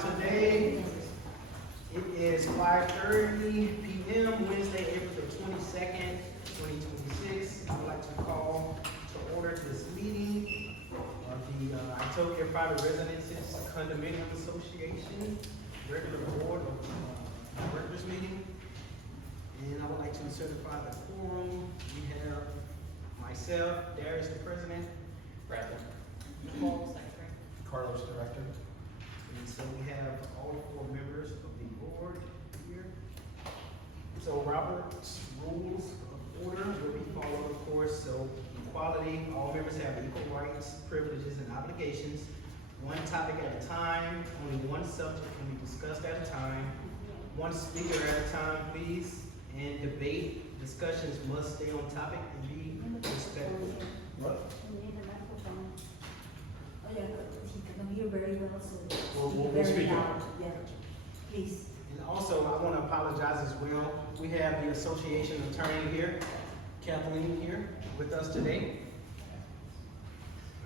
Today, it is 5:30 p.m. Wednesday, April the 22nd, 2026. I would like to call to order this meeting of the Itopia Private Residences Condominium Association regular board of directors meeting. And I would like to certify the quorum. We have myself, Darius, the president, Bradley. Nicole, secretary, Carlos, director. and so we have all 4 members of the board here. So Robert's rules of order will be followed, of course. So equality, all members have equal rights, privileges, and obligations. One topic at a time, only one subject can be discussed at a time. One speaker at a time, please. And debate, discussions must stay on topic and be respectful. What? Oh, yeah, he can hear very well, so. We'll speak loud. up. Yeah, please. And also, I want to apologize as well. We have the association attorney here, Kathleen, here with us today.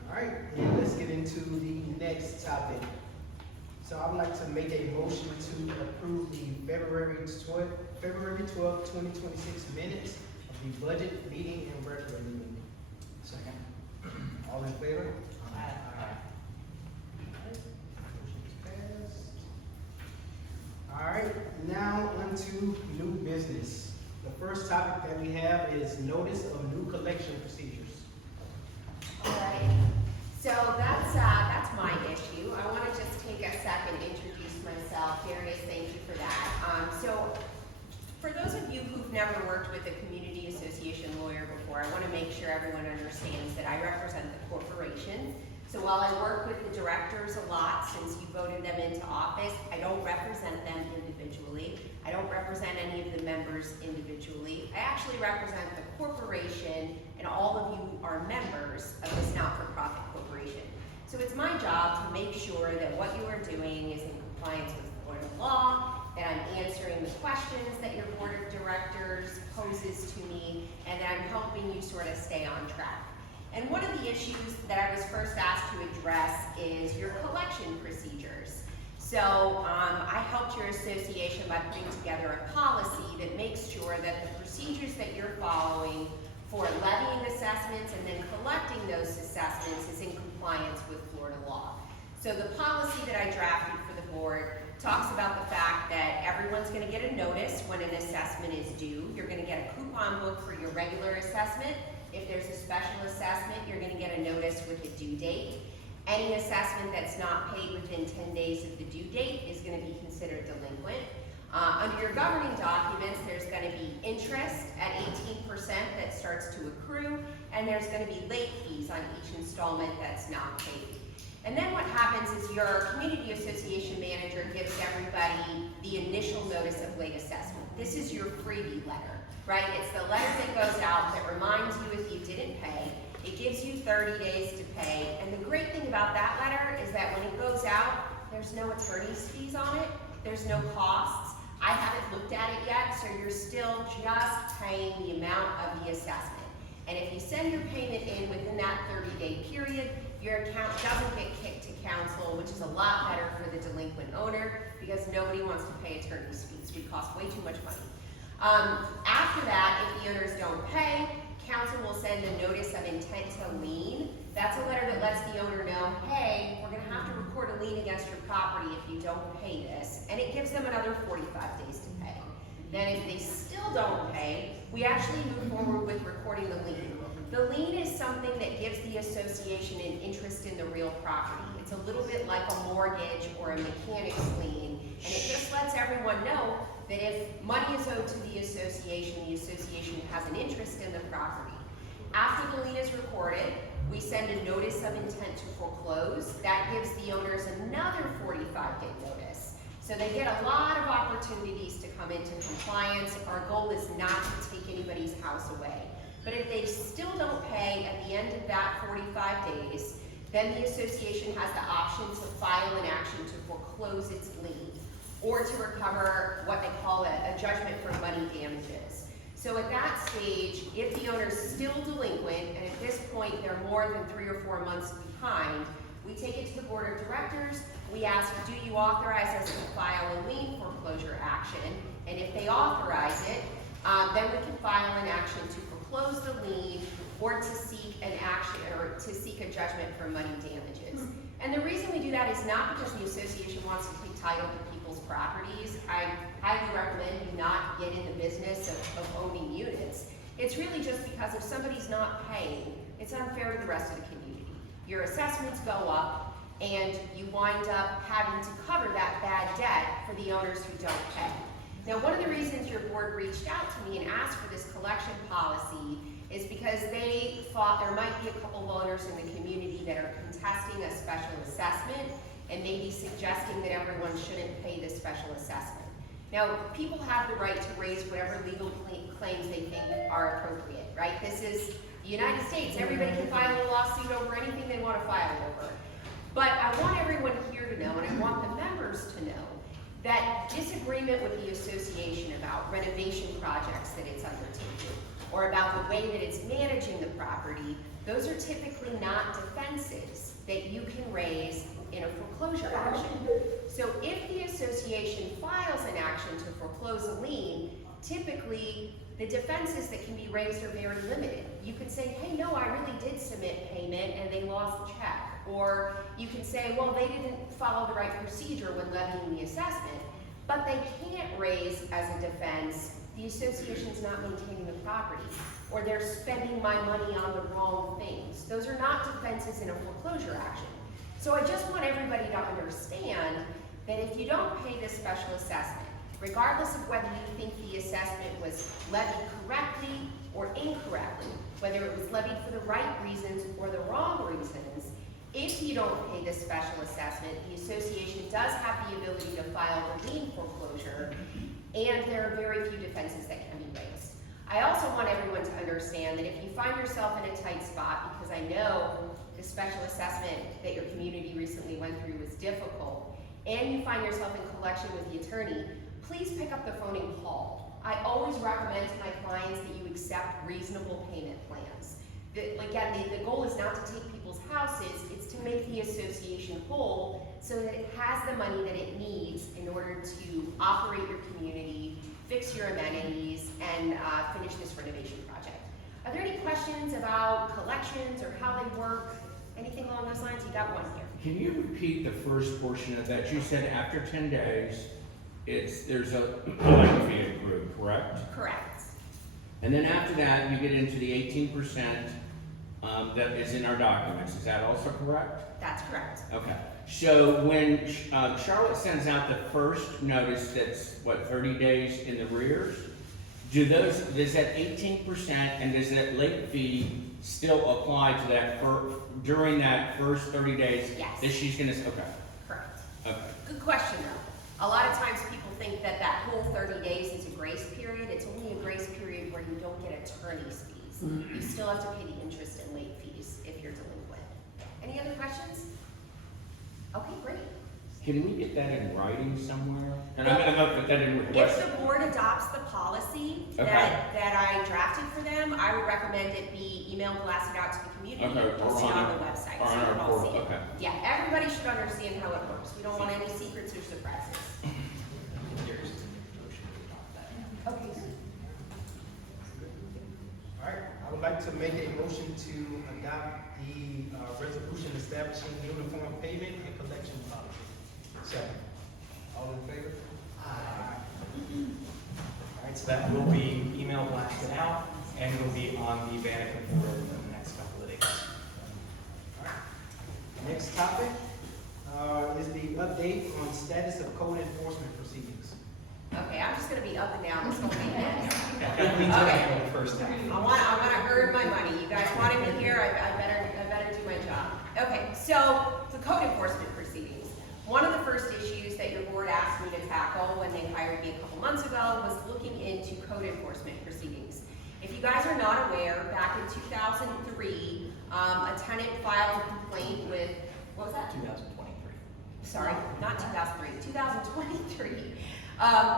All right, and let's get into the next topic. So I would like to make a motion to approve the February 12th, 2026 minutes of the budget meeting and regular meeting. Second. All in favor? Aye. All right, now on to new business. The first topic that we have is notice of new collection procedures. All right, so that's my issue. I want to just take a second to introduce myself. Darius, thank you for that. So for those of you who've never worked with a community association lawyer before, I want to make sure everyone understands that I represent the corporation. So while I work with the directors a lot since you voted them into office, I don't represent them individually. I don't represent any of the members individually. I actually represent the corporation and all of you who are members of this not-for-profit corporation. So it's my job to make sure that what you are doing is in compliance with Florida law, that I'm answering the questions that your board of directors poses to me, and that I'm helping you sort of stay on track. And one of the issues that I was first asked to address is your collection procedures. So I helped your association by putting together a policy that makes sure that the procedures that you're following for levying assessments and then collecting those assessments is in compliance with Florida law. So the policy that I drafted for the board talks about the fact that everyone's going to get a notice when an assessment is due. You're going to get a coupon book for your regular assessment. If there's a special assessment, you're going to get a notice with a due date. Any assessment that's not paid within 10 days of the due date is going to be considered delinquent. Under your governing documents, there's going to be interest at 18% that starts to accrue, and there's going to be late fees on each installment that's not paid. And then what happens is your community association manager gives everybody the initial notice of late assessment. This is your freebie letter, right? It's the letter that goes out that reminds you if you didn't pay. It gives you 30 days to pay. And the great thing about that letter is that when it goes out, there's no attorney's fees on it. There's no costs. I haven't looked at it yet, so you're still just paying the amount of the assessment. And if you send your payment in within that 30-day period, your account doesn't get kicked to council, which is a lot better for the delinquent owner because nobody wants to pay attorney's fees. We cost way too much money. After that, if the owners don't pay, council will send a notice of intent to lien. That's a letter that lets the owner know, hey, we're gonna have to record a lien against your property if you don't pay this. And it gives them another 45 days to pay. Then if they still don't pay, we actually move forward with recording the lien. The lien is something that gives the association an interest in the real property. It's a little bit like a mortgage or a mechanic's lien, and it just lets everyone know that if money is owed to the association has an interest in the property. After the lien is recorded, we send a notice of intent to foreclose. That gives the owners another 45-day notice. So they get a lot of opportunities to come into compliance. Our goal is not to take anybody's house away. But if they still don't pay at the end of that 45 days, then the association has the option to file an action to foreclose its lien or to recover what they call a judgment for money damages. So at that stage, if the owner's still delinquent, and at this point they're more than 3 or 4 months behind, we take it to the board of directors. We ask, do you authorize us to file a lien foreclosure action? And if they authorize it, then we can file an action to foreclose the lien or to seek an action or to seek a judgment for money damages. And the reason we do that is not because the association wants to take title to people's properties. I highly recommend you not get in the business of owning units. It's really just because if somebody's not paying, it's unfair to the rest of the community. Your assessments go up and you wind up having to cover that bad debt for the owners who don't pay. Now, one of the reasons your board reached out to me and asked for this collection policy is because they thought there might be a couple of owners in the community that are contesting a special assessment and maybe suggesting that everyone shouldn't pay this special assessment. Now, people have the right to raise whatever legal claims they think are appropriate, right? This is the United States. Everybody can file a lawsuit over anything they want to file over. But I want everyone here to know, and I want the members to know, that disagreement with the association about renovation projects that it's undertaking or about the way that it's managing the property, those are typically not defenses that you can raise in a foreclosure action. So if the association files an action to foreclose a lien, typically the defenses that can be raised are very limited. You could say, hey, no, I really did submit payment and they lost the check. Or you can say, well, they didn't follow the right procedure when levying the assessment. But they can't raise as a defense, the association's not maintaining the property, or they're spending my money on the wrong things. Those are not defenses in a foreclosure action. So I just want everybody to understand that if you don't pay this special assessment, regardless of whether you think the assessment was levied correctly or incorrectly, whether it was levied for the right reasons or the wrong reasons, if you don't pay this special assessment, the association does have the ability to file a lien foreclosure, and there are very few defenses that can be raised. I also want everyone to understand that if you find yourself in a tight spot, because I know the special assessment that your community recently went through was difficult, and you find yourself in collection with the attorney, please pick up the phone and call. I always recommend to my clients that you accept reasonable payment plans. Again, the goal is not to take people's houses, it's to make the association whole so that it has the money that it needs in order to operate your community, fix your amenities, and finish this renovation project. Are there any questions about collections or how they work? Anything along those lines? You got one here. Can you repeat the first portion of that? You said after 10 days, there's a late fee accrued, correct? Correct. And then after that, you get into the 18% that is in our documents. Is that also correct? That's correct. Okay. So when Charlotte sends out the first notice that's, what, 30 days in the rears, does that 18% and does that late fee still apply to that during that first 30 days? Yes. That she's gonna, okay, Correct. okay. Good question, though. A lot of times people think that that whole 30 days is a grace period. It's only a grace period where you don't get attorney's fees. You still have to pay the interest and late fees if you're delinquent. Any other questions? Okay, great. Can we get that in writing somewhere? And I'm gonna put that in If request. the board adopts the policy Okay. that I drafted for them, I would recommend it be emailed, blasted out to the community, Okay, and posted on the website. or so on our you all portal, see it. okay. Yeah, everybody should understand how it works. We don't want any secrets or surprises. There's a motion to adopt that. Okay. All right, I would like to make a motion to adopt the resolution establishing uniform payment and collection policy. Second. All in favor? All right, so that will be email blasted out and will be on the Vatican board in the next couple of days. All right. Next topic is the update on status of code enforcement proceedings. Okay, I'm just gonna be up and down this whole weekend. That means Okay. for the first half. I wanna earn my money. You guys wanted me here, I better do my job. Okay, so the code enforcement proceedings. One of the first issues that your board asked me to tackle when they hired me a couple months ago was looking into code enforcement proceedings. If you guys are not aware, back in 2003, a tenant filed a complaint with, what was that? 2023. Sorry, not 2003, 2023.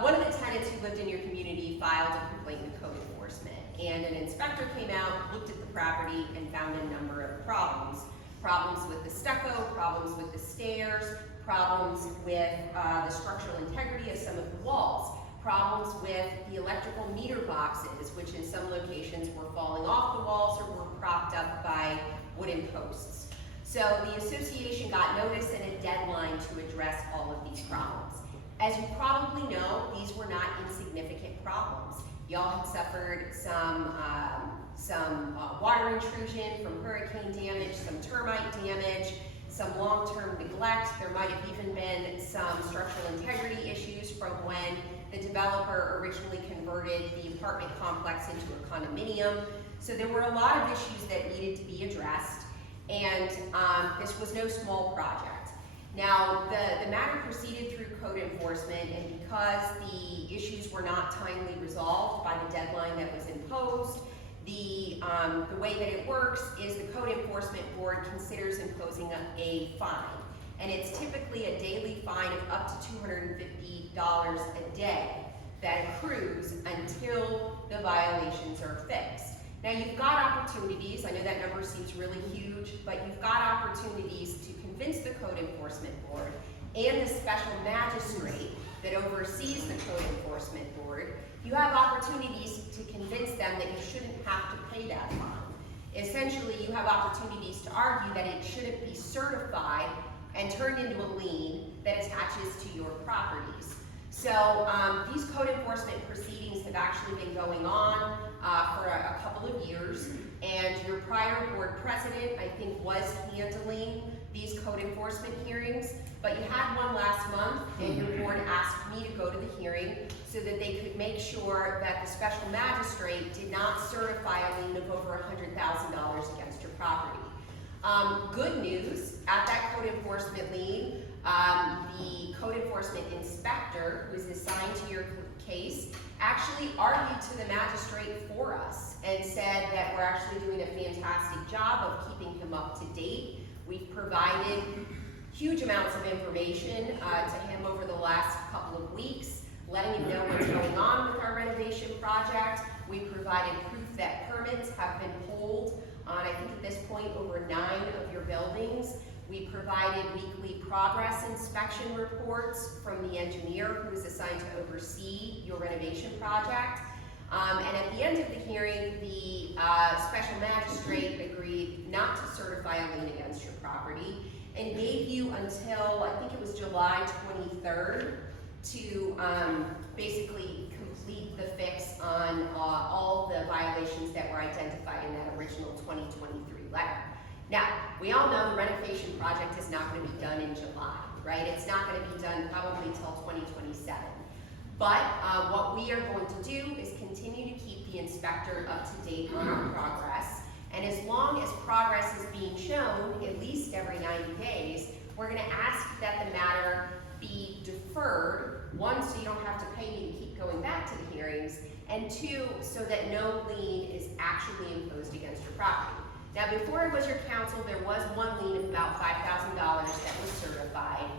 One of the tenants who lived in your community filed a complaint with code enforcement, and an inspector came out, looked at the property, and found a number of problems. Problems with the stucco, problems with the stairs, problems with the structural integrity of some of the walls, problems with the electrical meter boxes, which in some locations were falling off the walls or were propped up by wooden posts. So the association got notice and a deadline to address all of these problems. As you probably know, these were not insignificant problems. Y'all had suffered some water intrusion from hurricane damage, some termite damage, some long-term neglect. There might have even been some structural integrity issues from when the developer originally converted the apartment complex into a condominium. So there were a lot of issues that needed to be addressed, and this was no small project. Now, the matter proceeded through code enforcement, and because the issues were not timely resolved by the deadline that was imposed, the way that it works is the code enforcement board considers imposing a fine. And it's typically a daily fine of up to $250 a day that accrues until the violations are fixed. Now, you've got opportunities, I know that number seems really huge, but you've got opportunities to convince the code enforcement board and the special magistrate that oversees the code enforcement board. You have opportunities to convince them that you shouldn't have to pay that fine. Essentially, you have opportunities to argue that it shouldn't be certified and turned into a lien that attaches to your properties. So these code enforcement proceedings have actually been going on for a couple of years, and your prior board president, I think, was handling these code enforcement hearings, but you had one last month, and your board asked me to go to the hearing so that they could make sure that the special magistrate did not certify a lien of over $100,000 against your property. Good news, at that code enforcement lien, the code enforcement inspector, who is assigned to your case, actually argued to the magistrate for us and said that we're actually doing a fantastic job of keeping him up to date. We've provided huge amounts of information to him over the last couple of weeks, letting him know what's going on with our renovation project. We provided proof that permits have been pulled on, I think at this point, over 9 of your buildings. We provided weekly progress inspection reports from the engineer who is assigned to oversee your renovation project. And at the end of the hearing, the special magistrate agreed not to certify a lien against your property and gave you until, I think it was July 23rd, to basically complete the fix on all the violations that were identified in that original 2023 letter. Now, we all know the renovation project is not gonna be done in July, right? It's not gonna be done probably till 2027. But what we are going to do is continue to keep the inspector up to date on our progress. And as long as progress is being shown, at least every 90 days, we're gonna ask that the matter be deferred, one, so you don't have to pay me to keep going back to the hearings, and two, so that no lien is actually imposed against your property. Now, before I was your counsel, there was one lien of about $5,000 that was certified,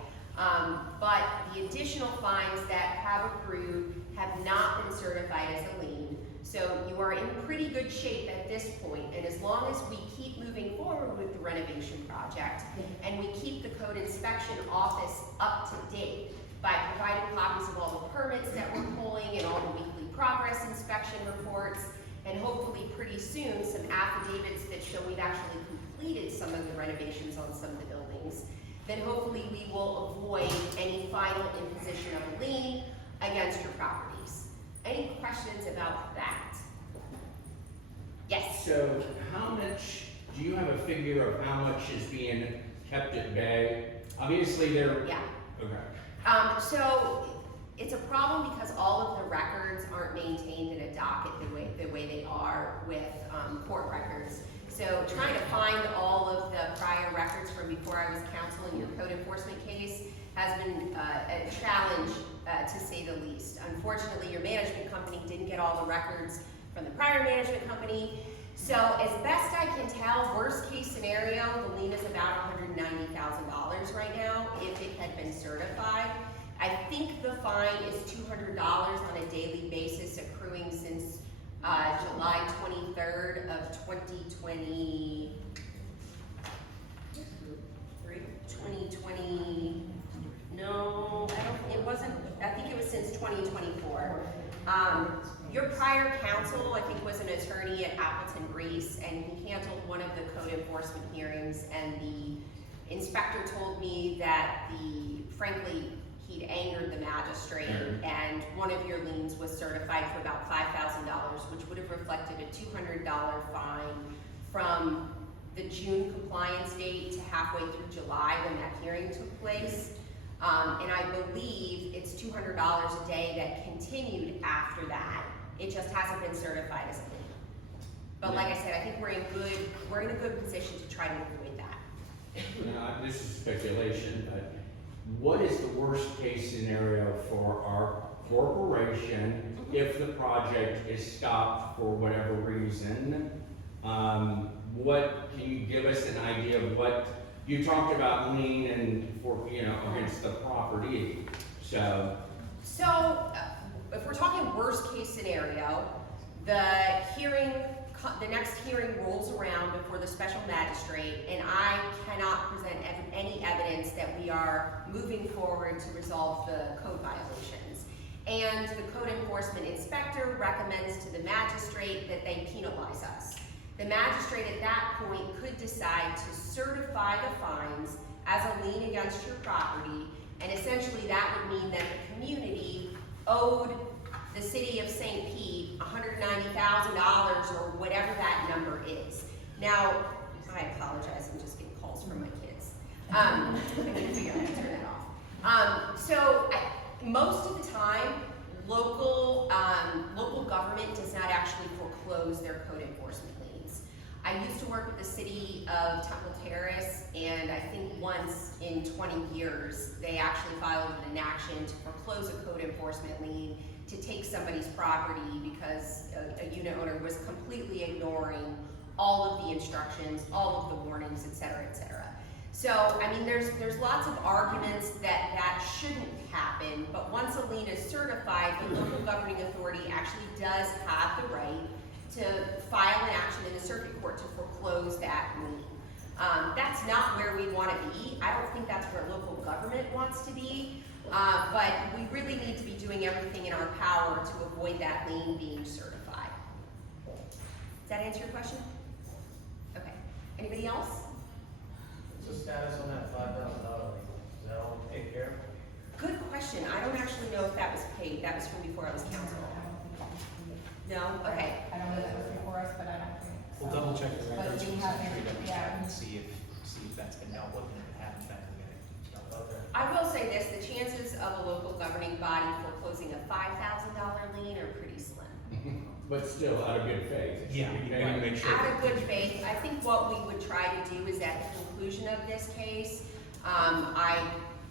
but the additional fines that have accrued have not been certified as a lien. So you are in pretty good shape at this point, and as long as we keep moving forward with the renovation project, and we keep the code inspection office up to date by providing copies of all the permits that we're pulling and all the weekly progress inspection reports, and hopefully pretty soon some affidavits that show we've actually completed some of the renovations on some of the buildings, then hopefully we will avoid any final imposition of a lien against your properties. Any questions about that? Yes? So how much, do you have a figure of how much is being kept at bay? Obviously, they're. Yeah. Okay. So it's a problem because all of the records aren't maintained in a docket the way they are with court records. So trying to find all of the prior records from before I was counsel in your code enforcement case has been a challenge to say the least. Unfortunately, your management company didn't get all the records from the prior management company. So as best I can tell, worst case scenario, the lien is about $190,000 right now if it had been certified. I think the fine is $200 on a daily basis, accruing since July 23rd of 2020. No, it wasn't, I think it was since 2024. Your prior counsel, I think, was an attorney at Appleton Reese, and he handled one of the code enforcement hearings, and the inspector told me that frankly, he'd angered the magistrate, and one of your liens was certified for about $5,000, which would have reflected a $200 fine from the June compliance date to halfway through July when that hearing took place. And I believe it's $200 a day that continued after that. It just hasn't been certified as a lien. But like I said, I think we're in a good position to try to avoid that. Now, this is speculation, but what is the worst case scenario for our corporation if the project is stopped for whatever reason? What, can you give us an idea of what, you talked about lien and for, against the property, so. So, if we're talking worst case scenario, the next hearing rolls around before the special magistrate, and I cannot present any evidence that we are moving forward to resolve the code violations. And the code enforcement inspector recommends to the magistrate that they penalize us. The magistrate at that point could decide to certify the fines as a lien against your property, and essentially that would mean that the community owed the city of St. Pete $190,000 or whatever that number is. Now, I apologize, I'm just getting calls from my kids. I need to figure out how to turn that off. Most of the time, local government does not actually foreclose their code enforcement liens. I used to work with the city of Temple Terrace, and I think once in 20 years, they actually filed an action to foreclose a code enforcement lien to take somebody's property because a unit owner was completely ignoring all of the instructions, all of the warnings, et cetera, et cetera. So, I mean, there's lots of arguments that shouldn't happen, but once a lien is certified, the local governing authority actually does have the right to file an action in the circuit court to foreclose that lien. That's not where we want to be. I don't think that's where local government wants to be, but we really need to be doing everything in our power to avoid that lien being certified. Does that answer your question? Okay. Anybody else? What's the status on that $5,000? Is that all taken care of? Good question. I don't actually know if that was paid. That was from before I was counsel. No? Okay. I don't know if it was before us, but I don't think We'll double check the But records we from haven't- Century that we yeah. have and see if that's been dealt with and if it hasn't been, we'll get it dealt with. Okay. I will say this, the chances of a local governing body foreclosing a $5,000 lien are pretty slim. But still, out of good faith. Yeah. You gotta make sure. Out of good faith, I think what we would try to do is at the conclusion of this case, I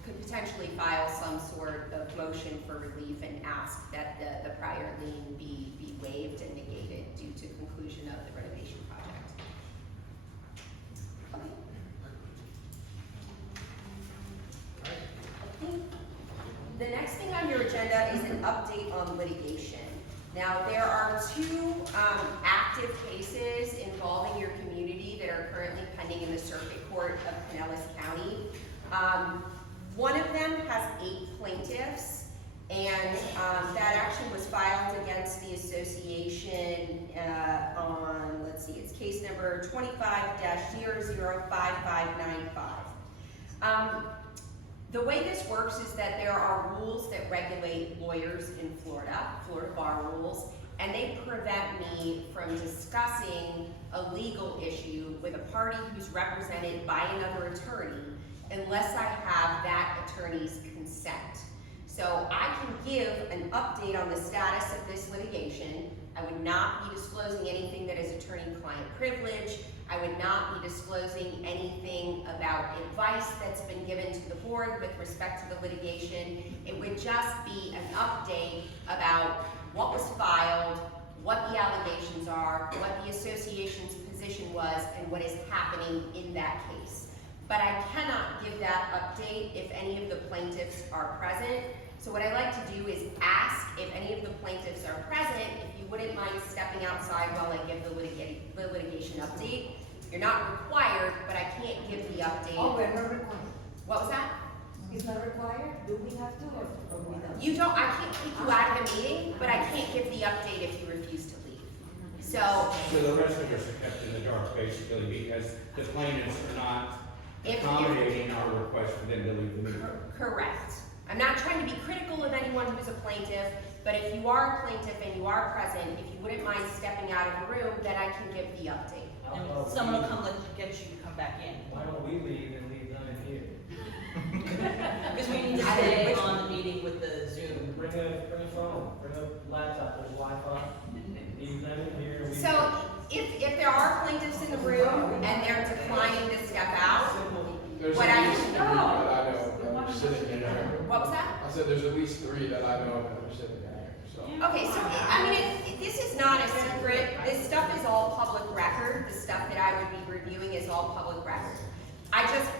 could potentially file some sort of motion for relief and ask that the prior lien be waived and negated due to conclusion of the renovation project. Okay. I think the next thing on your agenda is an update on litigation. Now, there are two active cases involving your community that are currently pending in the Circuit Court of Pinellas County. One of them has 8 plaintiffs, and that action was filed against the association on, let's see, it's case number 25-005595. The way this works is that there are rules that regulate lawyers in Florida bar rules, and they prevent me from discussing a legal issue with a party who's represented by another attorney unless I have that attorney's consent. So I can give an update on the status of this litigation. I would not be disclosing anything that is attorney-client privilege. I would not be disclosing anything about advice that's been given to the board with respect to the litigation. It would just be an update about what was filed, what the allegations are, what the association's position was, and what is happening in that case. But I cannot give that update if any of the plaintiffs are present. So what I like to do is ask if any of the plaintiffs are present, if you wouldn't mind stepping outside while I give the litigation update. You're not required, but I can't give the update. Oh, we're not required. What was that? It's not required? Do we have to or we don't? You don't, I can't kick you out of the meeting, but I can't give the update if you refuse to leave. So, So the rest of us are kept in the dark, basically, because the plaintiffs are not If- accommodating our request for them to leave the meeting. correct. I'm not trying to be critical of anyone who's a plaintiff, but if you are a plaintiff and you are present, if you wouldn't mind stepping out of the room, then I can give the update. How And about someone we- will get you to come back in. Why don't we leave and leave them in here? Because we need to stay on the meeting with the Zoom. Bring a phone, bring a laptop, there's Wi-Fi, leave them in here. and we- So, if there are plaintiffs in the room and they're declining to step out, Simple. There's What at I- least 3 that I know of that are sitting in there. what was that? I said there's at least 3 that I know of that are sitting in there, so. Okay, so, I mean, this is not a secret, this stuff is all public record, the stuff that I would be reviewing is all public record.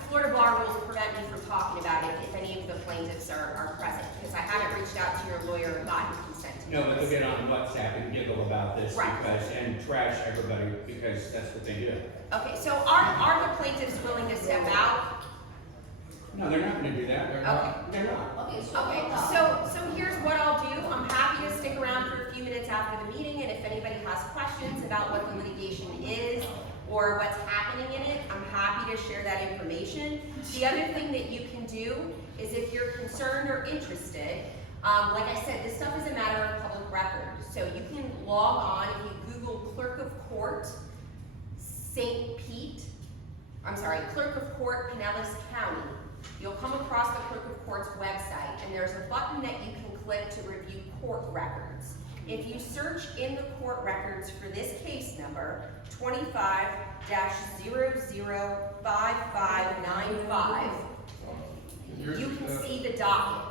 Florida bar rules prevent me from talking about it if any of the plaintiffs are present, because I haven't reached out to your lawyer and gotten consent. to No, but this. they'll get on WhatsApp and giggle about this Right. because, and trash everybody because that's what they do. Okay, so are the plaintiffs willing to step out? No, they're not gonna do that. They're Okay. not. They're not. Okay, Okay, so here's what I'll do. I'm happy to stick around for a few minutes after the meeting, and if anybody has questions about what the litigation is or what's happening in it, I'm happy to share that information. The other thing that you can do is if you're concerned or interested, like I said, this stuff is a matter of public record. So you can log on, if you Google Clerk of Court, Clerk of Court, Pinellas County, you'll come across the Clerk of Court's website, and there's a button that you can click to review court records. If you search in the court records for this case number, 25-005595, you can see the docket.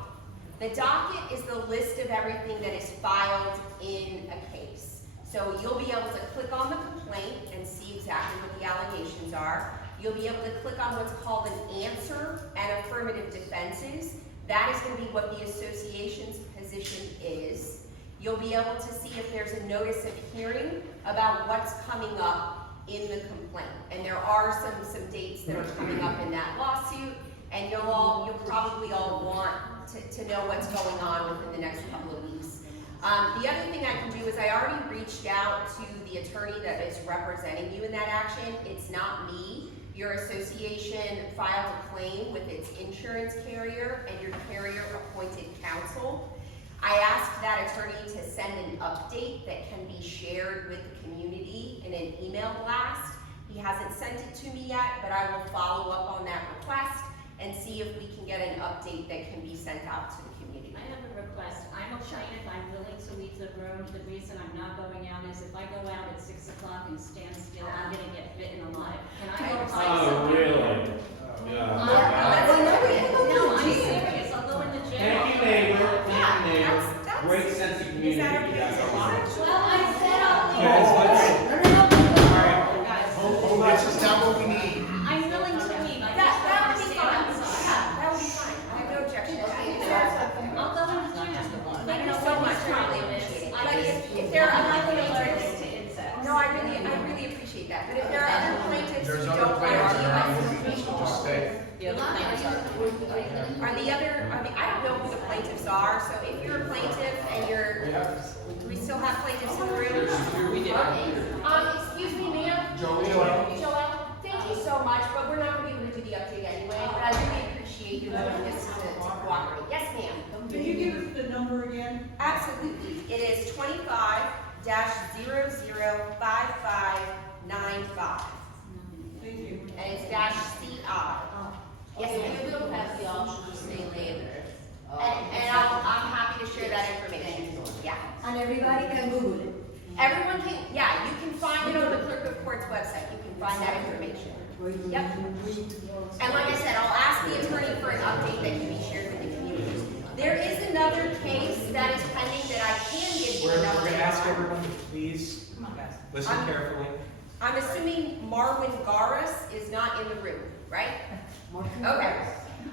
The docket is the list of everything that is filed in a case. So you'll be able to click on the complaint and see exactly what the allegations are. You'll be able to click on what's called an answer and affirmative defenses. That is going to be what the association's position is. You'll be able to see if there's a notice of hearing about what's coming up in the complaint. And there are some dates that are coming up in that lawsuit, and you'll probably all want to know what's going on within the next couple of weeks. The other thing I can do is I already reached out to the attorney that is representing you in that action. It's not me. Your association filed a claim with its insurance carrier and your carrier appointed counsel. I asked that that attorney to send an update that can be shared with the community in an email blast. He hasn't sent it to me yet, but I will follow up on that request and see if we can get an update that can be sent out to the community. I have a request. I'm a plaintiff. I'm willing to leave the room. The reason I'm not going out is if I go out at 6 o'clock and stand still, I'm gonna get bitten alive. Can I go find Oh, someone? really? No, I'm serious. I'll go in the jail. Thank you, neighbor. Thank you, Yeah, neighbor. that's- Great sense of community. Is that you okay? guys are on. Well, I said I'll leave. Guys, Guys, hold on, that's not what we need. I'm willing to leave. I just That don't would be stand fine. outside. Yeah, that would be fine. I have no objection to that. I'll go in the gym. Thank you so much. I really appreciate it. But if there are other plaintiffs, no, I really appreciate that. But if there are other plaintiffs who There's don't other want to players give around, us you information, just stay. The other thing is, are the other, I don't know who the plaintiffs are, so if you're a plaintiff and We have, do we still have plaintiffs in the room? we did. Excuse me, ma'am? Joelle, thank you so much, but we're not gonna be able to do the update anyway, but I really appreciate your willingness to cooperate. Yes, ma'am? Can you give us the number again? Absolutely. It is 25-005595. Thank you. And it's -CI. Yes, ma'am. We don't have the option to stay later. And I'm happy to share that information. Yeah. And everybody can Google it. Everyone can, yeah, you can find it on the clerk of court's website. You can find that information. Yep. And like I said, I'll ask the attorney for an update that can be shared with the community. There is another case that is pending that I can give you We're an update gonna ask on. everyone to please listen carefully. I'm assuming Marwin Garas is not in the room, right? Okay.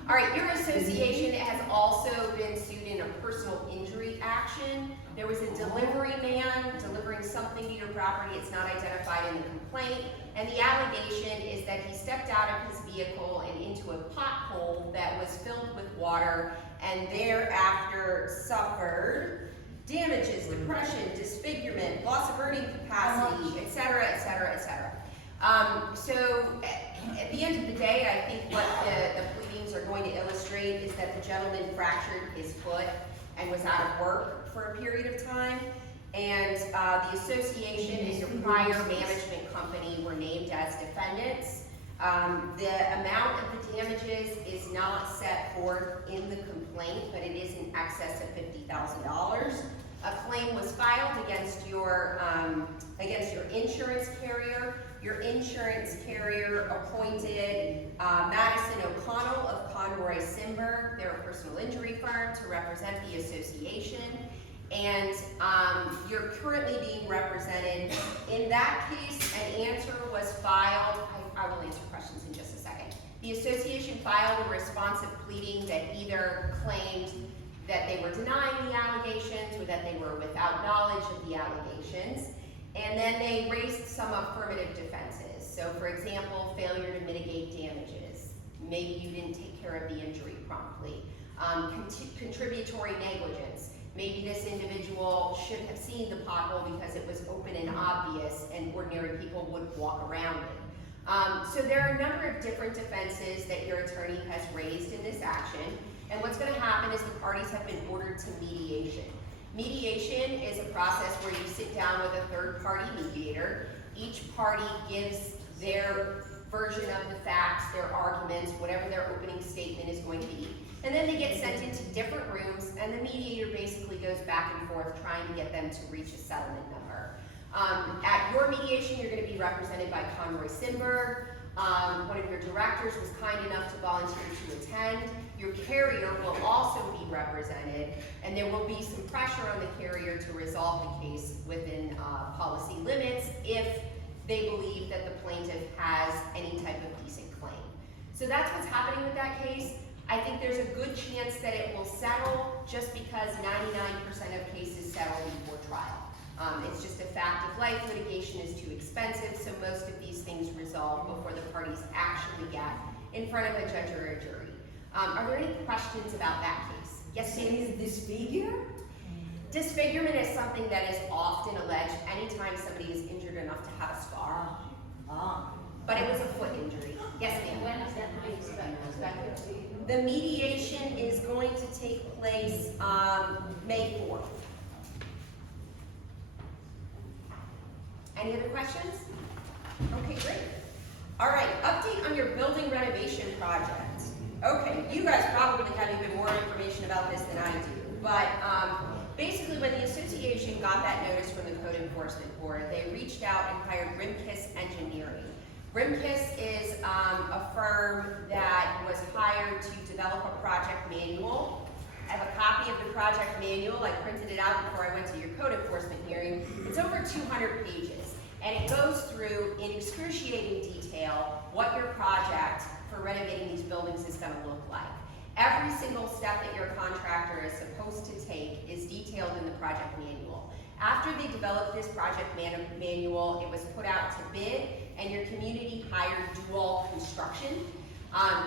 All right, your association has also been sued in a personal injury action. There was a delivery man delivering something to your property. It's not identified in the complaint. And the allegation is that he stepped out of his vehicle and into a pothole that was filled with water and thereafter suffered damages, depression, disfigurement, loss of earning capacity, et cetera, et cetera, et cetera. So at the end of the day, I think what the pleadings are going to illustrate is that the gentleman fractured his foot and was out of work for a period of time. And the association and your prior management company were named as defendants. The amount of the damages is not set forth in the complaint, but it is in excess of $50,000. A claim was filed against your insurance carrier. Your insurance carrier appointed Madison O'Connell of Conroy Simberg, they're a personal injury firm, to represent the association. And you're currently being represented. In that case, an answer was filed. I will answer questions in just a second. The association filed a responsive pleading that either claimed that they were denying the allegations or that they were without knowledge of the allegations. And then they raised some affirmative defenses. So for example, failure to mitigate damages. Maybe you didn't take care of the injury promptly. Contributory negligence. Maybe this individual should have seen the pothole because it was open and obvious and ordinary people would walk around it. So there are a number of different defenses that your attorney has raised in this action. And what's going to happen is the parties have been ordered to mediation. Mediation is a process where you sit down with a third-party mediator. Each party gives their version of the facts, their arguments, whatever their opening statement is going to be. And then they get sent into different rooms, and the mediator basically goes back and forth trying to get them to reach a settlement number. At your mediation, you're going to be represented by Conroy Simberg. One of your directors was kind enough to volunteer to attend. Your carrier will also be represented, and there will be some pressure on the carrier to resolve the case within policy limits if they believe that the plaintiff has any type of decent claim. So that's what's happening with that case. I think there's a good chance that it will settle just because 99% of cases settle before trial. It's just a fact of life. Litigation is too expensive, so most of these things resolve before the parties actually get in front of a judge or a jury. Are there any questions about that case? Yes, ma'am? Is disfigured? Disfigurement is something that is often alleged anytime somebody is injured enough to have a scar. But it was a foot injury. Yes, ma'am? When is that expected? The mediation is going to take place May 4th. Any other questions? Okay, great. All right, update on your building renovation project. Okay, you guys probably have even more information about this than I do, but basically when the association got that notice from the Code Enforcement Board, they reached out and hired Rimkus Engineering. Rimkus is a firm that was hired to develop a project manual. I have a copy of the project manual. I printed it out before I went to your code enforcement hearing. It's over 200 pages, and it goes through in excruciating detail what your project for renovating these buildings is going to look like. Every single step that your contractor is supposed to take is detailed in the project manual. After they developed this project manual, it was put out to bid, and your community hired Dual Construction.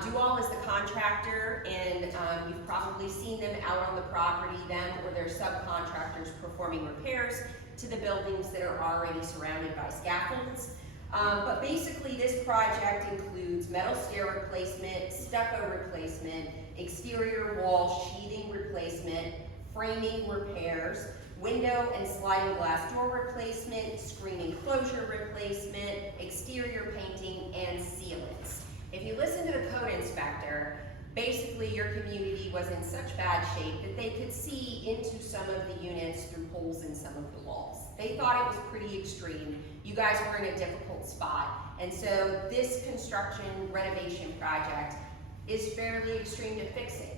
Dual is the contractor, and you've probably seen them out on the property, them or their subcontractors performing repairs to the buildings that are already surrounded by scaffolds. But basically this project includes metal stair replacement, stucco replacement, exterior wall sheathing replacement, framing repairs, window and sliding glass door replacement, screen enclosure replacement, exterior painting, and sealants. If you listen to the code inspector, basically your community was in such bad shape that they could see into some of the units through holes in some of the walls. They thought it was pretty extreme. You guys were in a difficult spot. And so this construction renovation project is fairly extreme to fix it.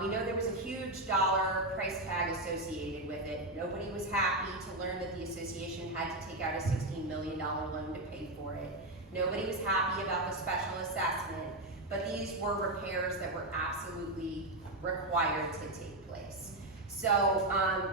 We know there was a huge dollar price tag associated with it. Nobody was happy to learn that the association had to take out a $16 million loan to pay for it. Nobody was happy about the special assessment, but these were repairs that were absolutely required to take place. So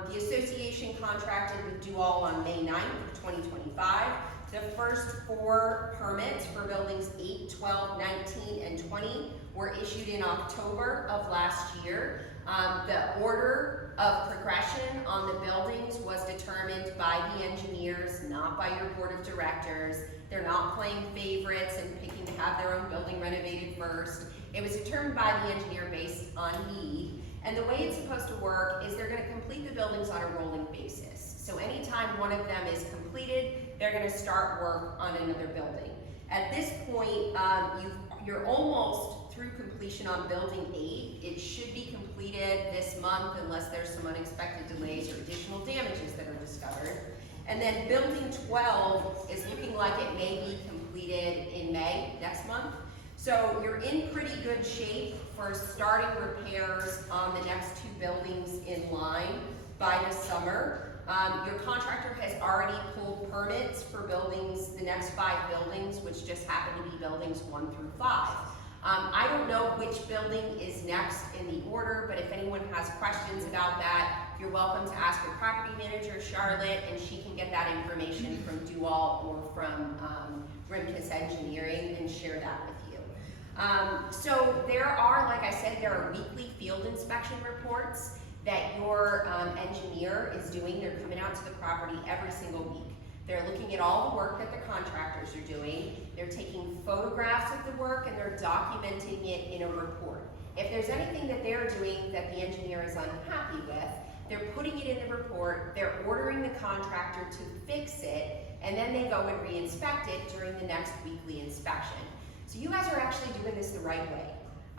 the association contracted with Dual on May 9th of 2025. The first 4 permits for buildings 8, 12, 19, and 20 were issued in October of last year. The order of progression on the buildings was determined by the engineers, not by your board of directors. They're not playing favorites and picking to have their own building renovated first. It was determined by the engineer based on need. And the way it's supposed to work is they're going to complete the buildings on a rolling basis. So anytime one of them is completed, they're going to start work on another building. At this point, you're almost through completion on building 8. It should be completed this month unless there's some unexpected delays or additional damages that are discovered. And then building 12 is looking like it may be completed in May next month. So you're in pretty good shape for starting repairs on the next 2 buildings in line by the summer. Your contractor has already pulled permits for buildings, the next 5 buildings, which just happen to be buildings 1 through 5. I don't know which building is next in the order, but if anyone has questions about that, you're welcome to ask your property manager, Charlotte, and she can get that information from Dual or from Rimkus Engineering and share that with you. So there are, like I said, there are weekly field inspection reports that your engineer is doing. They're coming out to the property every single week. They're looking at all the work that the contractors are doing. They're taking photographs of the work and they're documenting it in a report. If there's anything that they're doing that the engineer is unhappy with, they're putting it in the report, they're ordering the contractor to fix it, and then they go and re-inspect it during the next weekly inspection. So you guys are actually doing this the right way.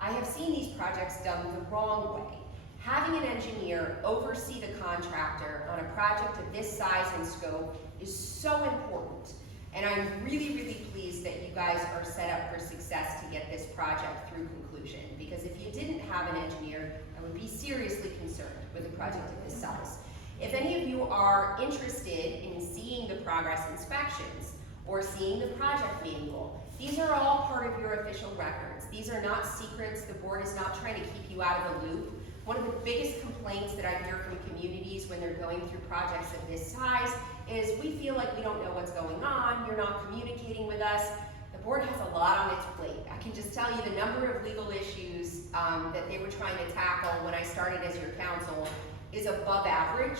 I have seen these projects done the wrong way. Having an engineer oversee the contractor on a project of this size and scope is so important. And I'm really, really pleased that you guys are set up for success to get this project through conclusion. Because if you didn't have an engineer, I would be seriously concerned with a project of this size. If any of you are interested in seeing the progress inspections or seeing the project manual, these are all part of your official records. These are not secrets. The board is not trying to keep you out of the loop. One of the biggest complaints that I hear from communities when they're going through projects of this size is we feel like we don't know what's going on, you're not communicating with us. The board has a lot on its plate. I can just tell you the number of legal issues that they were trying to tackle when I started as your counsel is above average,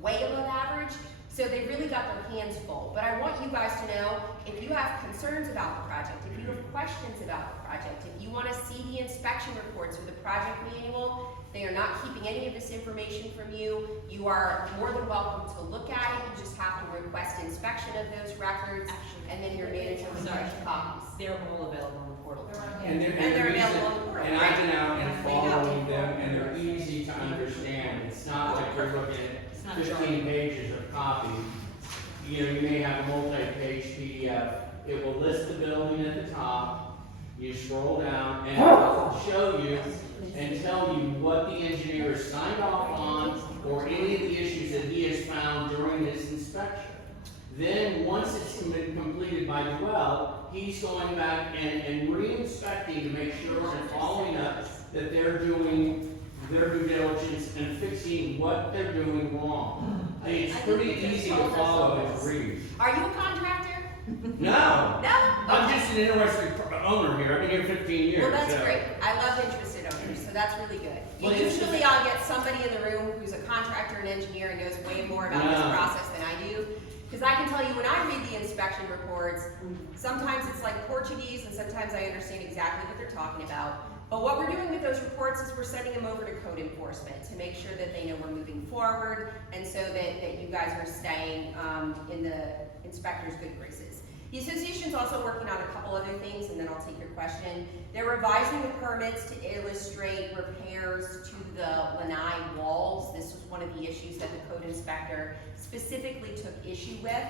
way above average. So they really got their hands full. But I want you guys to know, if you have concerns about the project, if you have questions about the project, if you want to see the inspection reports or the project manual, They are not keeping any of this information from you. You are more than welcome to look at it. You just have to request inspection of those records, and then your manager will Sorry. get copies. They're all available on the portal. And they're, And they're the reason- available on the portal, and I've been out and There you go. following them, and they're easy to understand. It's not like you're looking It's at not 15 pages of copy. You know, you may have a multi-page PDF. It will list the building at the top. You scroll down, and it will show you and tell you what the engineer has signed off on, or any of the issues that he has found during his inspection. Then, once it's been completed by Dwell, he's going back and re-inspecting to make sure and following up that they're doing their due diligence and fixing what they're doing wrong. It's pretty easy to follow and read. Are you a contractor? No, No? I'm just an interested owner here. I've been here 15 years. Well, that's so- great. I love interested owners, so that's really good. Well, it's- Usually I'll get somebody in the room who's a contractor and engineer and knows way more about this No. process than I do. Because I can tell you, when I read the inspection reports, sometimes it's like Portuguese and sometimes I understand exactly what they're talking about. But what we're doing with those reports is we're sending them over to code enforcement to make sure that they know we're moving forward and so that you guys are staying in the inspector's good graces. The association's also working on a couple other things, and then I'll take your question. They're revising the permits to illustrate repairs to the lanai walls. This was one of the issues that the code inspector specifically took issue with,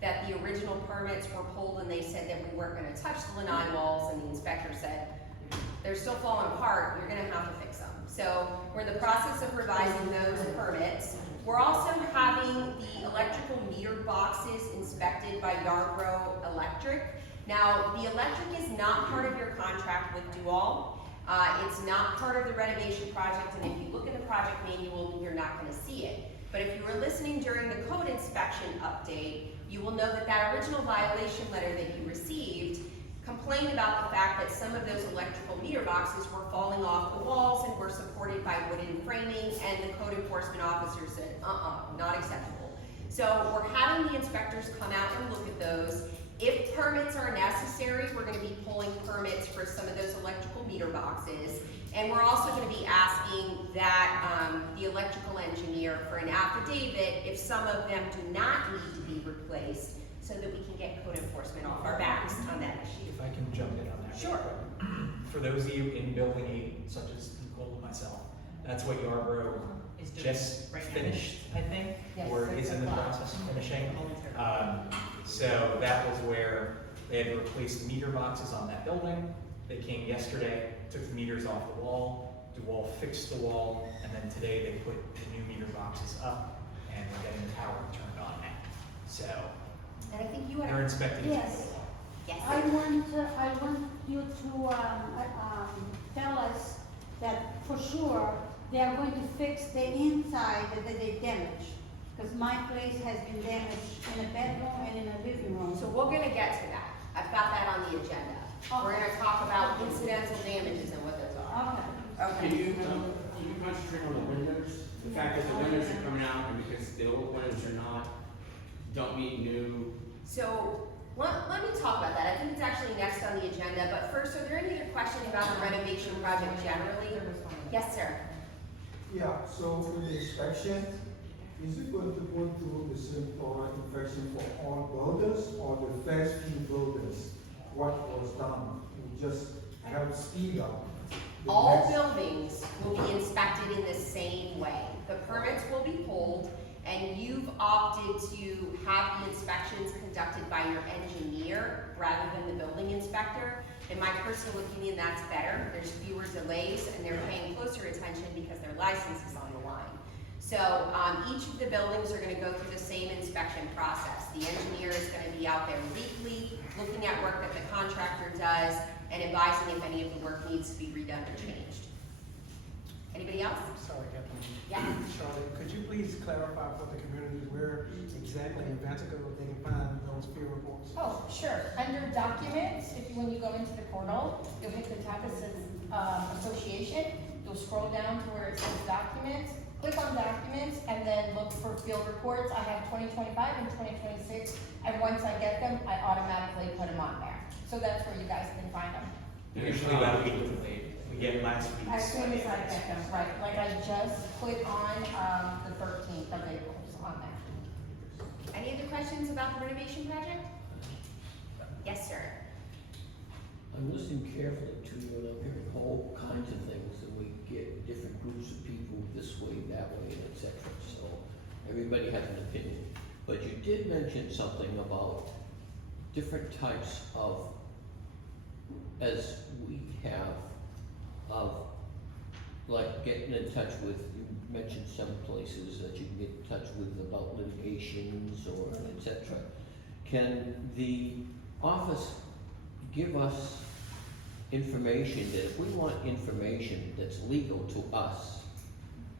that the original permits were pulled and they said that we weren't gonna touch the lanai walls, and the inspector said, they're still falling apart, you're gonna have to fix them. So we're in the process of revising those permits. We're also having the electrical meter boxes inspected by Yarborough Electric. Now, the electric is not part of your contract with Dual. It's not part of the renovation project, and if you look in the project manual, you're not gonna see it. But if you were listening during the code inspection update, you will know that that original violation letter that you received complained about the fact that some of those electrical meter boxes were falling off the walls and were supported by wooden framing, and the code enforcement officer said, not acceptable. So we're having the inspectors come out and look at those. If permits are necessary, we're gonna be pulling permits for some of those electrical meter boxes. And we're also gonna be asking that the electrical engineer for an affidavit if some of them do not need to be replaced, so that we can get code enforcement off our backs on that issue. If I can jump in on that. Sure. For those of you in Building 8, such as Nicole and myself, that's what Yarborough Is doing just right now. finished, I think, Yes, or is 6 in the o'clock. process of finishing. So that was where they had to replace the meter boxes on that building. They came yesterday, took the meters off the wall, DeWalt fixed the wall, and then today they put the new meter boxes up, and we're getting the power turned on now. So And I think you they're had, inspecting. Yes. yes. I want you to tell us that for sure they are going to fix the inside that they damaged. Because my place has been damaged in a bedroom and in a living room. So we're gonna get to that. I've got that on the agenda. We're gonna talk about incidental damages and what those are. Okay. Can you concentrate on the windows? The fact that the windows are coming out, and because the old windows don't meet new. So let me talk about that. I think it's actually next on the agenda, but first, are there any other questions about the renovation project generally? Yes, sir. Yeah, so for the inspection, is it going to go through the same thorough inspection for all builders or the first few builders? What was done will just help speed up the All next- buildings will be inspected in the same way. The permits will be pulled, and you've opted to have the inspections conducted by your engineer rather than the building inspector. In my personal opinion, that's better. There's fewer delays, and they're paying closer attention because their license is on the line. So each of the buildings are gonna go through the same inspection process. The engineer is gonna be out there weekly, looking at work that the contractor does, and advising if any of the work needs to be redone or changed. Anybody else? Sorry, Captain. Yeah. Charlotte, could you please clarify for the community where exactly in Vantico they can find those peer reports? Oh, sure. Under documents, when you go into the portal, you'll hit the tab that says association. You'll scroll down to where it says documents, click on documents, and then look for field reports. I have 2025 and 2026, and once I get them, I automatically put them on there. So that's where you guys can find them. Usually about a week delayed. we get last week's. As soon as I get them, right, like I just put on, the 13th of April on that. Any other questions about the renovation project? Yes, sir. I'm listening carefully to you, and I'm hearing all kinds of things, and we get different groups of people this way, that way, and et cetera. So everybody has an opinion. But you did mention something about different types of, as we have, of, like getting in touch with, you mentioned some places that you can get in touch with about litigations or et cetera. Can the office give us information that if we want information that's legal to us,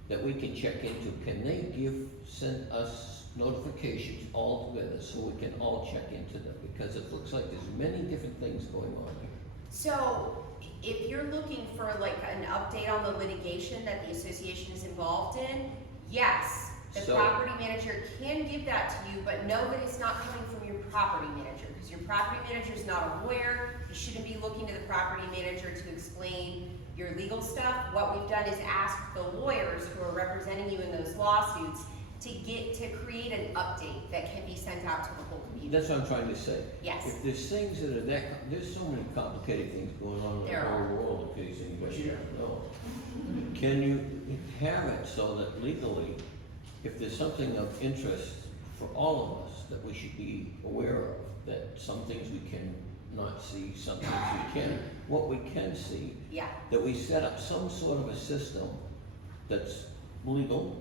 that we can check into, can they send us notifications all together so we can all check into them? Because it looks like there's many different things going on here. So, if you're looking for like an update on the litigation that the association is involved in, yes, the So- property manager can give that to you, but know that it's not coming from your property manager, because your property manager is not a lawyer. You shouldn't be looking to the property manager to explain your legal stuff. What we've done is ask the lawyers who are representing you in those lawsuits to create an update that can be sent out to the whole community. That's what I'm trying to say. Yes. If there's things that are there's so many complicated things going on in the There whole are. world, in case anybody doesn't know. Can you have it so that legally, if there's something of interest for all of us that we should be aware of, that some things we can not see, some things we can, what we can see, Yeah. that we set up some sort of a system that's legal,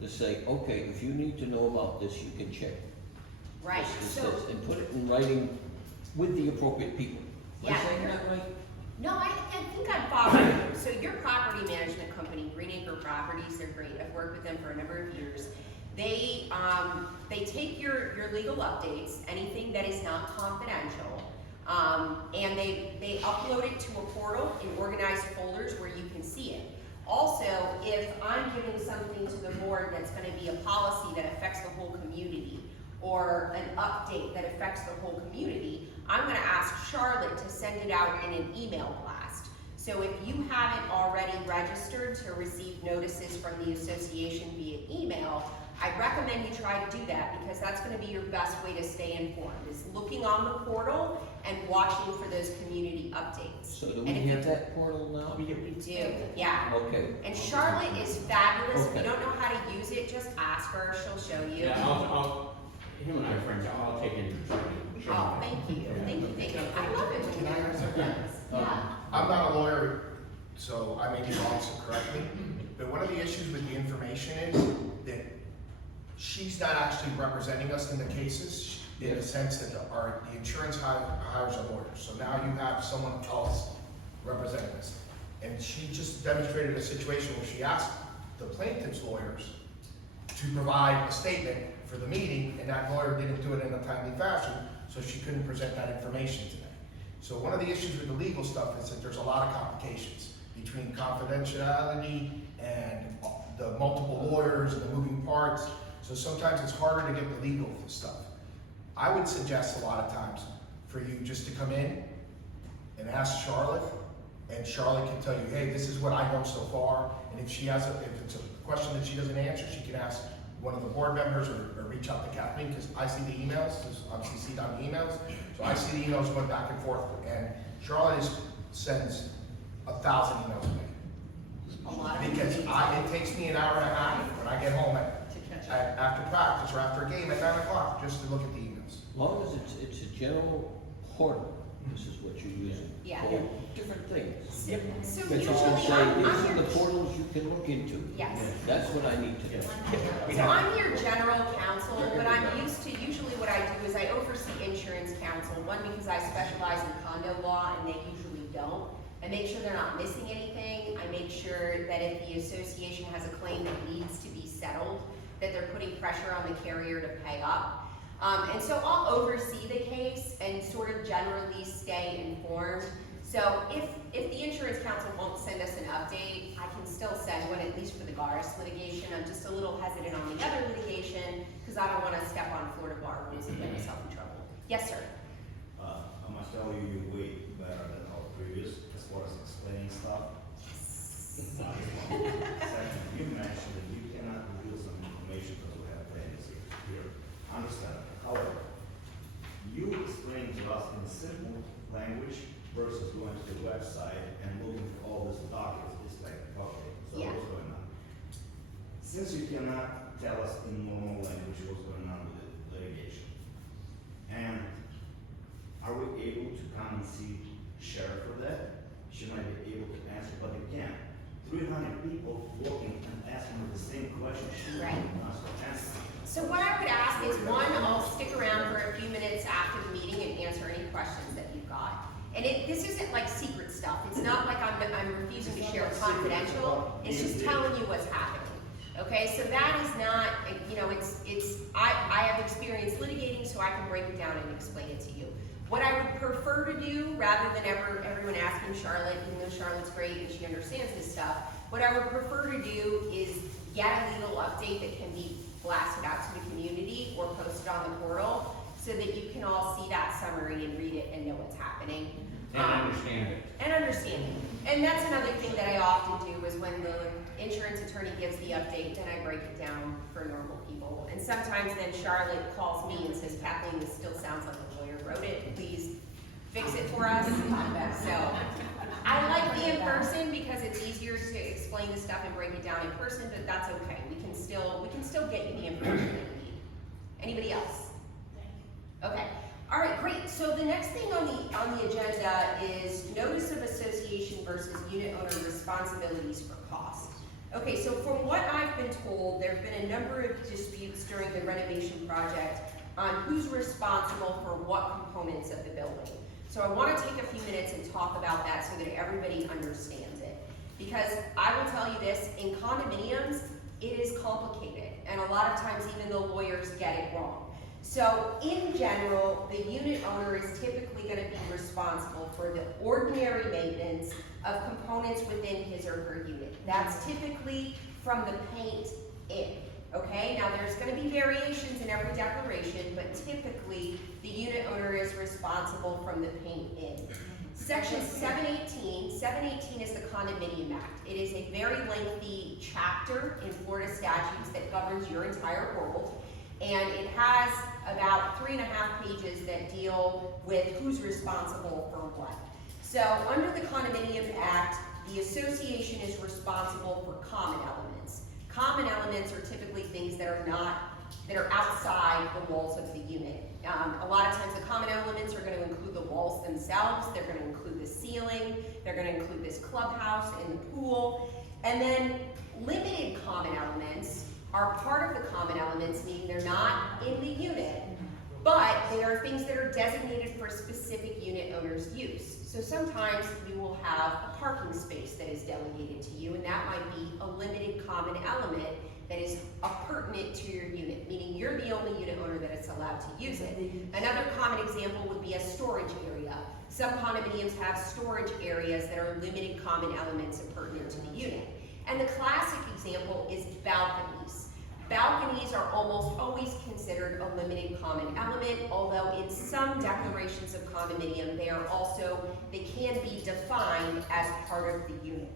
to say, okay, if you need to know about this, you can check Right, this, so, and put it in writing with the appropriate people. Am I Yeah. saying that right? no, I think I'm following you. So your property management company, Green Acre Properties, they're great. I've worked with them for a number of years. They take your legal updates, anything that is not confidential, and they upload it to a portal in organized folders where you can see it. Also, if I'm giving something to the board that's gonna be a policy that affects the whole community, or an update that affects the whole community, I'm gonna ask Charlotte to send it out in an email blast. So if you haven't already registered to receive notices from the association via email, I recommend you try to do that, because that's gonna be your best way to stay informed, is looking on the portal and watching for those community updates. So do And we if you have that portal now? We do, yeah. Okay. And Charlotte is fabulous. If you Okay. don't know how to use it, just ask her, she'll show you. Him and I are friends, I'll take it. Oh, thank you. I love it when you guys are friends. Yeah. I'm not a lawyer, so I may be wrong, so correct me. But one of the issues with the information is that she's not actually representing us in the cases, in the sense that the insurance hires a lawyer. So now you have someone else representing us. And she just demonstrated a situation where she asked the plaintiff's lawyers to provide a statement for the meeting, and that lawyer didn't do it in a timely fashion, so she couldn't present that information today. So one of the issues with the legal stuff is that there's a lot of complications between confidentiality and the multiple lawyers and the moving parts. So sometimes it's harder to get the legal stuff. I would suggest a lot of times for you just to come in and ask Charlotte, and Charlotte can tell you, hey, this is what I know so far. And if it's a question that she doesn't answer, she can ask one of the board members or reach out to Kathleen, because I see the emails, because I'm CC'd on the emails. So I see the emails going back and forth, and Charlotte sends 1,000 emails a day. Because it takes me an hour and a half when I get home after practice or after a game at 9 o'clock, just to look at the emails. As long as it's a general portal, this is what you're using. Yeah. For different things. So That you usually can say, I'm these are your, the portals you can look into. yes. That's what I need to know. So I'm your general counsel, but I'm used to, usually what I do is I oversee insurance counsel, one because I specialize in condo law and they usually don't. I make sure they're not missing anything. I make sure that if the association has a claim that needs to be settled, that they're putting pressure on the carrier to pay up. And so I'll oversee the case and sort of generally stay informed. So if the insurance counsel won't send us an update, I can still send one, at least for the Garis litigation. I'm just a little hesitant on the other litigation because I don't want to step on Florida bar rules and get myself in trouble. Yes, sir. I must tell you, you're way better than our previous as far as explaining stuff. Second, you mentioned that you cannot reveal some information because we have privacy here. Understand. However, you explained to us in simple language versus going to the website and looking for all these documents. It's like, okay, so Yeah. what's going on? Since you cannot tell us in normal language what's going on with the litigation, and are we able to come and see sheriff for that? She might be able to answer, but again, 300 people walking and asking the same question, she might not answer. So what I would ask is, one, I'll stick around for a few minutes after the meeting and answer any questions that you've got. And this isn't like secret stuff. It's not like I'm refusing to share confidential. It's just telling you what's happening. Okay, so that is not, you know, I have experience litigating, so I can break it down and explain it to you. What I would prefer to do, rather than everyone asking Charlotte, even though Charlotte's great and she understands this stuff, what I would prefer to do is get a legal update that can be blasted out to the community or posted on the portal, so that you can all see that summary and read it and know what's happening. And understand it. And understand it. And that's another thing that I often do, is when the insurance attorney gives the update, then I break it down for normal people. And sometimes then Charlotte calls me and says, Kathleen, this still sounds like a lawyer wrote it, please fix it for us. So I like the in-person because it's easier to explain the stuff and break it down in person, but that's okay. We can still get you the information that you need. Anybody else? Okay. All right, great. So the next thing on the agenda is notice of association versus unit owner responsibilities for cost. Okay, so from what I've been told, there have been a number of disputes during the renovation project on who's responsible for what components of the building. So I want to take a few minutes and talk about that so that everybody understands it. Because I will tell you this, in condominiums, it is complicated, and a lot of times even the lawyers get it wrong. So in general, the unit owner is typically going to be responsible for the ordinary maintenance of components within his or her unit. That's typically from the paint in, okay? Now there's going to be variations in every declaration, but typically the unit owner is responsible from the paint in. Section 718 is the Condominium Act. It is a very lengthy chapter in Florida statutes that governs your entire world. And it has about 3.5 pages that deal with who's responsible for what. So under the Condominium Act, the association is responsible for common elements. Common elements are typically things that are outside the walls of the unit. A lot of times the common elements are going to include the walls themselves, they're going to include the ceiling, they're going to include this clubhouse and the pool, and then limited common elements are part of the common elements, meaning they're not in the unit, but they are things that are designated for specific unit owner's use. So sometimes you will have a parking space that is delegated to you, and that might be a limited common element that is pertinent to your unit, meaning you're the only unit owner that is allowed to use it. Another common example would be a storage area. Some condominiums have storage areas that are limited common elements and pertinent to the unit. And the classic example is balconies. Balconies are almost always considered a limited common element, although in some declarations of condominium, they can be defined as part of the unit.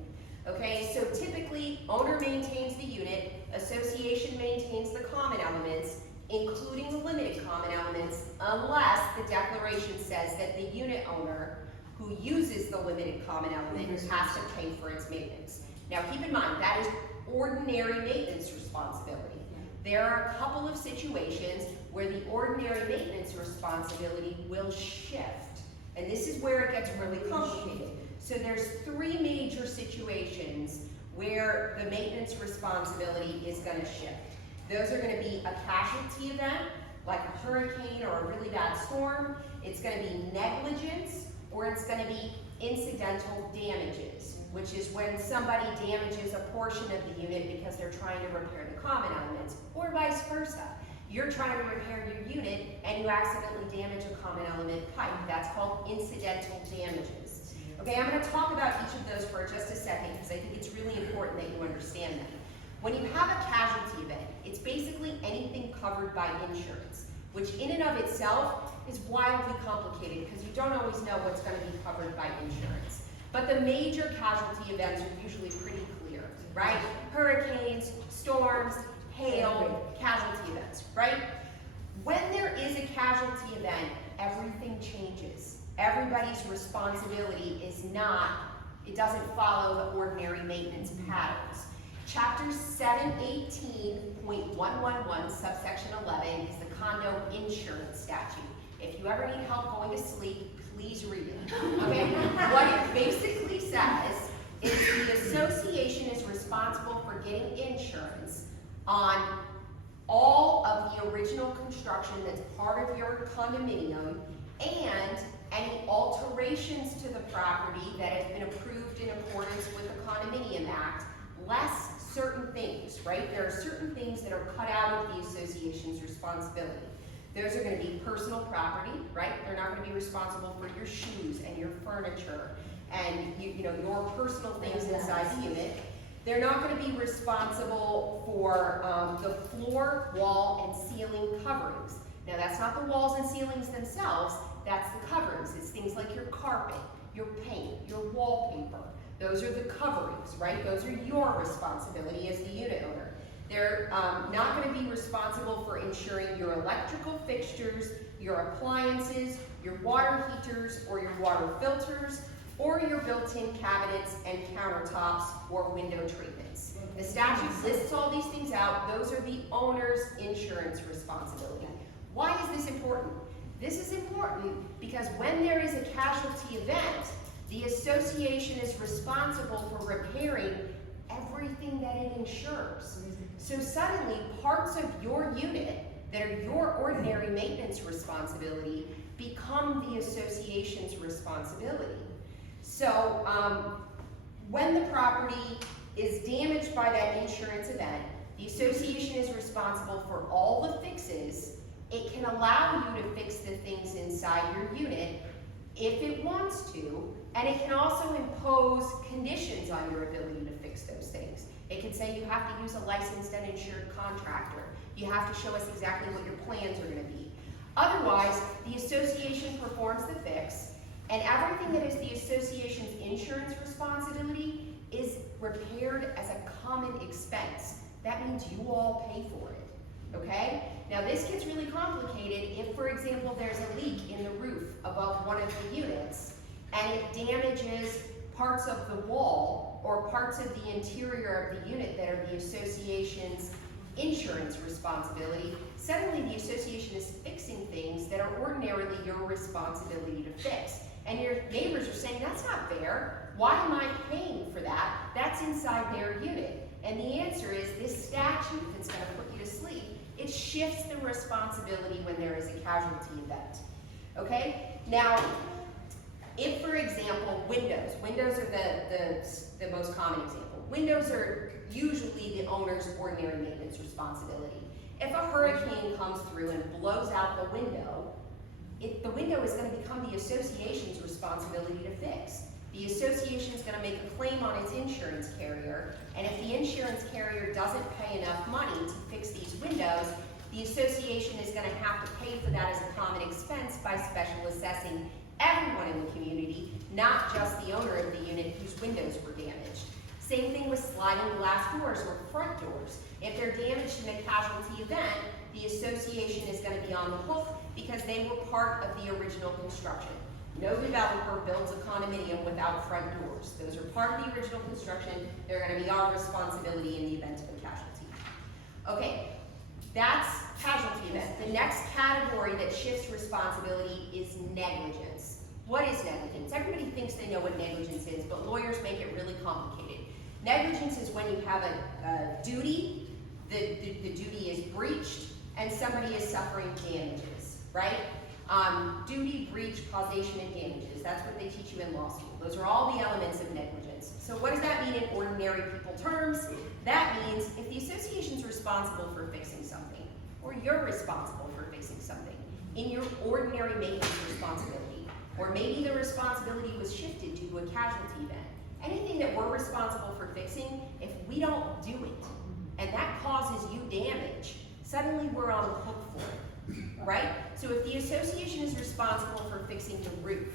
Okay, so typically, owner maintains the unit, association maintains the common elements, including the limited common elements, unless the declaration says that the unit owner who uses the limited common element has to pay for its maintenance. Now keep in mind, that is ordinary maintenance responsibility. There are a couple of situations where the ordinary maintenance responsibility will shift. And this is where it gets really complicated. So there's 3 major situations where the maintenance responsibility is going to shift. Those are going to be a casualty event, like a hurricane or a really bad storm. It's going to be negligence, or it's going to be incidental damages, which is when somebody damages a portion of the unit because they're trying to repair the common elements, or vice versa. You're trying to repair your unit and you accidentally damage a common element pipe. That's called incidental damages. Okay, I'm going to talk about each of those for just a second because I think it's really important that you understand them. When you have a casualty event, it's basically anything covered by insurance, which in and of itself is wildly complicated because you don't always know what's going to be covered by insurance. But the major casualty events are usually pretty clear, right? Hurricanes, storms, hail, casualty events, right? When there is a casualty event, everything changes. Everybody's responsibility is not, it doesn't follow the ordinary maintenance patterns. Chapter 718.111, subsection 11, is the condo insurance statute. If you ever need help going to sleep, please read it, okay? What it basically says is the association is responsible for getting insurance on all of the original construction that's part of your condominium and any alterations to the property that has been approved in accordance with the Condominium Act, less certain things, right? There are certain things that are cut out of the association's responsibility. Those are going to be personal property, right? They're not going to be responsible for your shoes and your furniture and your personal things inside the unit. They're not going to be responsible for the floor, wall, and ceiling coverings. Now that's not the walls and ceilings themselves, that's the coverings. It's things like your carpet, your paint, your wallpaper. Those are the coverings, right? Those are your responsibility as the unit owner. They're not going to be responsible for insuring your electrical fixtures, your appliances, your water heaters or your water filters, or your built-in cabinets and countertops or window treatments. The statute lists all these things out. Those are the owner's insurance responsibility. Why is this important? This is important because when there is a casualty event, the association is responsible for repairing everything that it insures. So suddenly, parts of your unit that are your ordinary maintenance responsibility become the association's responsibility. So when the property is damaged by that insurance event, the association is responsible for all the fixes. It can allow you to fix the things inside your unit if it wants to, and it can also impose conditions on your ability to fix those things. It can say you have to use a licensed and insured contractor. You have to show us exactly what your plans are going to be. Otherwise, the association performs the fix, and everything that is the association's insurance responsibility is repaired as a common expense. That means you all pay for it, okay? Now this gets really complicated if, for example, there's a leak in the roof above one of the units, and it damages parts of the wall or parts of the interior of the unit that are the association's insurance responsibility. Suddenly the association is fixing things that are ordinarily your responsibility to fix. And your neighbors are saying, that's not fair. Why am I paying for that? That's inside their unit. And the answer is this statute that's going to put you to sleep, it shifts the responsibility when there is a casualty event. Okay? Now, if, for example, windows are the most common example. Windows are usually the owner's ordinary maintenance responsibility. If a hurricane comes through and blows out the window is going to become the association's responsibility to fix. The association is going to make a claim on its insurance carrier, and if the insurance carrier doesn't pay enough money to fix these windows, the association is going to have to pay for that as a common expense by special assessing everyone in the community, not just the owner of the unit whose windows were damaged. Same thing with sliding glass doors or front doors. If they're damaged in a casualty event, the association is going to be on the hook because they were part of the original construction. No developer builds a condominium without front doors. Those are part of the original construction. They're going to be our responsibility in the event of a casualty. Okay, that's casualty event. The next category that shifts responsibility is negligence. What is negligence? Everybody thinks they know what negligence is, but lawyers make it really complicated. Negligence is when you have a duty, the duty is breached, and somebody is suffering damages, right? Duty, breach, causation, and damages. That's what they teach you in law school. Those are all the elements of negligence. So what does that mean in ordinary people terms? That means if the association's responsible for fixing something, or you're responsible for fixing something, in your ordinary maintenance responsibility, or maybe the responsibility was shifted due to a casualty event. Anything that we're responsible for fixing, if we don't do it, and that causes you damage, suddenly we're on the hook for it, right? So if the association is responsible for fixing the roof,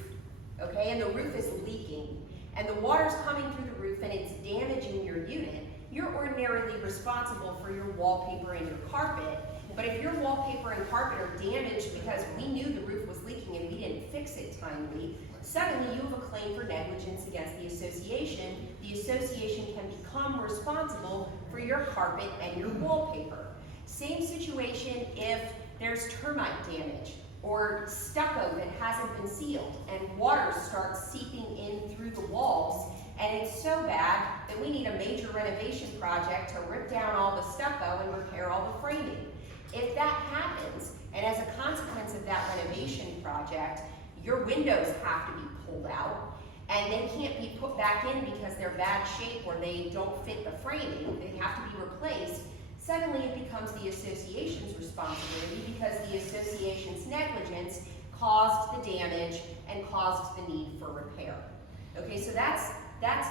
okay, and the roof is leaking, and the water's coming through the roof and it's damaging your unit, you're ordinarily responsible for your wallpaper and your carpet. But if your wallpaper and carpet are damaged because we knew the roof was leaking and we didn't fix it timely, suddenly you have a claim for negligence against the association. The association can become responsible for your carpet and your wallpaper. Same situation if there's termite damage or stucco that hasn't been sealed and water starts seeping in through the walls, and it's so bad that we need a major renovation project to rip down all the stucco and repair all the framing. If that happens, and as a consequence of that renovation project, your windows have to be pulled out, and they can't be put back in because they're bad shape or they don't fit the framing, they have to be replaced, suddenly it becomes the association's responsibility because the association's negligence caused the damage and caused the need for repair. Okay, so that's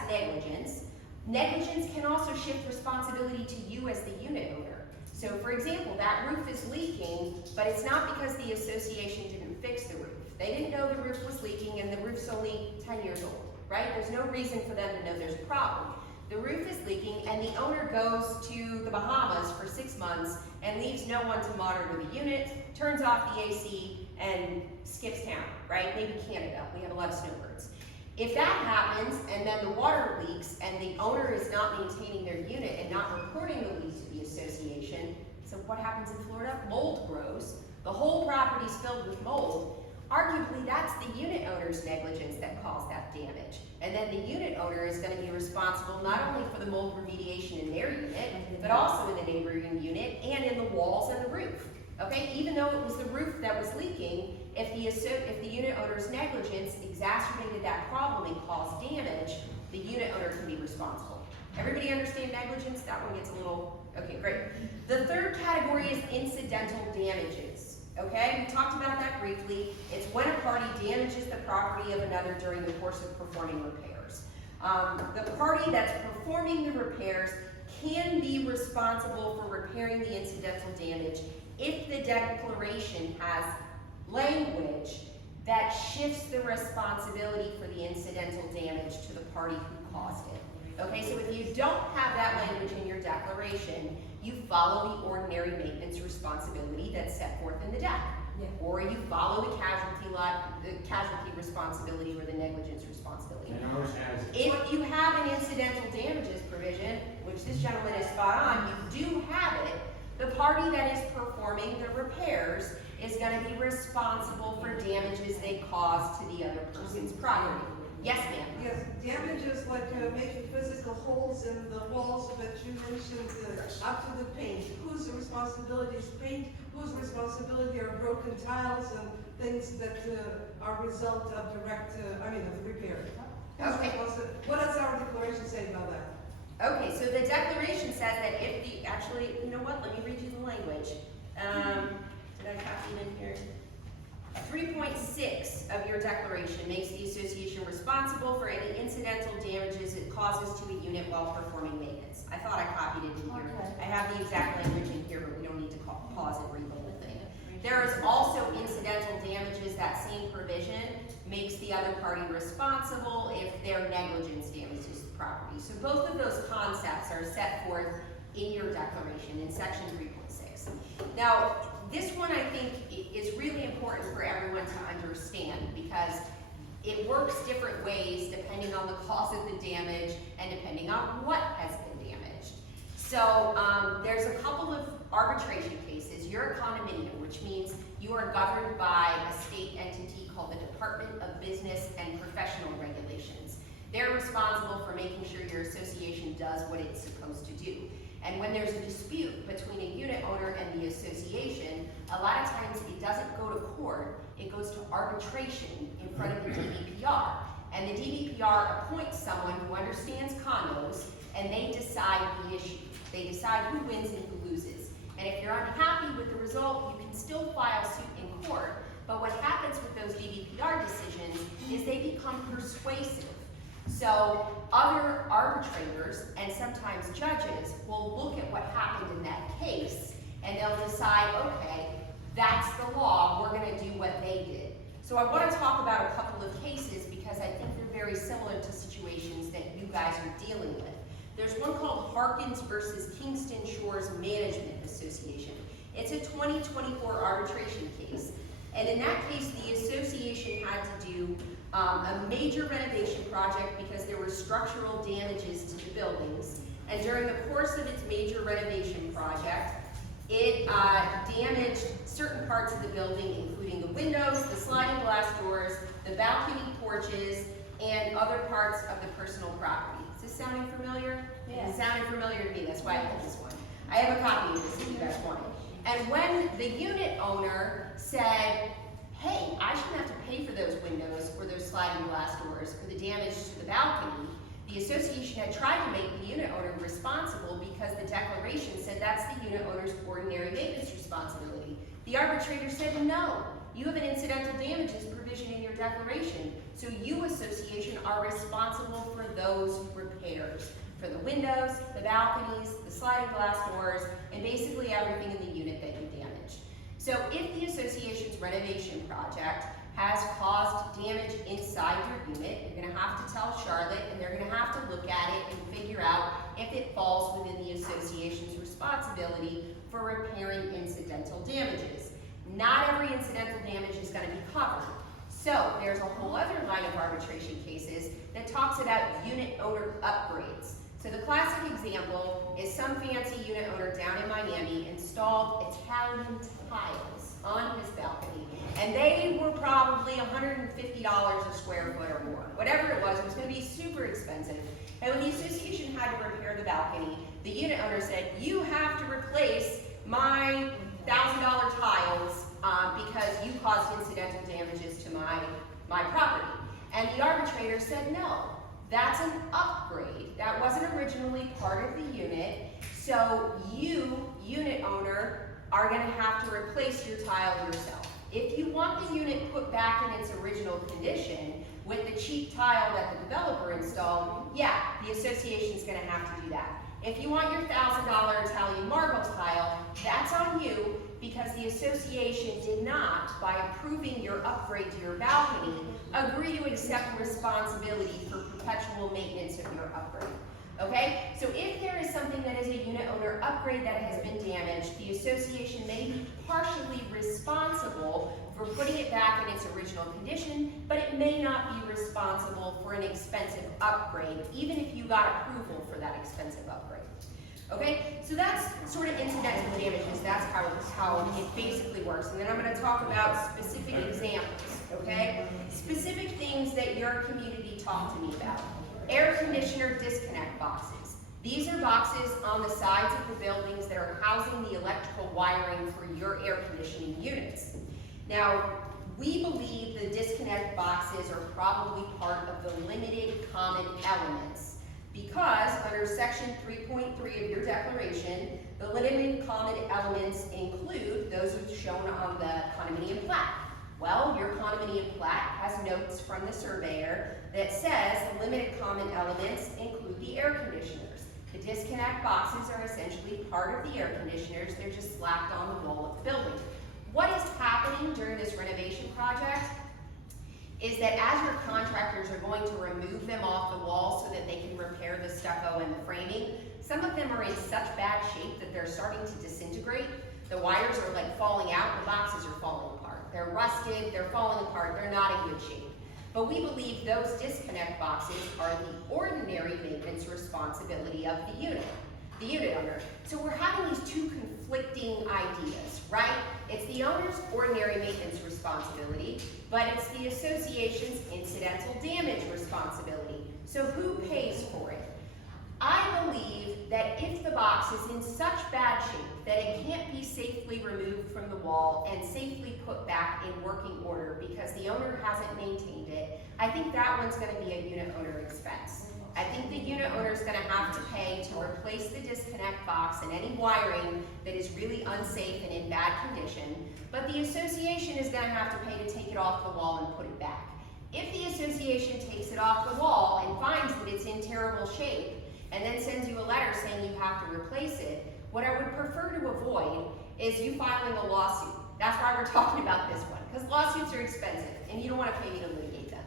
negligence. Negligence can also shift responsibility to you as the unit owner. So for example, that roof is leaking, but it's not because the association didn't fix the roof. They didn't know the roof was leaking and the roof's only 10 years old, right? There's no reason for them to know there's a problem. The roof is leaking and the owner goes to the Bahamas for 6 months and leaves no one to monitor the unit, turns off the AC and skips town, right? Maybe Canada, we have a lot of snowbirds. If that happens and then the water leaks and the owner is not maintaining their unit and not reporting the leak to the association, so what happens in Florida? Mold grows. The whole property's filled with mold. Arguably, that's the unit owner's negligence that caused that damage. And then the unit owner is going to be responsible not only for the mold remediation in their unit, but also in the neighboring unit and in the walls and the roof. Okay, even though it was the roof that was leaking, if the unit owner's negligence exacerbated that problem and caused damage, the unit owner can be responsible. Everybody understand negligence? That one gets a little, okay, great. The third category is incidental damages. Okay, we talked about that briefly. It's when a party damages the property of another during the course of performing repairs. The party that's performing the repairs can be responsible for repairing the incidental damage if the declaration has language that shifts the responsibility for the incidental damage to the party who caused it. Okay, so if you don't have that language in your declaration, you follow the ordinary maintenance responsibility that's set forth in the deck. Yeah. Or you follow the casualty responsibility or the negligence responsibility. And ours has. If you have an incidental damages provision, which this gentleman is spot on, you do have it, the party that is performing the repairs is going to be responsible for damages they caused to the other person's property. Yes, ma'am? Yes, damages like making physical holes in the walls that you mentioned, up to the paint. Whose responsibility is paint? Whose responsibility are broken tiles and things that are a result of of the repair? Okay. What does our declaration say about that? Okay, so the declaration says that if the, actually, you know what, let me read you the language. Did I copy it in here? 3.6 of your declaration makes the association responsible for any incidental damages it causes to a unit while performing maintenance. I thought I copied it in here. Okay. I have the exact language in here, but we don't need to pause and read the whole thing. There is also incidental damages. That same provision makes the other party responsible if their negligence damages the property. So both of those concepts are set forth in your declaration in section 3.6. Now, this one I think is really important for everyone to understand because it works different ways depending on the cause of the damage and depending on what has been damaged. So there's a couple of arbitration cases. You're a condominium, which means you are governed by a state entity called the Department of Business and Professional Regulations. They're responsible for making sure your association does what it's supposed to do. And when there's a dispute between a unit owner and the association, a lot of times it doesn't go to court, it goes to arbitration in front of the DBPR. And the DBPR appoints someone who understands condos, and they decide the issue. They decide who wins and who loses. And if you're unhappy with the result, you can still file suit in court, but what happens with those DBPR decisions is they become persuasive. So other arbitrators and sometimes judges will look at what happened in that case and they'll decide, okay, that's the law, we're going to do what they did. So I want to talk about a couple of cases because I think they're very similar to situations that you guys are dealing with. There's one called Harkins versus Kingston Shores Management Association. It's a 2024 arbitration case. And in that case, the association had to do a major renovation project because there were structural damages to the buildings. And during the course of its major renovation project, it damaged certain parts of the building, including the windows, the sliding glass doors, the balcony porches, and other parts of the personal property. Is this sounding familiar? Yeah. It sounded familiar to me, that's why I picked this one. I have a copy of this if you guys want it. And when the unit owner said, hey, I shouldn't have to pay for those windows or those sliding glass doors or the damage to the balcony, the association had tried to make the unit owner responsible because the declaration said that's the unit owner's ordinary maintenance responsibility. The arbitrator said, no, you have an incidental damages provision in your declaration, so you, association, are responsible for those repairs, for the windows, the balconies, the sliding glass doors, and basically everything in the unit that you damaged. So if the association's renovation project has caused damage inside your unit, you're gonna have to tell Charlotte, and they're gonna have to look at it and figure out if it falls within the association's responsibility for repairing incidental damages. Not every incidental damage is gonna be covered. So there's a whole other line of arbitration cases that talks about unit owner upgrades. So the classic example is some fancy unit owner down in Miami installed Italian tiles on his balcony, and they were probably $150 a square foot or more. Whatever it was going to be super expensive. And when the association had to repair the balcony, the unit owner said, you have to replace my $1,000 tiles because you caused incidental damages to my property. And the arbitrator said, no, that's an upgrade. That wasn't originally part of the unit, so you, unit owner, are going to have to replace your tile yourself. If you want the unit put back in its original condition with the cheap tile that the developer installed, yeah, the association's going to have to do that. If you want your $1,000 Italian marble tile, that's on you because the association did not, by approving your upgrade to your balcony, agree to accept responsibility for perpetual maintenance of your upgrade. Okay? So if there is something that is a unit owner upgrade that has been damaged, the association may be partially responsible for putting it back in its original condition, but it may not be responsible for an expensive upgrade, even if you got approval for that expensive upgrade. Okay, so that's sort of incidental damages. That's how it basically works. And then I'm going to talk about specific examples, okay? Specific things that your community talked to me about. Air conditioner disconnect boxes. These are boxes on the sides of the buildings that are housing the electrical wiring for your air conditioning units. Now, we believe the disconnect boxes are probably part of the limited common elements because under section 3.3 of your declaration, the limited common elements include those shown on the condominium plat. Well, your condominium plat has notes from the surveyor that says the limited common elements include the air conditioners. The disconnect boxes are essentially part of the air conditioners. They're just slapped on the wall of the building. What is happening during this renovation project is that as your contractors are going to remove them off the wall so that they can repair the stucco and the framing, some of them are in such bad shape that they're starting to disintegrate. The wires are like falling out, the boxes are falling apart. They're rusted, they're falling apart, they're not in good shape. But we believe those disconnect boxes are the ordinary maintenance responsibility of the unit owner. So we're having these two conflicting ideas, right? It's the owner's ordinary maintenance responsibility, but it's the association's incidental damage responsibility. So who pays for it? I believe that if the box is in such bad shape that it can't be safely removed from the wall and safely put back in working order because the owner hasn't maintained it, I think that one's going to be a unit owner expense. I think the unit owner is going to have to pay to replace the disconnect box and any wiring that is really unsafe and in bad condition, but the association is going to have to pay to take it off the wall and put it back. If the association takes it off the wall and finds that it's in terrible shape, and then sends you a letter saying you have to replace it, what I would prefer to avoid is you filing a lawsuit. That's why we're talking about this one, because lawsuits are expensive, and you don't want to pay me to litigate them.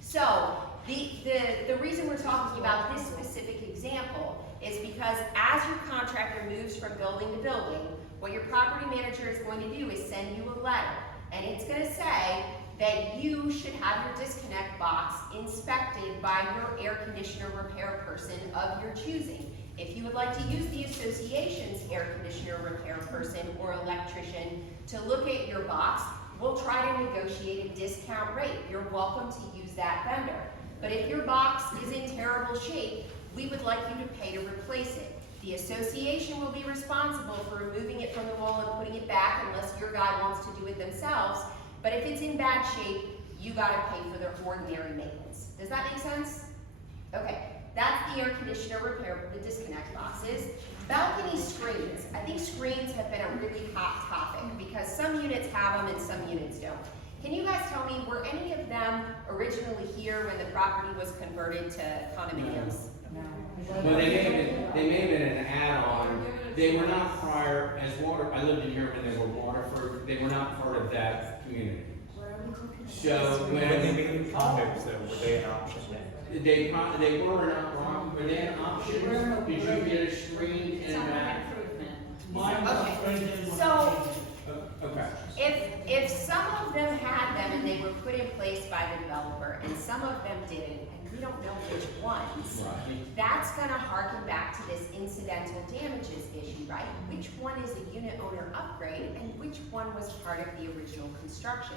So, the reason we're talking about this specific example is because as your contractor moves from building to building, what your property manager is going to do is send you a letter, and it's going to say that you should have your disconnect box inspected by your air conditioner repair person of your choosing. If you would like to use the association's air conditioner repair person or electrician to look at your box, we'll try to negotiate a discount rate. You're welcome to use that vendor. But if your box is in terrible shape, we would like you to pay to replace it. The association will be responsible for removing it from the wall and putting it back unless your guy wants to do it themselves. But if it's in bad shape, you gotta pay for their ordinary maintenance. Does that make sense? Okay, that's the air conditioner repair, the disconnect boxes. Balcony screens. I think screens have been a really hot topic because some units have them and some units don't. Can you guys tell me, were any of them originally here when the property was converted to condominiums? Well, they may have been an add-on. They were not prior, as water, I lived in here when they were Waterford, they were not part of that community. So When they when became condos though, were they an option then? they were an option, did you get a screen in that? Okay, so Okay. if some of them had them and they were put in place by the developer and some of them didn't, and we don't know which ones, Right. that's gonna harken back to this incidental damages issue, right? Which one is a unit owner upgrade and which one was part of the original construction?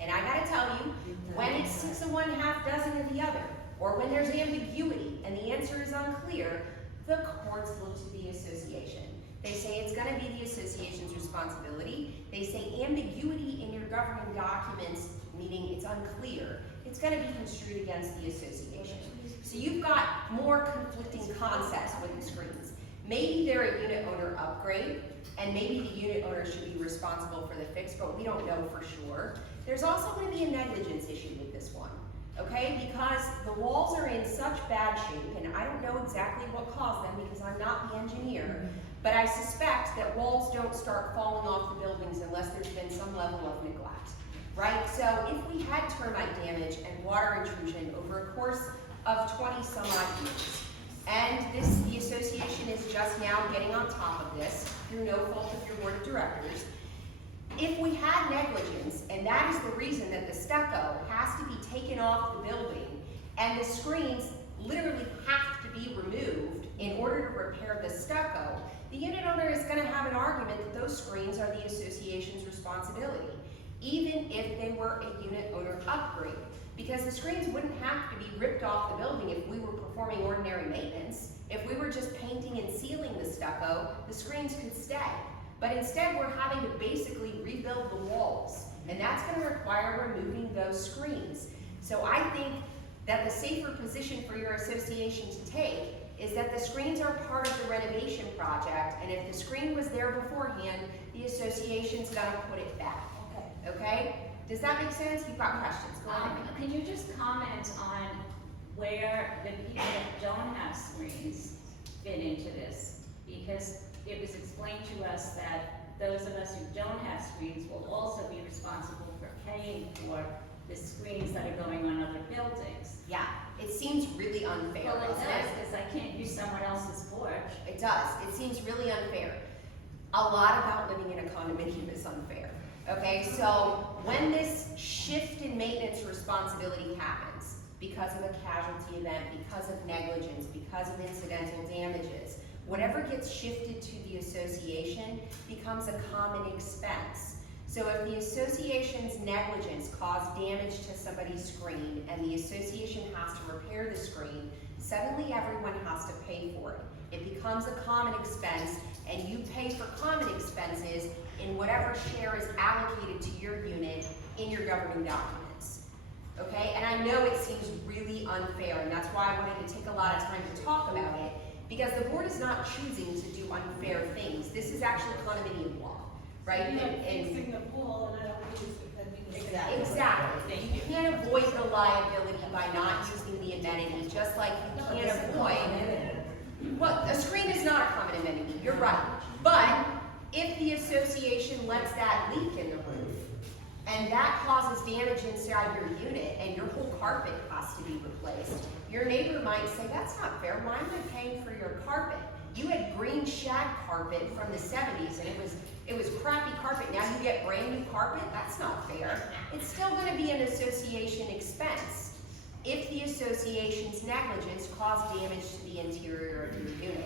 And I gotta tell you, when it's 6 of one, half dozen of the other, or when there's ambiguity and the answer is unclear, the courts look to the association. They say it's gonna be the association's responsibility. They say ambiguity in your governing documents, meaning it's unclear, it's gonna be construed against the association. So you've got more conflicting concepts with the screens. Maybe they're a unit owner upgrade, and maybe the unit owner should be responsible for the fix, but we don't know for sure. There's also gonna be a negligence issue with this one, okay? Because the walls are in such bad shape, and I don't know exactly what caused them because I'm not the engineer, but I suspect that walls don't start falling off the buildings unless there's been some level of neglect, right? So if we had termite damage and water intrusion over a course of 20 some odd years, and the association is just now getting on top of this through no fault of your board of directors, if we had negligence, and that is the reason that the stucco has to be taken off the building, and the screens literally have to be removed in order to repair the stucco, the unit owner is going to have an argument that those screens are the association's responsibility, even if they were a unit owner upgrade. Because the screens wouldn't have to be ripped off the building if we were performing ordinary maintenance. If we were just painting and sealing the stucco, the screens could stay. But instead, we're having to basically rebuild the walls, and that's going to require removing those screens. So I think that the safer position for your association to take is that the screens are part of the renovation project, and if the screen was there beforehand, the association's going to put it back. Okay? Does that make sense? You've got questions. Go ahead. Can you just comment on where the people that don't have screens fit into this? Because it was explained to us that those of us who don't have screens will also be responsible for paying for the screens that are going on other buildings. Yeah, it seems really unfair, Well, it doesn't does, it? because I can't use someone else's porch. It does. It seems really unfair. A lot about living in a condominium is unfair. Okay, so when this shift in maintenance responsibility happens because of a casualty event, because of negligence, because of incidental damages, whatever gets shifted to the association becomes a common expense. So if the association's negligence caused damage to somebody's screen and the association has to repair the screen, suddenly everyone has to pay for it. It becomes a common expense, and you pay for common expenses in whatever share is allocated to your unit in your governing documents. Okay, and I know it seems really unfair, and that's why I wanted to take a lot of time to talk about it, because the board is not choosing to do unfair things. This is actually condominium law, right? Fixing the pool, and I don't use it, then we can. Exactly. You can't avoid the liability by not using the amenity, just like you can't avoid. Well, a screen is not a common amenity, you're right. But if the association lets that leak in the roof, and that causes damage inside your unit, and your whole carpet has to be replaced, your neighbor might say, that's not fair, why am I paying for your carpet? You had green shag carpet from the 70s, and it was crappy carpet, now you get brand new carpet? That's not fair. It's still gonna be an association expense if the association's negligence caused damage to the interior of your unit.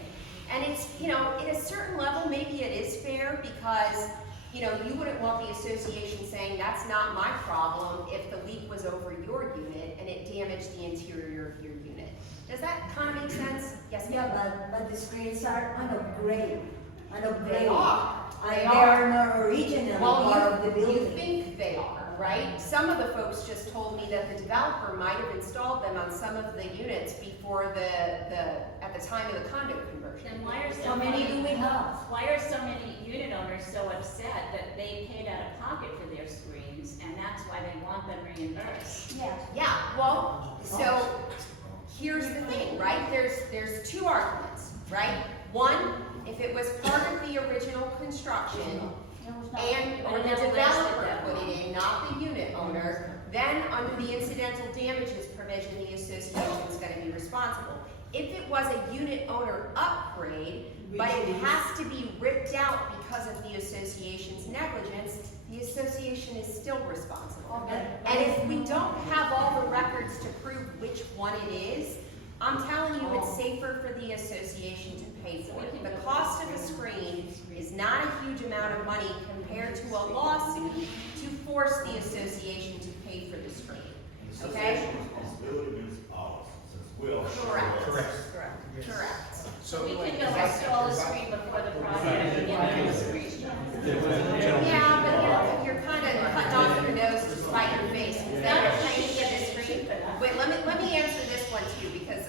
And it's, you know, at a certain level, maybe it is fair because, you know, you wouldn't want the association saying, that's not my problem if the leak was over your unit and it damaged the interior of your unit. Does that kind of make sense? Yes, ma'am? Yeah, but the screens are unupgraded. They are. They are not original part of the building. You think they are, right? Some of the folks just told me that the developer might have installed them on some of the units before at the time of the condo conversion. Then why are so How many do we have? Why are so many unit owners so upset that they paid out of pocket for their screens, and that's why they want them reimbursed? Yes. Yeah, well, so here's the thing, right? There's two arguments, right? One, if it was part of the original construction, or the developer put it in, not the unit owner, then under the incidental damages provision, the association is gonna be responsible. If it was a unit owner upgrade, but it has to be ripped out because of the association's negligence, the association is still responsible. And if we don't have all the records to prove which one it is, I'm telling you, it's safer for the association to pay for it. The cost of a screen is not a huge amount of money compared to a lawsuit to force the association to pay for the screen. Okay? Association responsibility means ours, since we are. Correct. Correct. Correct. So. We can go install a screen before the project and get them the screen. Yeah, but you're kind of cutting off your nose to spite your face. Instead of trying to get this screen. Wait, let me answer this one too, because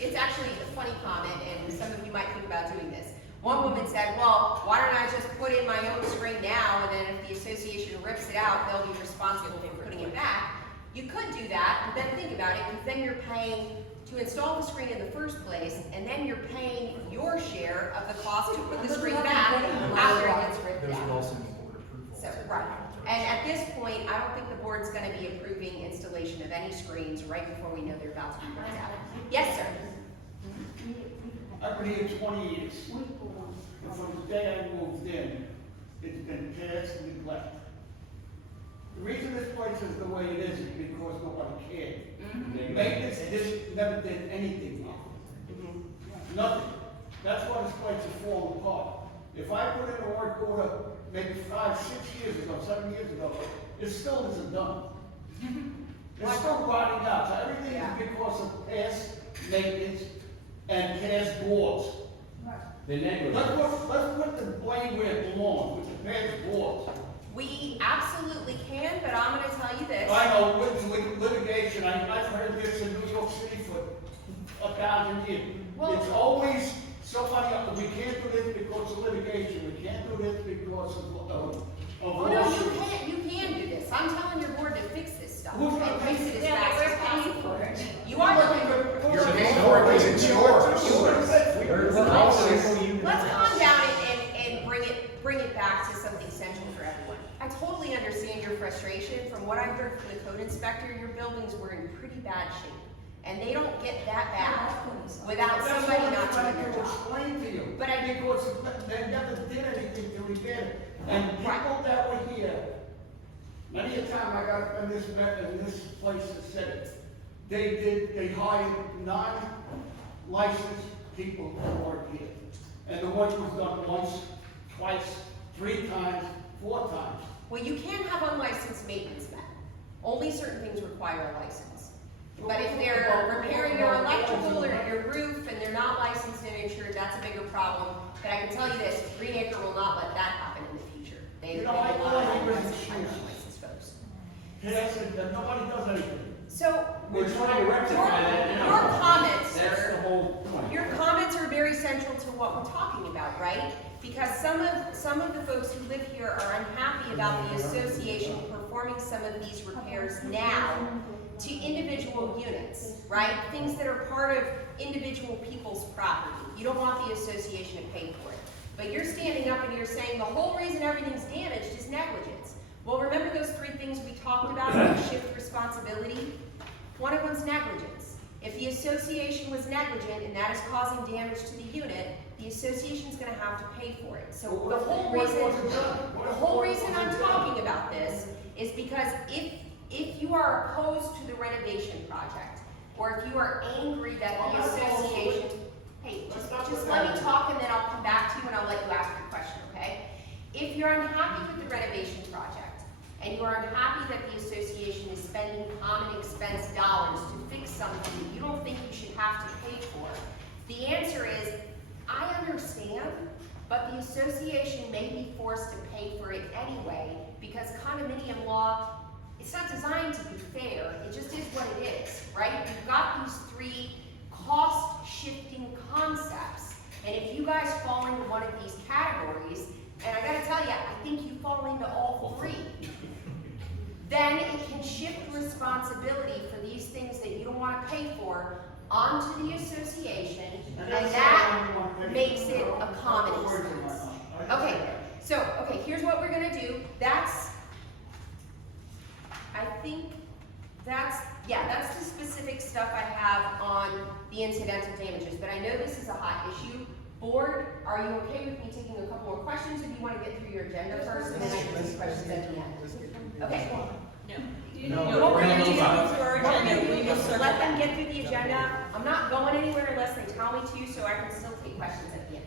it's actually a funny comment, and some of you might think about doing this. One woman said, well, why don't I just put in my own screen now, and then if the association rips it out, they'll be responsible for putting it back. You could do that, but then think about it, because then you're paying to install the screen in the first place, and then you're paying your share of the cost to put the screen back after it gets ripped Those would out. also need board approval. So, right. And at this point, I don't think the board's gonna be approving installation of any screens right before we know they're about to be ripped out. Yes, sir? I've been here 20 years. And from the day I moved in, it's been past neglect. The reason this place is the way it is because nobody cared. Maintenance never did anything here. Nothing. That's why this place is falling apart. If I put in a work order maybe 5, 6 years ago, 7 years ago, it still isn't done. It's still rotting out. So everything is because of past maintenance and past boards. The negligence. Let's put the blame where it belongs, with the past boards. We absolutely can, but I'm gonna tell you this. I know, with litigation, I've heard this in New York City for 1,000 years. Well- It's always somebody, we can't do this because of litigation, we can't do this because of Oh, no, lawsuits. you can do this. I'm telling your board to fix this stuff. Who's gonna And fix it as Yeah, fast but as we're paying possible. for it. You are looking for. You're paying for it because it's yours. We're all single units. Let's calm down and bring it back to something central for everyone. I totally understand your frustration. From what I heard from the code inspector, your buildings were in pretty bad shape. And they don't get that bad without somebody not doing their job. Explain to you. But I- Because they never did anything to repair it. And people that were here, many a time I got in this place that said it. They hired non-licensed people to work here. And the work was done once, twice, 3 times, 4 times. Well, you can have unlicensed maintenance men. Only certain things require a license. But if they're repairing your electrical or your roof and they're not licensed and insured, that's a bigger problem. But I can tell you this, Green Acre will not let that happen in the future. They will not hire unlicensed folks. Yes, and nobody does anything. So, We're trying to rectify that now. your comments, That's sir, the whole point. your comments are very central to what we're talking about, right? Because some of the folks who live here are unhappy about the association performing some of these repairs now to individual units, right? Things that are part of individual people's property. You don't want the association to pay for it. But you're standing up and you're saying the whole reason everything's damaged is negligence. Well, remember those 3 things we talked about shift responsibility? One of them's negligence. If the association was negligent and that is causing damage to the unit, the association's gonna have to pay for it. So the whole reason I'm talking about this is because if you are opposed to the renovation project, or if you are angry that the association, hey, just let me talk and then I'll come back to you and I'll let you ask your question, okay? If you're unhappy with the renovation project, and you are unhappy that the association is spending common expense dollars to fix something that you don't think you should have to pay for, the answer is, I understand, but the association may be forced to pay for it anyway, because condominium law, it's not designed to be fair, it just is what it is, right? You've got these 3 cost-shifting concepts, and if you guys fall into one of these categories, and I gotta tell you, I think you fall into all 3, then it can shift responsibility for these things that you don't wanna pay for onto the association, and that makes it a common expense. Okay, here's what we're gonna do. That's the specific stuff I have on the incidental damages, but I know this is a hot issue. Board, are you okay with me taking a couple more questions, or do you want to get through your agenda first, and then I can take questions at the end? Okay. No, we're gonna move on. Let them get through the agenda. I'm not going anywhere unless they tell me to, so I can still take questions at the end.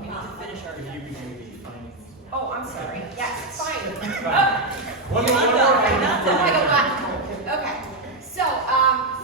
We need to finish our. If you can do the findings. Oh, I'm sorry. Yes, fine. One more. Okay, so,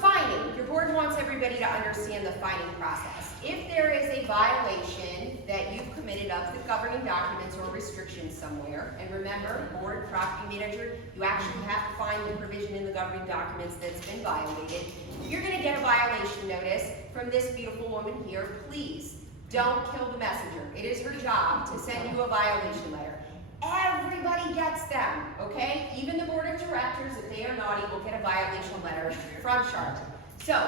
fining. Your board wants everybody to understand the fining process. If there is a violation that you've committed of the governing documents or restrictions somewhere, and remember, board, property manager, you actually have to find the provision in the governing documents that's been violated, you're gonna get a violation notice from this beautiful woman here. Please, don't kill the messenger. It is her job to send you a violation letter. Everybody gets them, okay? Even the board of directors, if they are naughty, will get a violation letter from Charlotte. So,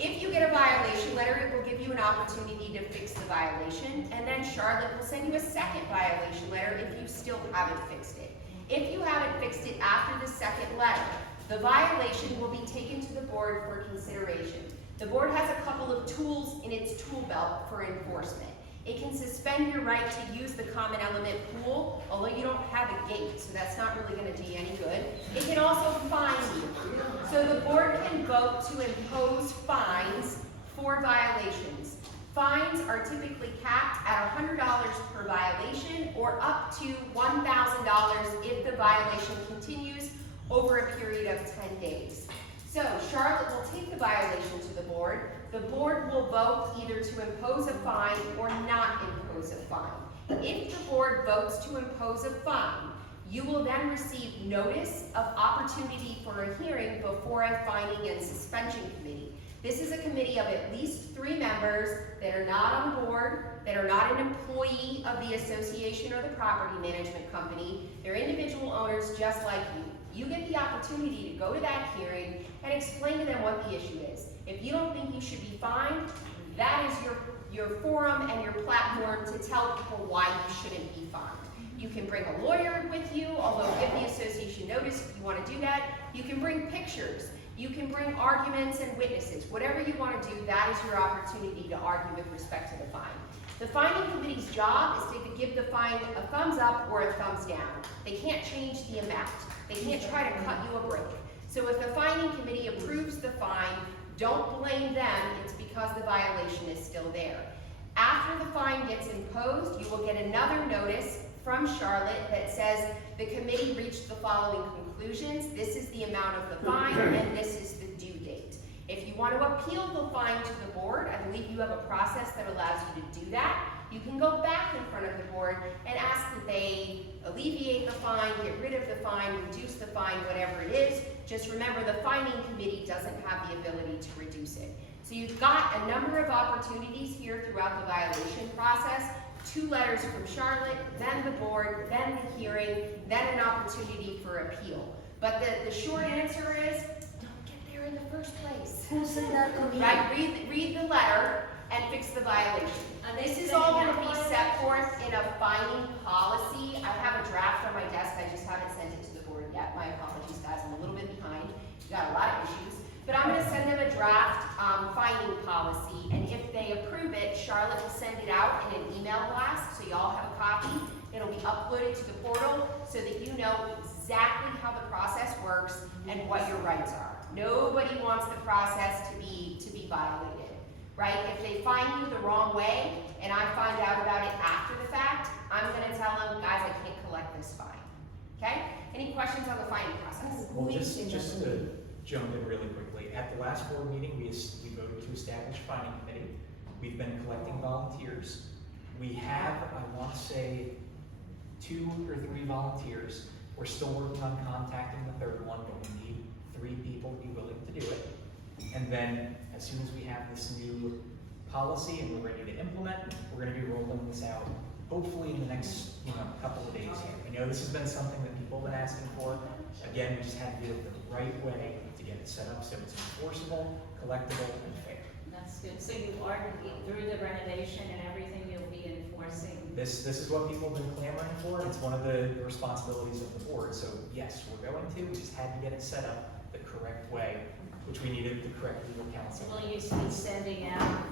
if you get a violation letter, it will give you an opportunity to fix the violation, and then Charlotte will send you a second violation letter if you still haven't fixed it. If you haven't fixed it after the second letter, the violation will be taken to the board for consideration. The board has a couple of tools in its tool belt for enforcement. It can suspend your right to use the common element pool, although you don't have a gate, so that's not really going to do you any good. It can also fine you. So the board can vote to impose fines for violations. Fines are typically capped at $100 per violation, or up to $1,000 if the violation continues over a period of 10 days. So Charlotte will take the violation to the board. The board will vote either to impose a fine or not impose a fine. If the board votes to impose a fine, you will then receive notice of opportunity for a hearing before a fining and suspension committee. This is a committee of at least 3 members that are not on board, that are not an employee of the association or the property management company. They're individual owners just like you. You get the opportunity to go to that hearing and explain to them what the issue is. If you don't think you should be fined, that is your forum and your platform to tell people why you shouldn't be fined. You can bring a lawyer with you, although give the association notice if you want to do that. You can bring pictures. You can bring arguments and witnesses. Whatever you want to do, that is your opportunity to argue with respect to the fine. The fining committee's job is to give the fine a thumbs up or a thumbs down. They can't change the amount. They can't try to cut you a break. So if the fining committee approves the fine, don't blame them, it's because the violation is still there. After the fine gets imposed, you will get another notice from Charlotte that says the committee reached the following conclusions. This is the amount of the fine and this is the due date. If you want to appeal the fine to the board, I believe you have a process that allows you to do that. You can go back in front of the board and ask that they alleviate the fine, get rid of the fine, reduce the fine, whatever it is. Just remember, the fining committee doesn't have the ability to reduce it. So you've got a number of opportunities here throughout the violation process. 2 letters from Charlotte, then the board, then the hearing, then an opportunity for appeal. But the short answer is, don't get there in the first place. Who's in that committee? Right, read the letter. and fix the violation. Are they This is sending all out gonna be set forth in a fining policy. I have a draft on my desk, I just haven't sent it to the board yet. My apologies, guys, I'm a little bit behind. We got a lot of issues. But I'm gonna send them a draft, fining policy, and if they approve it, Charlotte will send it out in an email blast, so y'all have a copy. It'll be uploaded to the portal so that you know exactly how the process works and what your rights are. Nobody wants the process to be violated, right? If they find you the wrong way, and I find out about it after the fact, I'm gonna tell them, guys, I can't collect this fine, okay? Any questions on the fining process? Well, just to jump in really quickly, at the last board meeting, we voted to establish a fining committee. We've been collecting volunteers. We have, I want to say, 2 or 3 volunteers. We're still working on contacting the third one, but we need 3 people to be willing to do it. And then, as soon as we have this new policy and we're ready to implement, we're gonna be rolling this out, hopefully in the next, couple of days here. I know this has been something that people have been asking for. Again, we just had to do it the right way to get it set up so it's enforceable, collectible, and fair. That's good. So you are, through the renovation and everything, you'll be enforcing. This is what people have been clamoring for. It's one of the responsibilities of the board. So yes, we're going to. We just had to get it set up the correct way, which we needed the correct legal counsel. Will you be sending out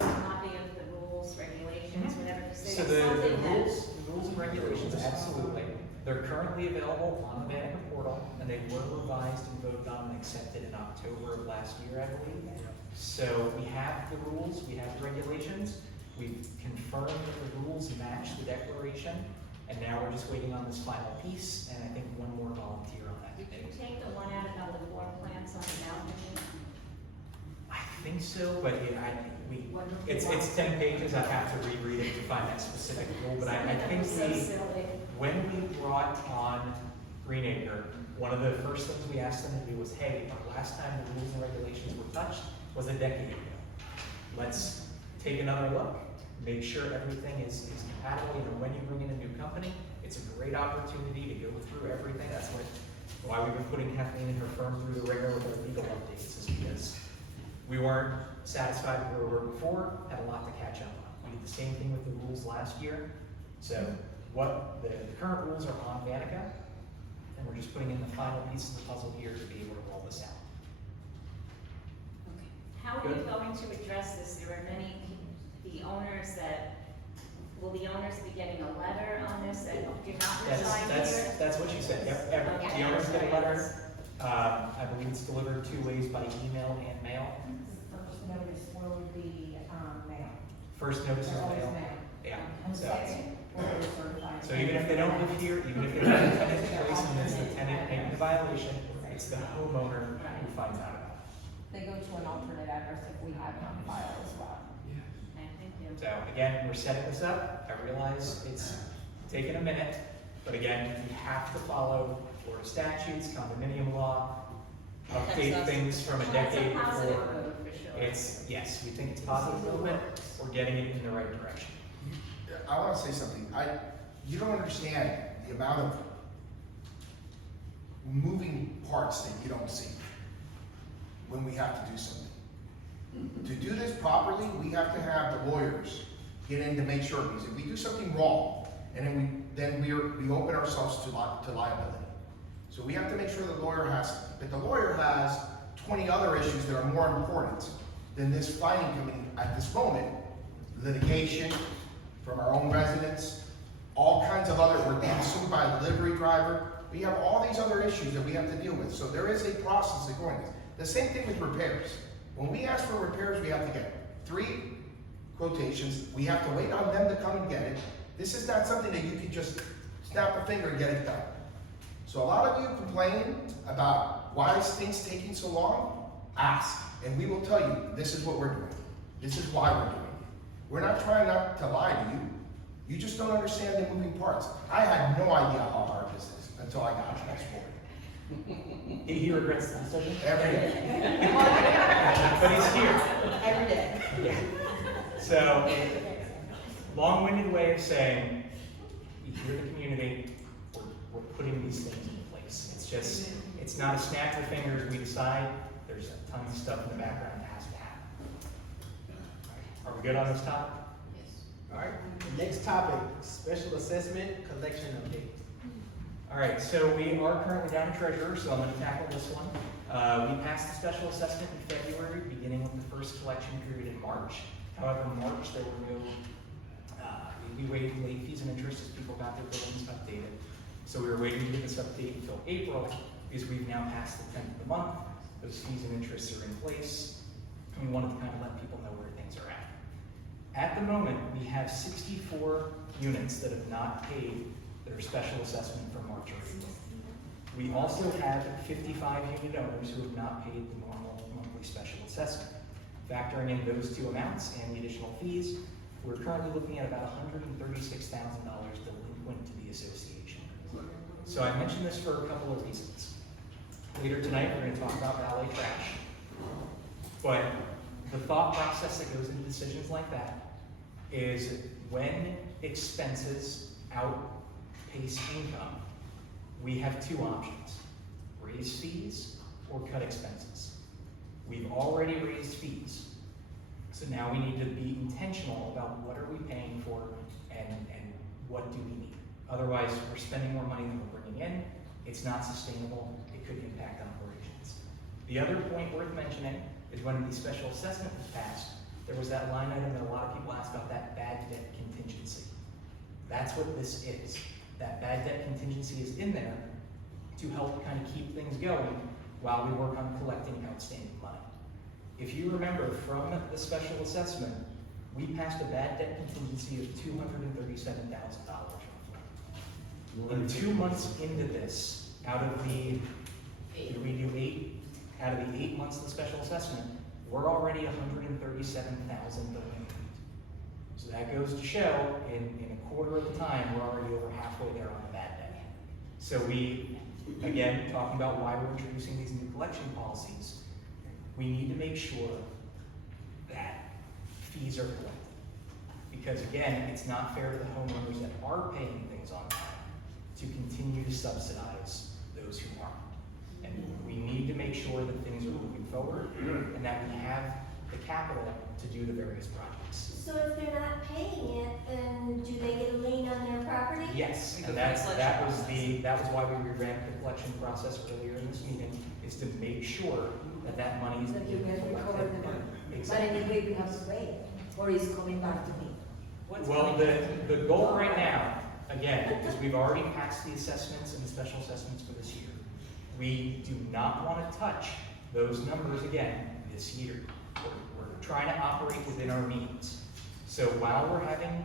a copy of the rules, regulations, whatever? Because So there's the something that. rules and regulations, absolutely. They're currently available on the Vanica portal, and they were revised and voted on and accepted in October of last year, I believe. So we have the rules, we have the regulations, we've confirmed that the rules match the declaration, and now we're just waiting on this final piece, and I think one more volunteer on that Did you committee. take the one out of the floor plans on the balcony? I think so, but it's 10 pages, I have to reread it to find that specific rule, but I think So silly. when we brought on Greenacre, one of the first things we asked them to do was, hey, the last time the rules and regulations were touched was a decade ago. Let's take another look, make sure everything is compatible. When you bring in a new company, it's a great opportunity to go through everything. That's why we've been putting Kathleen and her firm through the ringer with our legal updates, is because we weren't satisfied with where we were before, had a lot to catch up on. We did the same thing with the rules last year. So what the current rules are on Vanica, and we're just putting in the final piece of the puzzle here to be able to roll this out. How are you Good. going to address this? There are many, will the owners be getting a letter on this that you're not residing here? That's what she said. Yep, the owners get a letter. I believe it's delivered 2 ways, by email and mail. First notice will be, mail. First notice is They're always mail. mail. Yeah. And So, second, will be certified. so even if they don't live here, even if they have a tenant in place and it's the tenant making the violation, it's the homeowner who finds out about it. They go to an alternate address if we have it on file as well. Okay, thank you. So again, we're setting this up. I realize it's taken a minute, but again, we have to follow Florida statutes, condominium law, update things from a decade That's a positive before. move for sure. Yes, we think it's positive movement. We're getting it in the right direction. I want to say something. You don't understand the amount of moving parts that you don't see when we have to do something. To do this properly, we have to have the lawyers get in to make sure, because if we do something wrong, and then we open ourselves to liability. So we have to make sure the lawyer has, but the lawyer has 20 other issues that are more important than this fining committee at this moment. Litigation from our own residents, all kinds of other, we're being sued by a delivery driver. We have all these other issues that we have to deal with. So there is a process that going. The same thing with repairs. When we ask for repairs, we have to get 3 quotations. We have to wait on them to come and get it. This is not something that you can just snap a finger and get it done. So a lot of you complain about why is things taking so long? Ask, and we will tell you, this is what we're doing. This is why we're doing it. We're not trying not to lie to you. You just don't understand the moving parts. I had no idea how hard this is until I got to this board. He regrets the decision? Every day. But he's here. Every day. Yeah. So, long-winded way of saying, we hear the community, we're putting these things in place. It's just, it's not a snap of fingers, we decide. There's a ton of stuff in the background that has to happen. Are we good on this topic? All right, next topic, special assessment collection update. All right, so we are currently down to treasurer, so I'm gonna tackle this one. We passed the special assessment in February, beginning with the first collection period in March. However, in March, there were no, we waived late fees and interest as people got their billings updated. So we were waiting to get this update until April, because we've now passed the 10th of the month. Those fees and interests are in place, and we wanted to kind of let people know where things are at. At the moment, we have 64 units that have not paid their special assessment for March or April. We also have 55 unit owners who have not paid the normal monthly special assessment. Factoring in those two amounts and the additional fees, we're currently looking at about $136,000 delinquent to the association. So I mentioned this for a couple of reasons. Later tonight, we're going to talk about valet trash. But the thought process that goes into decisions like that is when expenses outpace income, we have two options: raise fees or cut expenses. We've already raised fees, so now we need to be intentional about what are we paying for and what do we need. Otherwise, we're spending more money than we're bringing in. It's not sustainable. It could impact operations. The other point worth mentioning is when the special assessment was passed, there was that line item that a lot of people asked about, that bad debt contingency. That's what this is. That bad debt contingency is in there to help kind of keep things going while we work on collecting outstanding money. If you remember from the special assessment, we passed a bad debt contingency of $237,000. In 2 months into this, out of the, did we do 8? Out of the 8 months of the special assessment, we're already $137,000 delinquent. So that goes to show in a quarter of the time, we're already over halfway there on the bad debt. So we, again, talking about why we're introducing these new collection policies, we need to make sure that fees are collected. Because again, it's not fair to the homeowners that are paying things on time to continue to subsidize those who aren't. And we need to make sure that things are moving forward and that we have the capital to do the various projects. So if they're not paying it, then do they get a lien on their property? Yes, and that was why we revamped the collection process earlier in this meeting, is to make sure that that money is That you being can recover collected. the money. But Exactly. anyway, we have to wait, or it's coming back to me. Well, the goal right now, again, because we've already passed the assessments and the special assessments for this year, we do not want to touch those numbers again this year. We're trying to operate within our means. So while we're having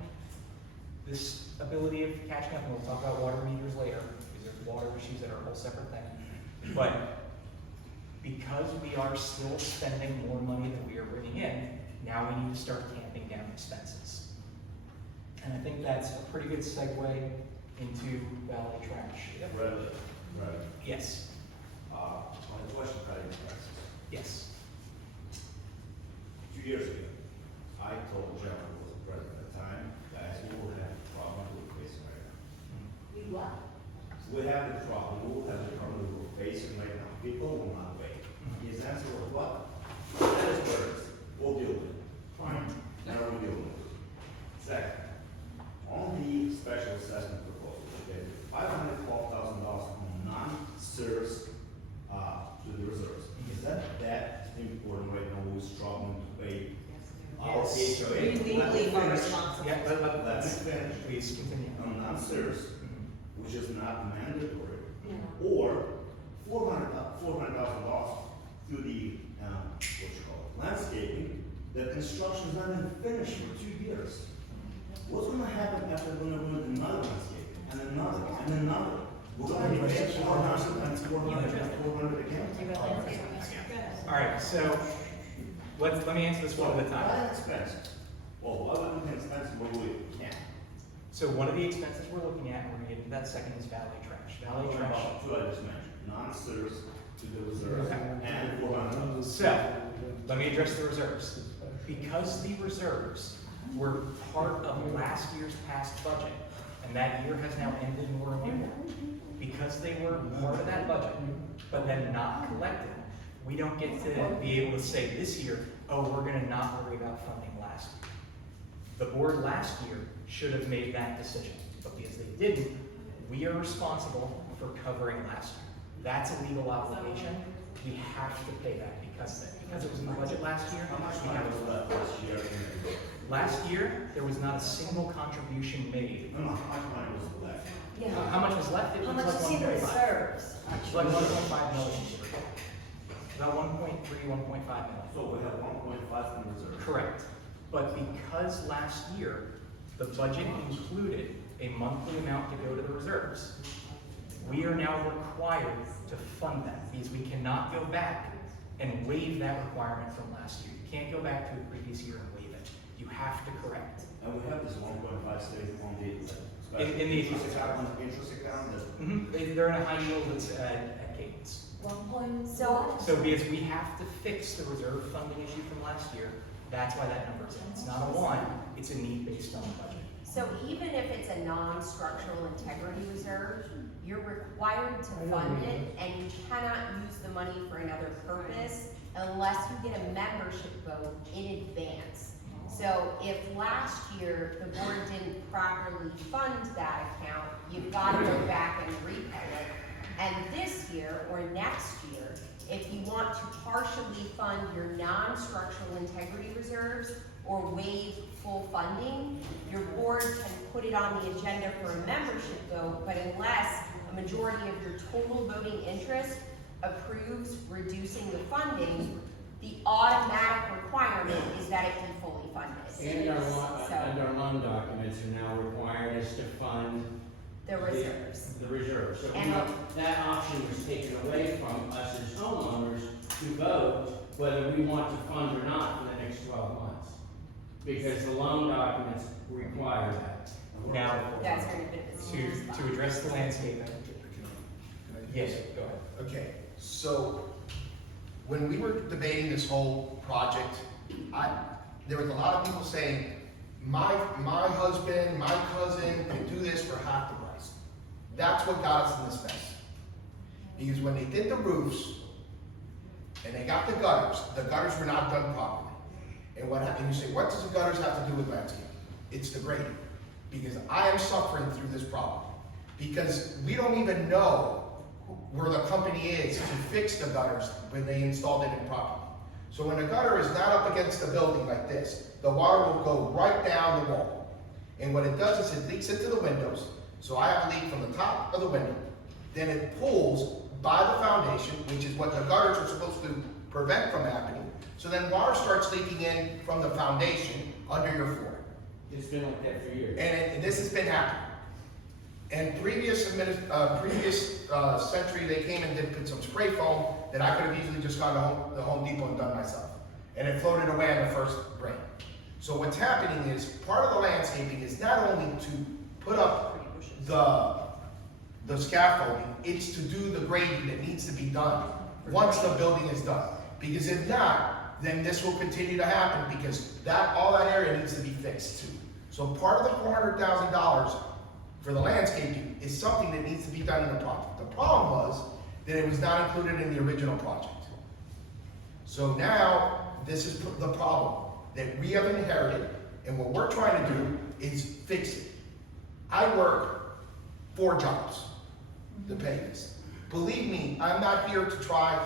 this ability of catching up, and we'll talk about water meters later, because there's water issues that are a whole separate thing, but because we are still spending more money than we are bringing in, now we need to start tamping down expenses. And I think that's a pretty good segue into valet trash. Right. Yes. My question, Yes. 2 years ago, I told Jeff, who was the president at the time, guys, we will have a problem we're facing right now. We what? We have the problem, we will have the problem we're facing right now. People will not pay. His answer was what? That is what it is. We'll deal with it. Fine. Now we're dealing with it. Second, on the special assessment proposal, okay, $512,000 on non-service to the reserves. Is that important right now? We're struggling to pay our Yes. HOA. We legally are responsible. Yeah, Let me finish. please continue. On non-service, which is not mandatory, or $400,000 to the, what you call it, landscaping, the construction is not even finished for 2 years. What's gonna happen after we're gonna do another landscaping, and another, and another? We're gonna be paying 400 and 400 and 400 again. All right, so let me answer this one at a time. Why expensive? Well, why would we expensive when we can't? So one of the expenses we're looking at, and we're gonna get into that second, is valet trash. Valet trash. Two I just mentioned, non-service to the reserves, and 400. So, let me address the reserves. Because the reserves were part of last year's past budget, and that year has now ended and we're in new one, because they were part of that budget, but then not collected, we don't get to be able to say this year, oh, we're gonna not worry about funding last year. The board last year should have made that decision, but because they didn't, we are responsible for covering last year. That's a legal obligation. We have to pay that because it was in the budget last year. How much we money have was to- left last year? Last year, there was not a single contribution made. No, how much money was left? How much was left? It was How much like is in the 1.5. reserves? Like 1.5 million. About 1.3, 1.5 million. So we have 1.5 in reserve. Correct. But because last year, the budget included a monthly amount to go to the reserves, we are now required to fund that because we cannot go back and waive that requirement from last year. You can't go back to the previous year and waive it. You have to correct. And we have this 1.5 saved on the In the interest account, that's They're in a high yield that's at Cadence. 1 So, Because we have to fix the reserve funding issue from last year, that's why that number's in. It's not a one, it's a need based on the budget. so even if it's a non-structural integrity reserve, you're required to fund it, and you cannot use the money for another purpose unless you get a membership vote in advance. So if last year the board didn't properly fund that account, you've got to go back and repay it. And this year or next year, if you want to partially fund your non-structural integrity reserves or waive full funding, your board can put it on the agenda for a membership vote, but unless a majority of your total voting interest approves reducing the funding, the automatic requirement is that it be fully funded. And So, our loan documents are now requiring us to fund the reserves. the reserve. So And that option was taken away from us as homeowners to vote whether we want to fund or not for the next 12 months. Because the loan documents require that. Now, That's going to be to address the landscaping, yes, go ahead. Okay, so when we were debating this whole project, there was a lot of people saying, my husband, my cousin can do this for half the price. That's what got us in this mess. Because when they did the roofs, and they got the gutters were not done properly. And what happened, you say, what does the gutters have to do with landscape? It's the grading. Because I am suffering through this problem. Because we don't even know where the company is to fix the gutters when they installed it improperly. So when the gutter is not up against the building like this, the water will go right down the wall. And what it does is it leaks into the windows. So I have a leak from the top of the window. Then it pulls by the foundation, which is what the gutters are supposed to prevent from happening. So then water starts leaking in from the foundation under your floor. It's been like that for years. And this has been happening. And previous century, they came and did put some spray foam that I could have easily just gone to the Home Depot and done myself. And it floated away on the first rain. So what's happening is, part of the landscaping is not only to put up the scaffolding, it's to do the grading that needs to be done once the building is done. Because if not, then this will continue to happen because all that area needs to be fixed too. So part of the $400,000 for the landscaping is something that needs to be done in the project. The problem was that it was not included in the original project. So now, this is the problem that we have inherited, and what we're trying to do is fix it. I work 4 jobs to pay this. Believe me, I'm not here to try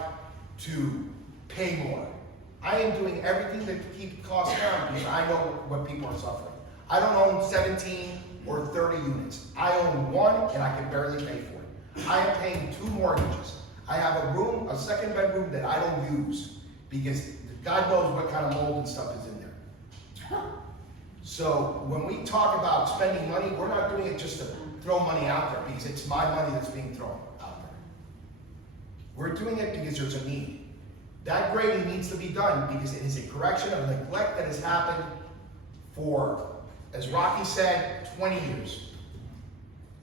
to pay more. I am doing everything to keep costs down because I know what people are suffering. I don't own 17 or 30 units. I own 1 and I can barely pay for it. I am paying 2 mortgages. I have a room, a second bedroom that I don't use because God knows what kind of mold and stuff is in there. So when we talk about spending money, we're not doing it just to throw money out there because it's my money that's being thrown out there. We're doing it because there's a need. That grading needs to be done because it is a correction of neglect that has happened for, as Rocky said, 20 years.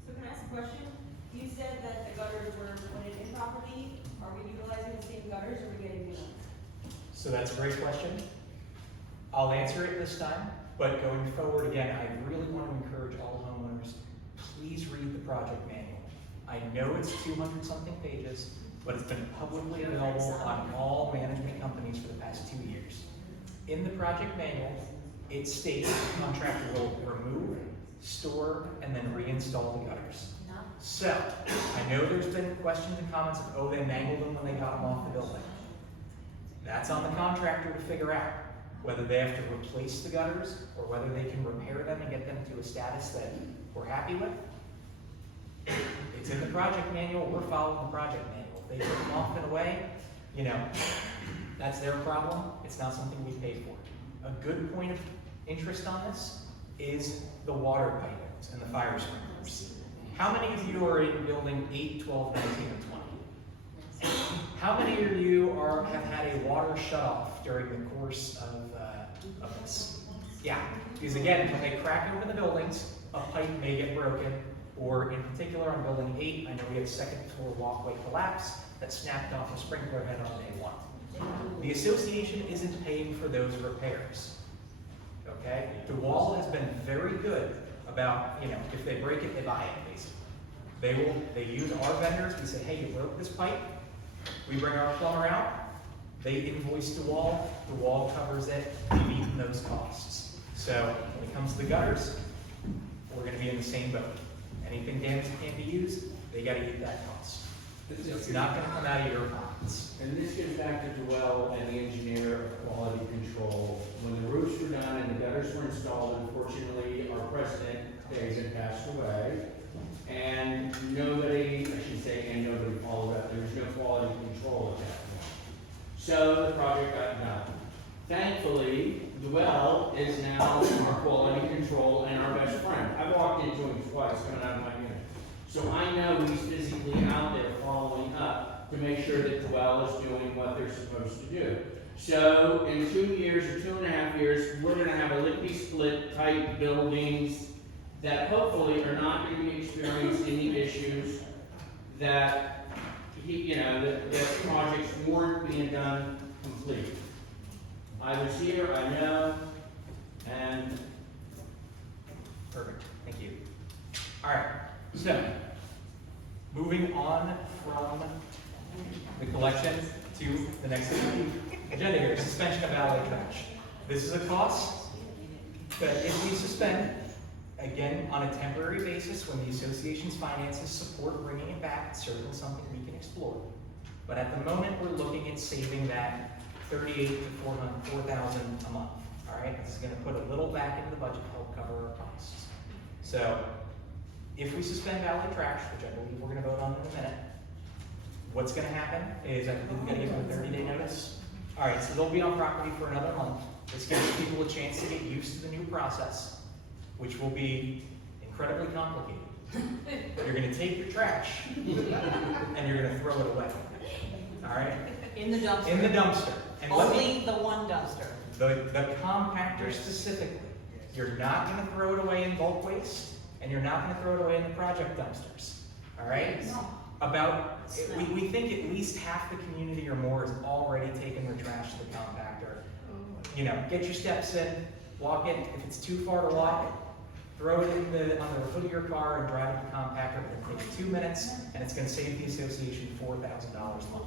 So can I ask a question? You said that the gutters were put in improperly. Are we utilizing the same gutters or are we getting new ones? So that's a great question. I'll answer it this time, but going forward, again, I really want to encourage all homeowners, please read the project manual. I know it's 200-something pages, but it's been publicly available on all management companies for the past 2 years. In the project manual, it states the contractor will remove, store, and then reinstall the gutters. So, I know there's been questions and comments of, oh, they mangled them when they got them off the building. That's on the contractor to figure out whether they have to replace the gutters or whether they can repair them and get them to a status that we're happy with. It's in the project manual, we're following the project manual. If they put them off in a way, you know, that's their problem, it's not something we pay for. A good point of interest on this is the water pipings and the fire sprinklers. How many of you are in building 8, 12, 19, and 20? How many of you have had a water shut-off during the course of this? Yeah, because again, when they crack open the buildings, a pipe may get broken, or in particular on building 8, I know we had a second floor walkway collapse that snapped off a sprinkler head on day 1. The association isn't paying for those repairs, okay? DeWalt has been very good about, you know, if they break it, they buy it, basically. They use our vendors, we say, hey, you broke this pipe, we bring our plumber out, they invoice DeWalt, DeWalt covers it, we've eaten those costs. So when it comes to the gutters, we're gonna be in the same boat. Anything damaged that can't be used, they gotta eat that cost. So it's not gonna come out of your pockets. And this gets back to Joelle and the engineer of quality control. When the roofs were done and the gutters were installed, unfortunately, our president, David, passed away. And nobody, I should say, and nobody followed up. There was no quality control at that point. So the project got done. Thankfully, Joelle is now our quality control and our best friend. I walked into him twice coming out of my unit. So I know he's physically out there following up to make sure that Joelle is doing what they're supposed to do. So in 2 years or 2.5 years, we're gonna have a lickety-split type buildings that hopefully are not gonna be experiencing any issues that that projects weren't being done complete. I was here, I know, and Perfect, thank you. All right, so moving on from the collection to the next agenda here, suspension of valet trash. This is a cost that if we suspend, again, on a temporary basis, when the association's finances support bringing it back, it's certainly something we can explore. But at the moment, we're looking at saving that $38,000 to $4,000 a month. All right, this is going to put a little back into the budget to help cover our costs. So, if we suspend valet trash, which I believe we're going to vote on in a minute, what's going to happen is I think we're going to give them a 30-day notice. All right, so they'll be on property for another month. This gives people a chance to get used to the new process, which will be incredibly complicated. You're going to take your trash and you're going to throw it away. All right? In the dumpster. In the dumpster. And Only the one dumpster. the compactor specifically. You're not going to throw it away in bulk waste, and you're not going to throw it away in the project dumpsters. All right? We think at least half the community or more is already taking their trash to the compactor. You know, get your steps in, walk it. If it's too far to walk, throw it on the hood of your car and drive it to the compactor. It'll take you 2 minutes, and it's going to save the association $4,000 a month.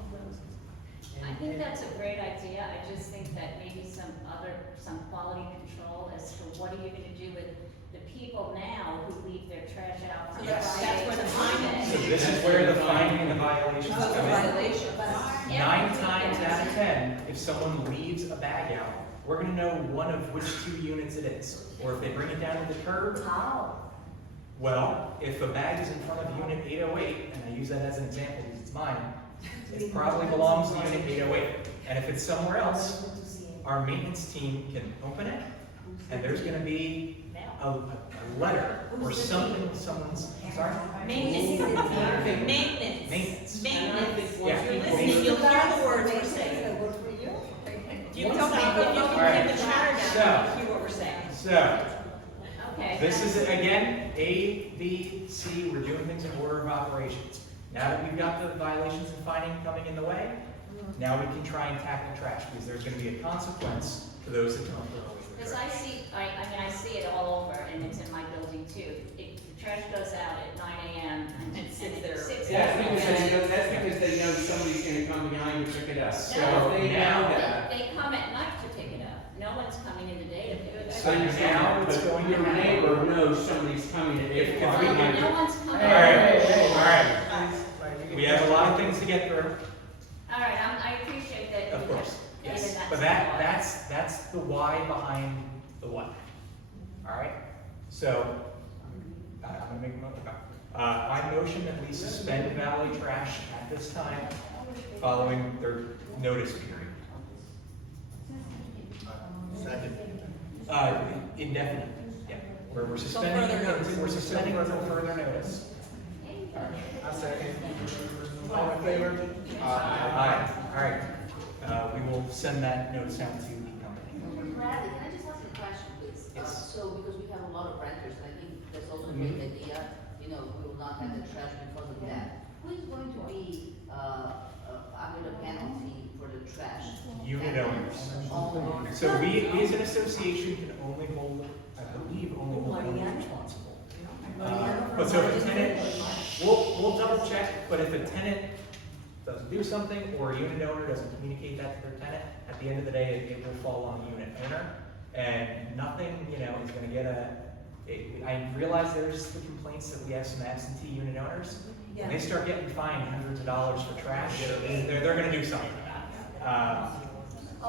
I think that's a great idea. I just think that maybe some quality control as to what are you gonna do with the people now who leave their trash out. Yes. That's where the fine is. So this is where the finding and the violations come in. 9 times out of 10, if someone leaves a bag out, we're gonna know one of which 2 units it is. Or if they bring it down to the curb. How? Well, if a bag is in front of unit 808, and I use that as an example because it's mine, it probably belongs to unit 808. And if it's somewhere else, our maintenance team can open it, and there's gonna be a letter or something, someone's, sorry? Maintenance. Maintenance. Maintenance. Maintenance. Yeah. If you're listening, you'll hear the words we're saying. You can tell people, if you can give the chatter down, you'll hear what we're saying. So, Okay. this is, again, A, B, C, we're doing things in order of operations. Now that we've got the violations and fining coming in the way, now we can try and tackle trash, because there's gonna be a consequence to those that don't throw away their Because trash. I see it all over, and it's in my building too. The trash goes out at 9 AM and it sits there. That's because they know somebody's gonna come behind and pick it up. So No, if they know that. they come at night to pick it up. No one's coming in the day to pick it up. So now it's going to Your happen. neighbor knows somebody's coming at 8 o'clock. we- at No night. one's coming. All right. We have a lot of things to get through. All right, I appreciate that. Of course, Given yes. that's But the law. that's the why behind the what. All right? So, I'm gonna make a motion. I motion that we suspend Valley Trash at this time, following their notice period. Second. Indefinite, yeah. We're further suspending, notice. we're suspending until further notice. I second. All in favor? Aye. All right. We will send that notice out to the company. Bradley, can I just ask a question, please? Yes. So, because we have a lot of renters, and I think that's also a great idea, you know, we will not have the trash because of that. Who is going to be, under the penalty for the trash? Unit owners. Owners. So we as an association can only hold, I believe, only hold one responsible. But so if a tenant, we'll double check, but if a tenant doesn't do something, or a unit owner doesn't communicate that to their tenant, at the end of the day, it will fall on the unit owner. And nothing, you know, is gonna get I realize there's the complaints that we have some absentee unit owners. When they start getting fined hundreds of dollars for trash, they're gonna do something.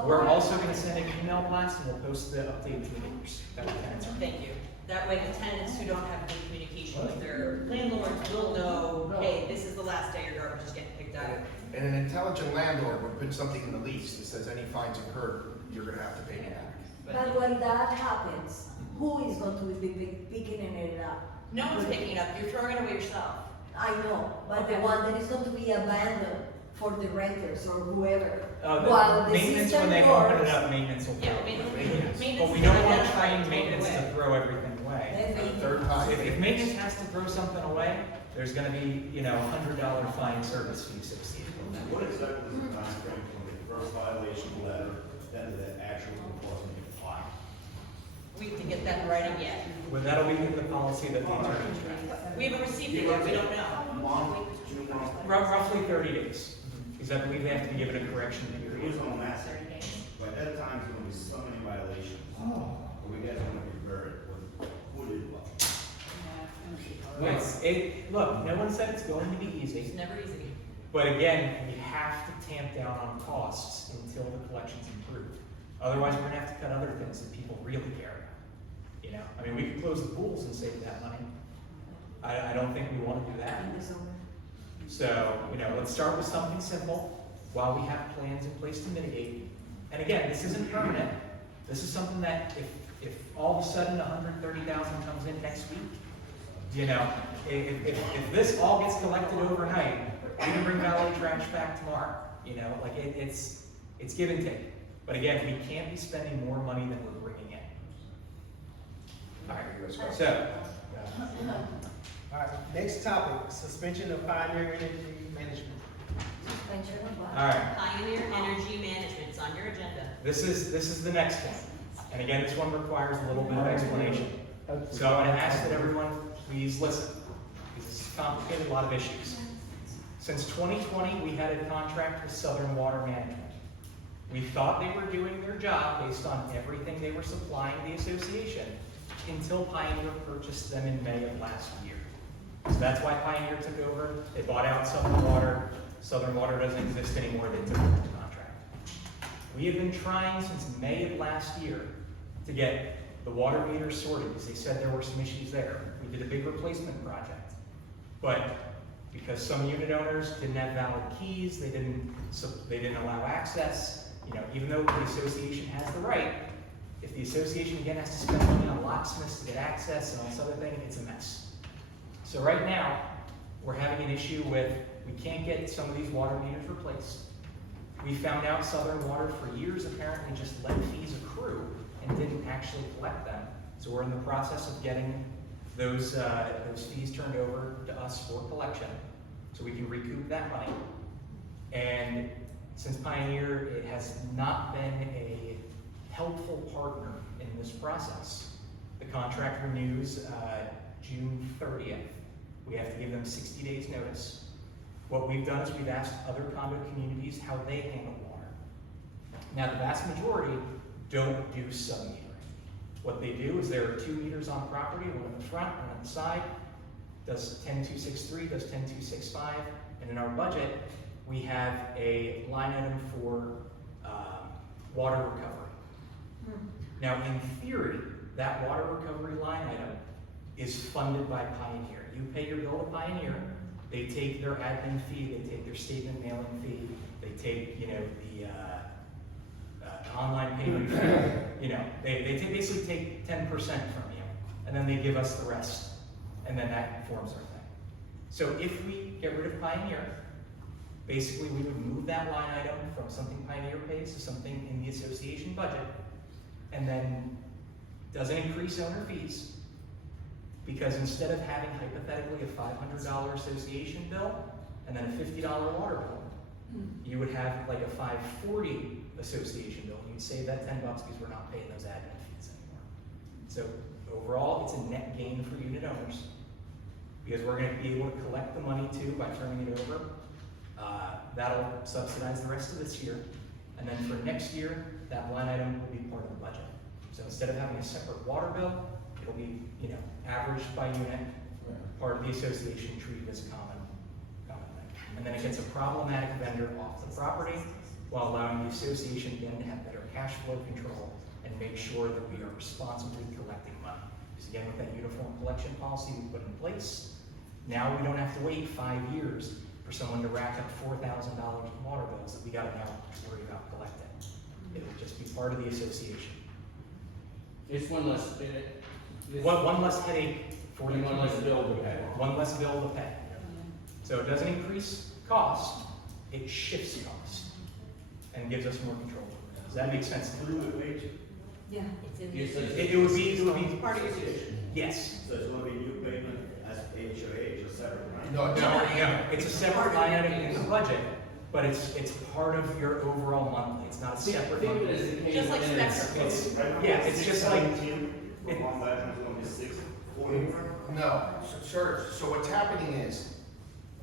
We're also gonna send an email blast and we'll post the update to the neighbors. That the tenants are. Thank you. That way the tenants who don't have good communication with their landlords will know, hey, this is the last day your garbage is getting picked up. And an intelligent landlord would put something in the lease that says any fines incurred, you're gonna have to pay me back. But when that happens, who is going to be picking it up? No one's picking it up, you're throwing it away yourself. I know, but the Okay. one that is going to be abandoned for the renters or whoever, The while the maintenance, system when they open it works, up, maintenance will Yeah, throw it away. maintenance But we is don't want to identified train and throw it maintenance away. to throw everything away. then they Third time. If maintenance has to throw something away, there's gonna be, you know, $100 fine service fee associated with that. What exactly is the time frame from the first violation letter then to the actual enforcement of the fine? We can get that in writing yet. Well, that'll be in the policy that the attorneys draft. We haven't received it yet, we don't know. Month, 2 months? Roughly 30 days, because I believe they have to be given a correction Here's period. what I'm asking. By that time, there's gonna be so many violations. Are we guys gonna be buried with who did what? Look, no one said it's going to be easy, It's never easy. but again, we have to tamp down on costs until the collection's improved. Otherwise, we're gonna have to cut other things that people really care about. You know, I mean, we could close the pools and save that money. I don't think we wanna do that. So, you know, let's start with something simple while we have plans in place to mitigate. And again, this isn't permanent. This is something that if all of a sudden 130,000 comes in next week, you know, if this all gets collected overnight, we can bring Valley Trash back tomorrow. You know, like it's give and take. But again, we can't be spending more money than we're bringing in. All right, so, All right, next topic, suspension of Pioneer Energy Management. all right. Pioneer Energy Management, it's on your agenda. This is the next one. And again, this one requires a little bit of explanation. So I'm gonna ask that everyone please listen, because this is complicated, a lot of issues. Since 2020, we had a contract with Southern Water Management. We thought they were doing their job based on everything they were supplying the association until Pioneer purchased them in May of last year. So that's why Pioneer took over. They bought out Southern Water. Southern Water doesn't exist anymore. They took over the contract. We have been trying since May of last year to get the water meters sorted because they said there were some issues there. We did a big replacement project. But because some unit owners didn't have valid keys, they didn't allow access, you know, even though the association has the right, if the association again has to spend money on locksmiths to get access and all this other thing, it's a mess. So right now, we're having an issue with, we can't get some of these water meters replaced. We found out Southern Water for years apparently just let fees accrue and didn't actually collect them. So we're in the process of getting those fees turned over to us for collection, so we can recoup that money. And since Pioneer, it has not been a helpful partner in this process. The contract renews June 30th. We have to give them 60 days notice. What we've done is we've asked other condo communities how they handle water. Now, the vast majority don't do sub-metering. What they do is there are 2 meters on property, one in the front, one on the side, does 10263, does 10265, and in our budget, we have a line item for water recovery. Now, in theory, that water recovery line item is funded by Pioneer. You pay your bill to Pioneer, they take their admin fee, they take their statement mailing fee, they take, the online payment fee, they basically take 10% from you, and then they give us the rest, and then that informs our thing. So if we get rid of Pioneer, basically we would move that line item from something Pioneer pays to something in the association budget, and then doesn't increase owner fees, because instead of having hypothetically a $500 association bill and then a $50 water bill, you would have like a $540 association bill. You'd save that $10 because we're not paying those admin fees anymore. So overall, it's a net gain for unit owners, because we're going to be able to collect the money too by turning it over. That'll subsidize the rest of this year, and then for next year, that line item will be part of the budget. So instead of having a separate water bill, it'll be, averaged by unit, part of the association, treated as a common thing. And then it gets a problematic vendor off the property, while allowing the association again to have better cash flow control and make sure that we are responsibly collecting money. Because again, with that uniform collection policy we put in place, now we don't have to wait 5 years for someone to rack up $4,000 in water bills that we gotta now worry about collecting. It will just be part of the association. It's one less, One less headache for the one less bill to pay. One less bill to pay. So it doesn't increase cost, it shifts cost and gives us more control. Does that make sense? Yeah. It's in Yes, It would be Part of your association. yes. So it's going to be new payment as HOH or separate, right? No, it's a separate line item in the budget, but it's part of your overall monthly. It's not a separate Think of it monthly. as a case Just like of minutes. Spectrum. Yeah, it's just like, One bedroom is going to be 640. No, sir, so what's happening is,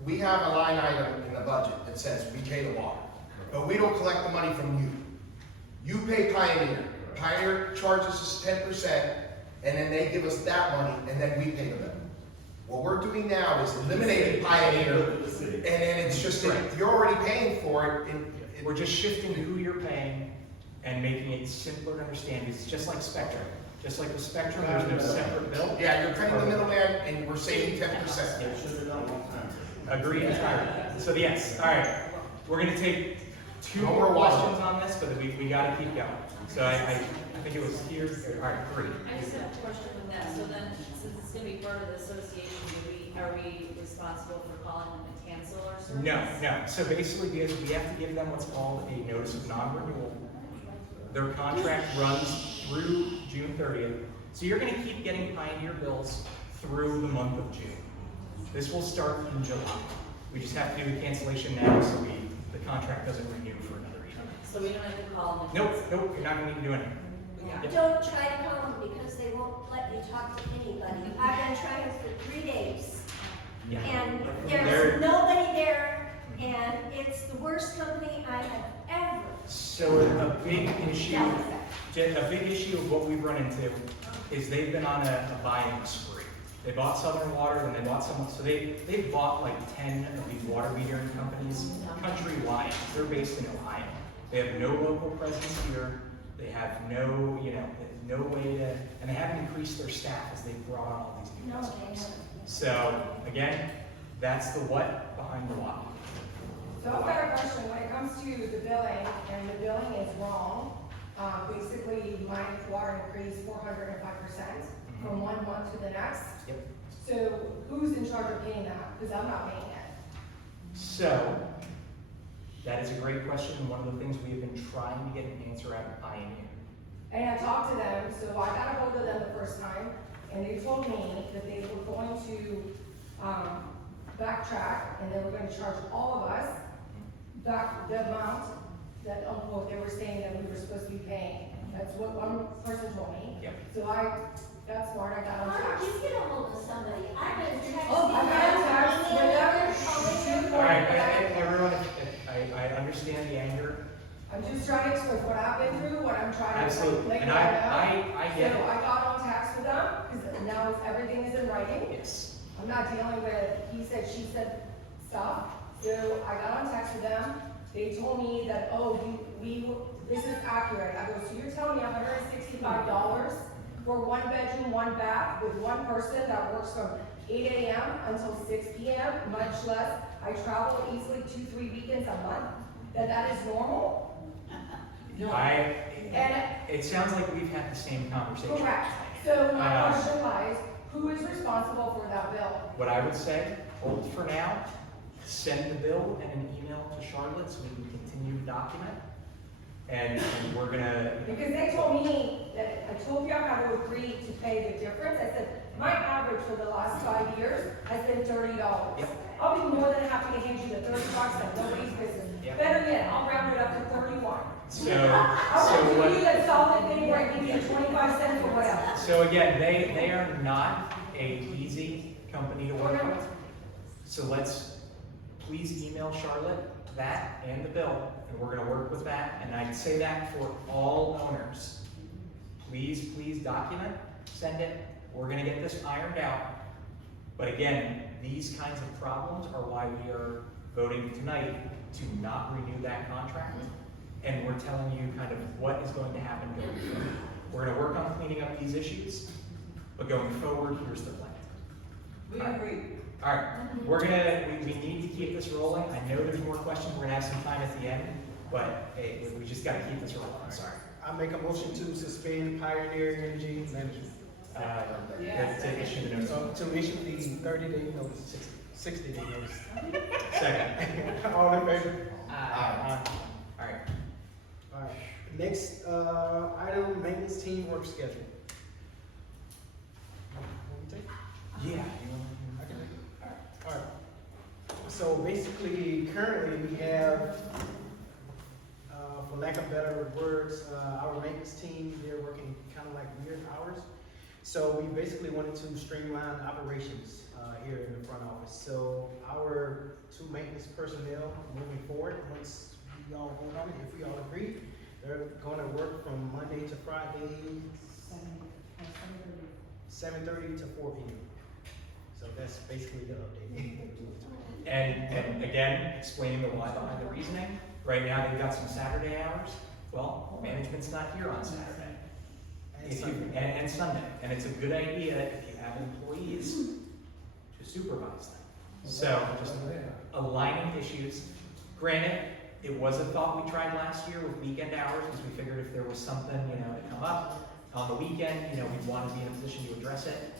we have a line item in the budget that says we pay the water, but we don't collect the money from you. You pay Pioneer. Pioneer charges us 10%, and then they give us that money, and then we pay the bill. What we're doing now is eliminating Pioneer, and then it's just, you're already paying for it. we're just shifting who you're paying and making it simpler to understand. It's just like Spectrum. Just like with Spectrum, there's no separate bill. Yeah, you're paying the middleman, and we're saving 10%. It should have done a long time. Agreed entirely. So yes, all right. We're gonna take 2 No more more water. questions on this, but we gotta keep going. So I think it was here, all right, 3. I just have a question with that, so then, since it's gonna be part of the association, are we responsible for calling them to cancel our service? No. So basically, because we have to give them what's called a notice of non-renewal. Their contract runs through June 30th. So you're gonna keep getting Pioneer bills through the month of June. This will start in July. We just have to do the cancellation now, so the contract doesn't renew for another year. So we don't have to call them to Nope, cancel? you're not gonna need to do anything. Yeah. Don't try to call them because they won't let you talk to anybody. I've been trying for 3 days. Yeah. And They're- there's nobody there, and it's the worst company I have ever. So a big issue of what we've run into is they've been on a buying spree. They bought Southern Water, then they bought someone, so they've bought like 10 of these water metering companies countrywide. They're based in Ohio. They have no local presence here. They have no, no way to, and they haven't increased their staff as they've brought on all these new customers. So again, that's the what behind the why. So I've got a question, when it comes to the billing, and the billing is wrong, basically my water increased 405% from 1 month to the next. Yep. So who's in charge of paying that? Because I'm not paying it. So, that is a great question, and one of the things we have been trying to get an answer out of Pioneer. And I talked to them, so I got a hold of them the first time, and they told me that they were going to backtrack, and they were going to charge all of us back the amount that unquote they were saying that we were supposed to be paying. That's what one person told me. Yep. So I got smart, I got on How track. did you get a hold of somebody? I've been texting. Oh, I got on track. calling them. All right, everyone, I understand the anger. I'm just trying to explain what I've been through, what I'm trying to Absolutely, let and you know. I get So it. I got on tax with them, because now everything is in writing. Yes. I'm not dealing with he said, she said stuff. So I got on tax with them. They told me that, oh, this is accurate. I go, so you're telling me $165 for 1 bedroom, 1 bath with 1 person that works from 8 a.m. until 6 p.m., much less I travel easily 2-3 weekends a month, that is normal? It sounds like we've had the same conversation. Correct. So my question lies, who is responsible for that bill? What I would say, hold for now, send the bill and an email to Charlotte so we can continue to document. And we're gonna. Because they told me that Itopia had to agree to pay the difference. I said, my average for the last 5 years has been $30. Yep. I'll be more than happy to hand you the $30 that nobody's business. Yep. Better yet, I'll round it up to 31. So I'll give you that solid thing where I give you 25 cents or whatever. So again, they are not a easy company to work with. So let's please email Charlotte that and the bill, and we're gonna work with that. And I'd say that for all owners. Please document, send it. We're gonna get this ironed out. But again, these kinds of problems are why we are voting tonight to not renew that contract. And we're telling you kind of what is going to happen going forward. We're gonna work on cleaning up these issues, but going forward, here's the plan. We agree. All right, we need to keep this rolling. I know there's more questions, we're gonna have some time at the end, but hey, we just gotta keep this rolling, I'm sorry. I make a motion to suspend Pioneer Energy Management. To issue the notice. To issue the 30-day notice, 60-day notice. Second. All in favor? Aye. All right. All right, next, item, maintenance team work schedule. Want me to take it? Yeah. I can take it. All right. So basically, currently, we have, for lack of better words, our maintenance team, they're working kind of like weird hours. So we basically wanted to streamline operations, here in the front office. So our 2 maintenance personnel moving forward, once we all vote on it, if we all agree, they're gonna work from Monday to Friday, 7:30 to 4 p.m. So that's basically the update. And again, explaining the why behind the reasoning. Right now, they've got some Saturday hours. Well, management's not here on Saturday. And Sunday. And it's a good idea if you have employees to supervise them. So just aligning issues. Granted, it was a thought we tried last year with weekend hours because we figured if there was something, to come up on the weekend, we'd want to be in a position to address it.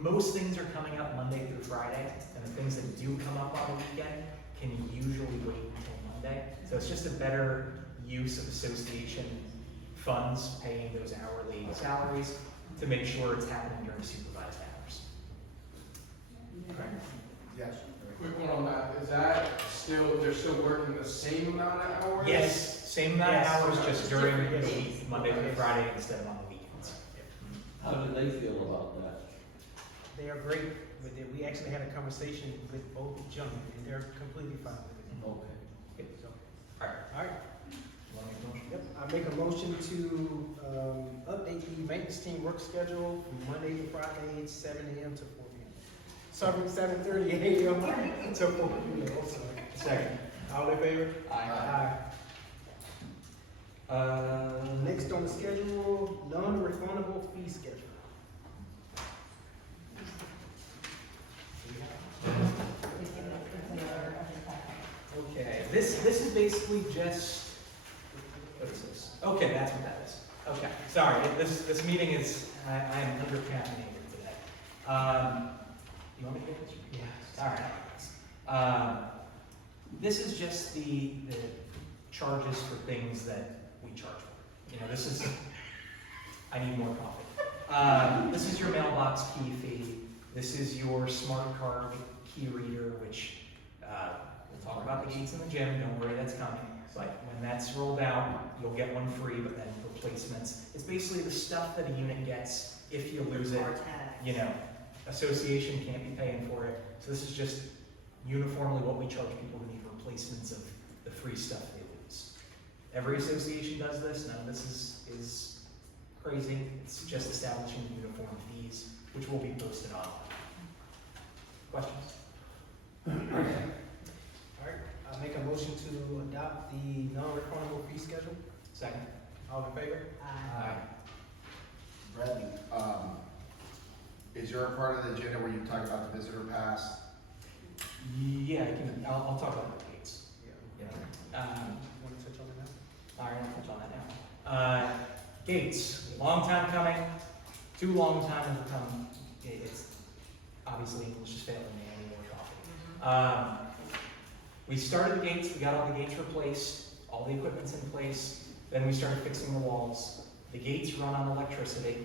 Most things are coming up Monday through Friday, and the things that do come up on the weekend can usually wait until Monday. So it's just a better use of association funds paying those hourly salaries to make sure it's happening during supervised hours. Yes. Quick one on that, is that still, they're still working the same amount of hours? Yes, same amount of Yes. hours, just during the Yes. week, Monday through Friday instead of on the weekends. How do they feel about that? They are great with it. We actually had a conversation with both gentlemen, and they're completely fine with it. Okay. So, All right. all right. You want to make a motion? Yep, I make a motion to, update the maintenance team work schedule from Monday to Friday, 7 a.m. to 4 p.m. Sorry, 7:30 a.m. to 4 p.m. Also. Second. All in favor? Aye. Next on the schedule, non-refundable fee schedule. Okay, this is basically just, what is this? Okay, that's what that is. Okay, sorry, this meeting is, I am under caffeinated today. You want me to get this? Yes. All right. This is just the charges for things that we charge for. This is, I need more coffee. This is your mailbox key fee. This is your smart card key reader, which, we'll talk about the gates in the gym, don't worry, that's coming. But when that's rolled out, you'll get one free, but then replacements. It's basically the stuff that a unit gets if you lose it. Association can't be paying for it. So this is just uniformly what we charge people who need replacements of the free stuff they lose. Every association does this, none of this is crazy. It's just establishing uniform fees, which will be posted online. Questions? All right, I'll make a motion to adopt the non-refundable fee schedule. Second. All in favor? Aye. Bradley, is there a part of the agenda where you talk about the visitor pass? Yeah, I'll talk about the gates. Yeah. Yeah. Want to touch on that? All right, I'll touch on that now. Gates, long time coming, too long time to come. It's obviously English is failing me, I need more coffee. We started the gates, we got all the gates replaced, all the equipment's in place, then we started fixing the walls. The gates run on electricity,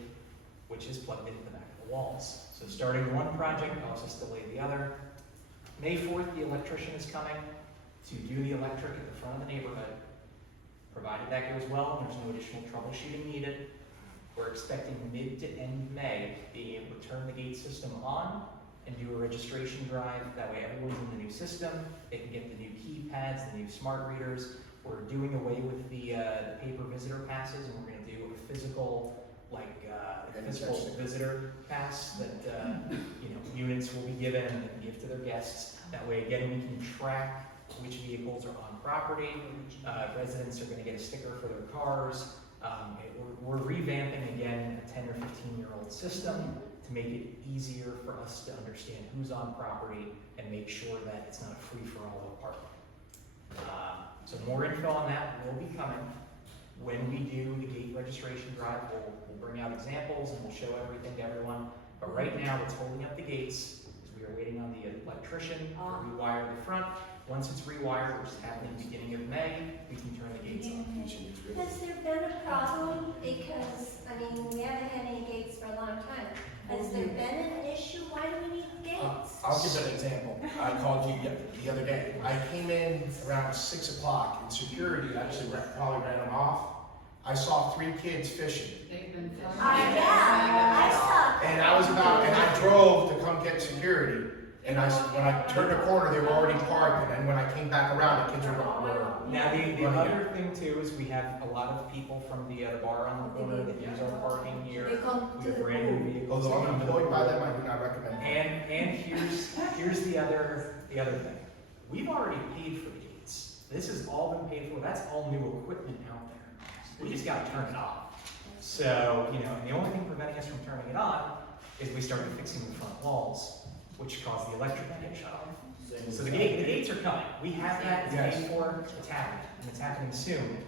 which is plugged into the back of the walls. So starting one project causes us to delay the other. May 4th, the electrician is coming to do the electric at the front of the neighborhood. Provided that goes well and there's no additional troubleshooting needed, we're expecting mid to end May being able to turn the gate system on and do a registration drive. That way everyone's in the new system. They can get the new keypads, the new smart readers. We're doing away with the paper visitor passes, and we're going to do a physical, physical visitor pass that units will be given and they can give to their guests. That way, again, we can track which vehicles are on property. Residents are going to get a sticker for their cars. We're revamping again a 10 or 15-year-old system to make it easier for us to understand who's on property and make sure that it's not a free-for-all of parking. So more info on that will be coming. When we do the gate registration drive, we'll bring out examples and we'll show everything to everyone. But right now, what's holding up the gates is we are waiting on the electrician to rewire the front. Once it's rewired, which is happening beginning of May, we can turn the gates on. Has there been a problem? Because, we haven't had any gates for a long time. Has there been an issue? Why do we need gates? I'll give an example. I called you the other day. I came in around 6 o'clock and security actually probably ran them off. I saw 3 kids fishing. They've been fishing. I saw. And I drove to come get security. And when I turned the corner, they were already parked. And then when I came back around, the kids were Now, the other thing too is we have a lot of people from the bar on the corner that use our parking here. They come We to have the brand new vehicles. Although I'm employed by them, I do not recommend it. And here's the other thing. We've already paid for the gates. This has all been paid for. That's all new equipment out there. We just gotta turn it on. So, and the only thing preventing us from turning it on is we started fixing the front walls, which caused the electric to get shut off. So the gates are coming. We have that, it's paid for, it's happening, and it's happening soon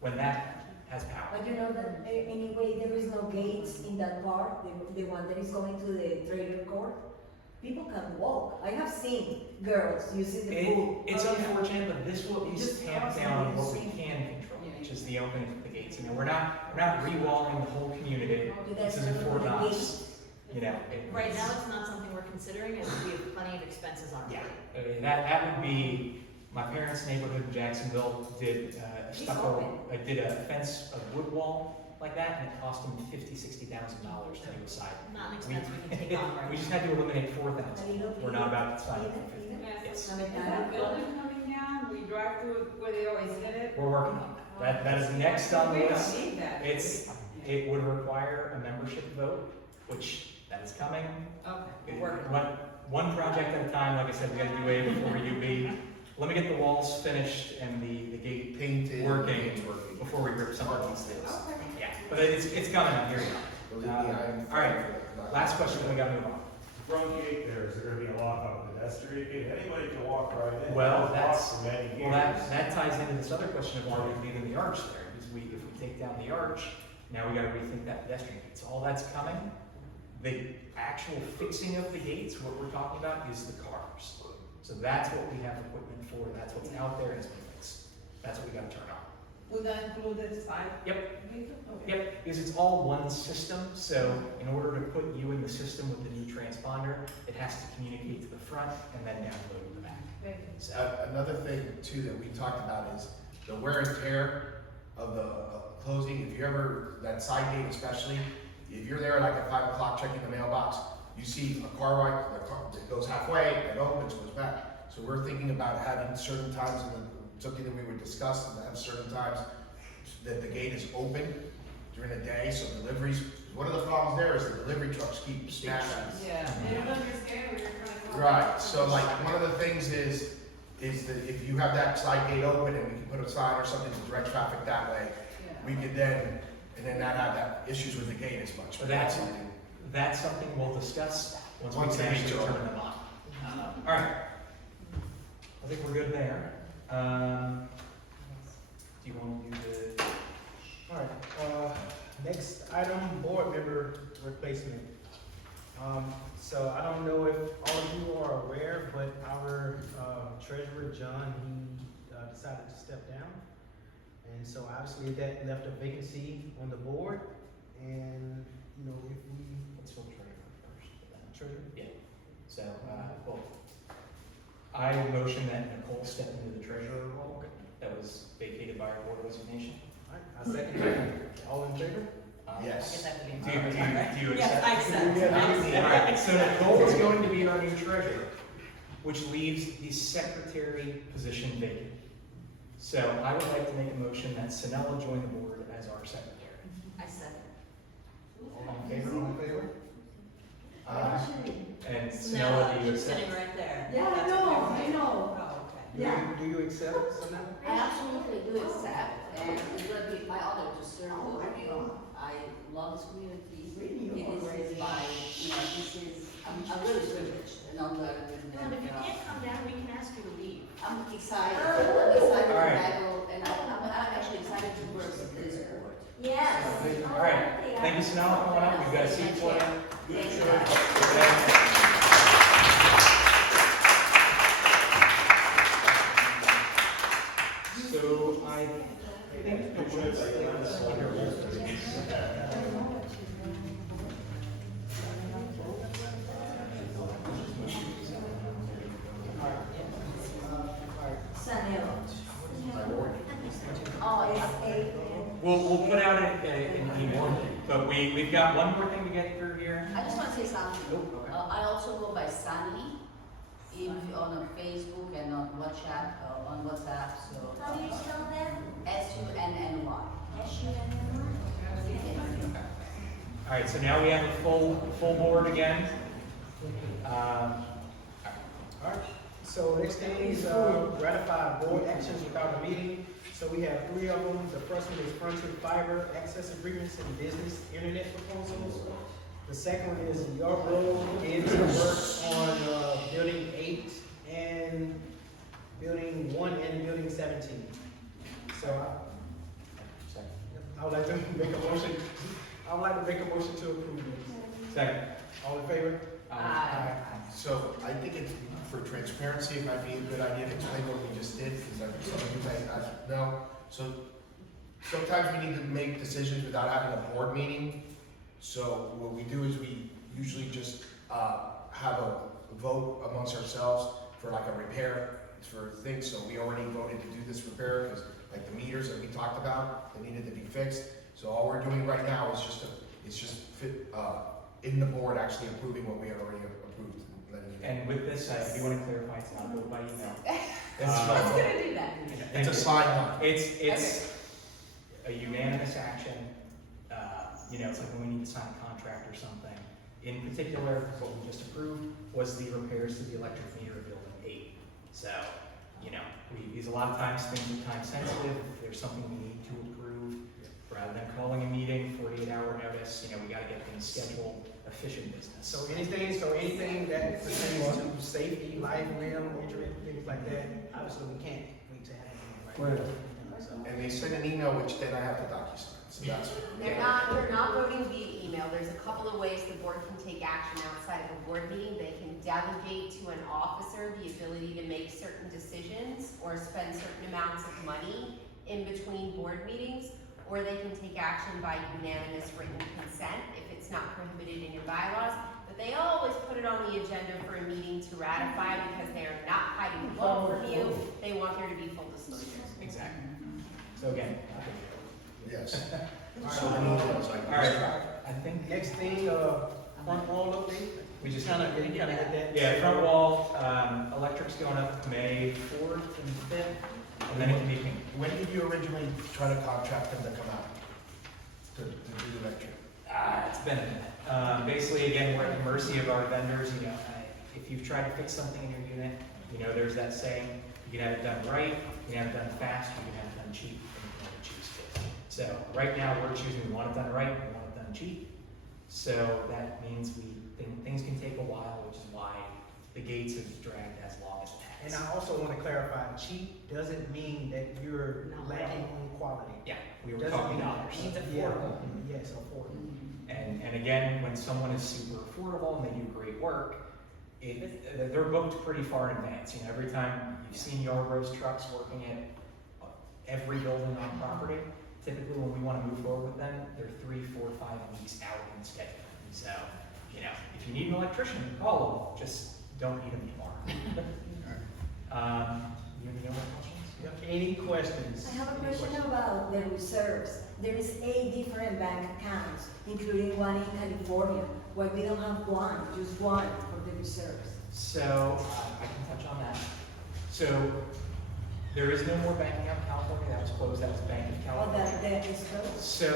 when that has power. But you know that anyway, there is no gates in that part, the one that is going to the trailer court. People can walk. I have seen girls using the pool. It's unfortunate, but this will at least tamp down what we can control, which is the opening of the gates. We're not re-walling the whole community. This is in Fort Knox. Right now, it's not something we're considering, as we have plenty of expenses on it. Yeah, that would be, my parents' neighborhood in Jacksonville did a fence, a wood wall like that, and it cost them $50,000-$60,000 to do a side. Not an expense we can take on right We just now. had to eliminate 4,000. We're not about to sign up for 50. Yes. Is that building coming down? We drive through it where they always hit it? We're working on that. That is next on the We don't list. need that. It would require a membership vote, which that is coming. Okay, we're working on it. One project at a time. Like I said, we got to do A before we do B. Let me get the walls finished and the gate Painted. working before we rip some of these things. Yeah, but it's coming. I'm hearing it. All right, last question. We got to move on. Front gate there, is there gonna be a lock on the pedestrian gate? Anybody can walk right in. Well, It's locked for many years. that ties into this other question of why we're leaving the arch there. Because if we take down the arch, now we got to rethink that pedestrian gate. So all that's coming. The actual fixing of the gates, what we're talking about, is the cars. So that's what we have equipment for. That's what's out there and it's been fixed. That's what we got to turn on. Would that include the side? Yep. Okay. Yep, because it's all one system, so in order to put you in the system with the new transponder, it has to communicate to the front and then download to the back. So, Another thing too that we talked about is the wear and tear of the closing. If you ever, that side gate especially, if you're there like at 5 o'clock checking the mailbox, you see a car that goes halfway, it opens, goes back. So we're thinking about having certain times something that we would discuss, and have certain times that the gate is open during the day, so deliveries, one of the problems there is the delivery trucks keep smashing. Yeah, they don't understand where you're trying to go. Right, so like, one of the things is that if you have that side gate open and we can put a sign or something to direct traffic that way, we could then, and then not have that issues with the gate as much. But that's something we'll discuss once we Once can the actually gates are turn open. them on. All right. I think we're good there. Do you want to do the? All right, next item, board member replacement. So I don't know if all of you are aware, but our treasurer, John, he decided to step down. And so obviously that left a vacancy on the board. And, you know, if we. Let's go treasurer first. Treasurer? Yeah. So, well, I motion that Nicole step into the treasurer role that was vacated by our board resignation. All right, I second that. All in favor? Yes. Do you accept? Yes, I accept. Yeah, All right, so Nicole is going to be our new treasurer, which leaves the secretary position vacant. So I would like to make a motion that Sanella join the board as our secretary. I second. All in favor? All in favor? And No, Sanella, do you she's accept? sitting right there. Yeah, I That's know, okay. I know. Oh, okay. Do you accept, Sonata? I absolutely do accept, and it's gonna be my honor to serve the, I love this community. It is my, you know, this is, I'm really privileged, and I'm the. And if you can't come down, we can ask you to leave. I'm excited, to All right. battle, and I'm actually excited to work with this board. Yes. All right, thank you, Sanella, for coming up. We've got a seat for you. Thank you. So I think the words under old business. Sanelo. We'll put out an email, but we've got one more thing to get through here. I just want to say something. Oh, okay. I also go by Sunny, if on Facebook and on WhatsApp, so. How do you spell that? SUNNY. All right, so now we have a full board again. All right, so next thing is ratify board actions without a meeting. So we have 3 of them. The first one is fronted fiber access agreements and business internet proposals. The second one is Yarborough bids to work on building 8 and building 1 and building 17. So I would like to make a motion. I would like to make a motion to approve this. Second. All in favor? Aye. So I think it's, for transparency, it might be a good idea to explain what we just did, because some of you may not know. So sometimes we need to make decisions without having a board meeting. So what we do is we usually just have a vote amongst ourselves for like a repair for things. So we already voted to do this repair, because like the meters that we talked about, that needed to be fixed. So all we're doing right now is just in the board actually approving what we had already approved. And with this, I do want to clarify, it's not a vote by email. I was gonna do that. It's a sign line. It's a unanimous action. You know, it's like when we need to sign a contract or something. In particular, what we just approved was the repairs to the electric meter of building 8. So, you know, these a lot of times things are time sensitive. If there's something we need to approve, rather than calling a meeting, 48-hour notice, you know, we gotta get things scheduled, efficient business. So anything that pertains to safety, life, limb, injury, things like that, obviously we can't wait to have it right. And they send an email, which then I have to DocuSign. So that's. They're not voting via email. There's a couple of ways the board can take action outside of a board meeting. They can delegate to an officer the ability to make certain decisions or spend certain amounts of money in between board meetings, or they can take action by unanimous written consent if it's not prohibited in your bylaws. But they always put it on the agenda for a meeting to ratify because they are not hiding the vote from you. They want there to be full disclosure. Exactly. So again. Yes. So, All right, I think next thing, front wall update. we just Kind of get that. Yeah, front wall, electric's going up May 4th and 5th. and then it can be pink. When did you originally try to contract them to come out to do the electric? It's been a minute. Basically, again, we're at the mercy of our vendors, you know, if you've tried to fix something in your unit, you know, there's that saying, you can have it done right, you can have it done fast, you can have it done cheap, and you can have it choose to. So, right now, we're choosing, we want it done right, we want it done cheap. So, that means things can take a while, which is why the gates have dragged as long as it And has. I also want to clarify, cheap doesn't mean that you're lacking on quality. Yeah, we were Doesn't talking mean- dollars. It's affordable. Yes, affordable. And again, when someone is super affordable and they do great work, they're booked pretty far in advance. You know, every time you've seen Yarbrough's trucks working at every building on property, typically when we want to move forward with them, they're 3, 4, 5 weeks out in schedule. So, you know, if you need an electrician, call them. Just don't need them tomorrow. You have any other questions? Yep. Any questions? I have a Any question questions? about the reserves. There is 8 different bank accounts, including one in California. Why we don't have one, just one for the reserves? So, I can touch on that. So, there is no more banking out in California. That was closed. That was Bank of Oh, California. that is closed? So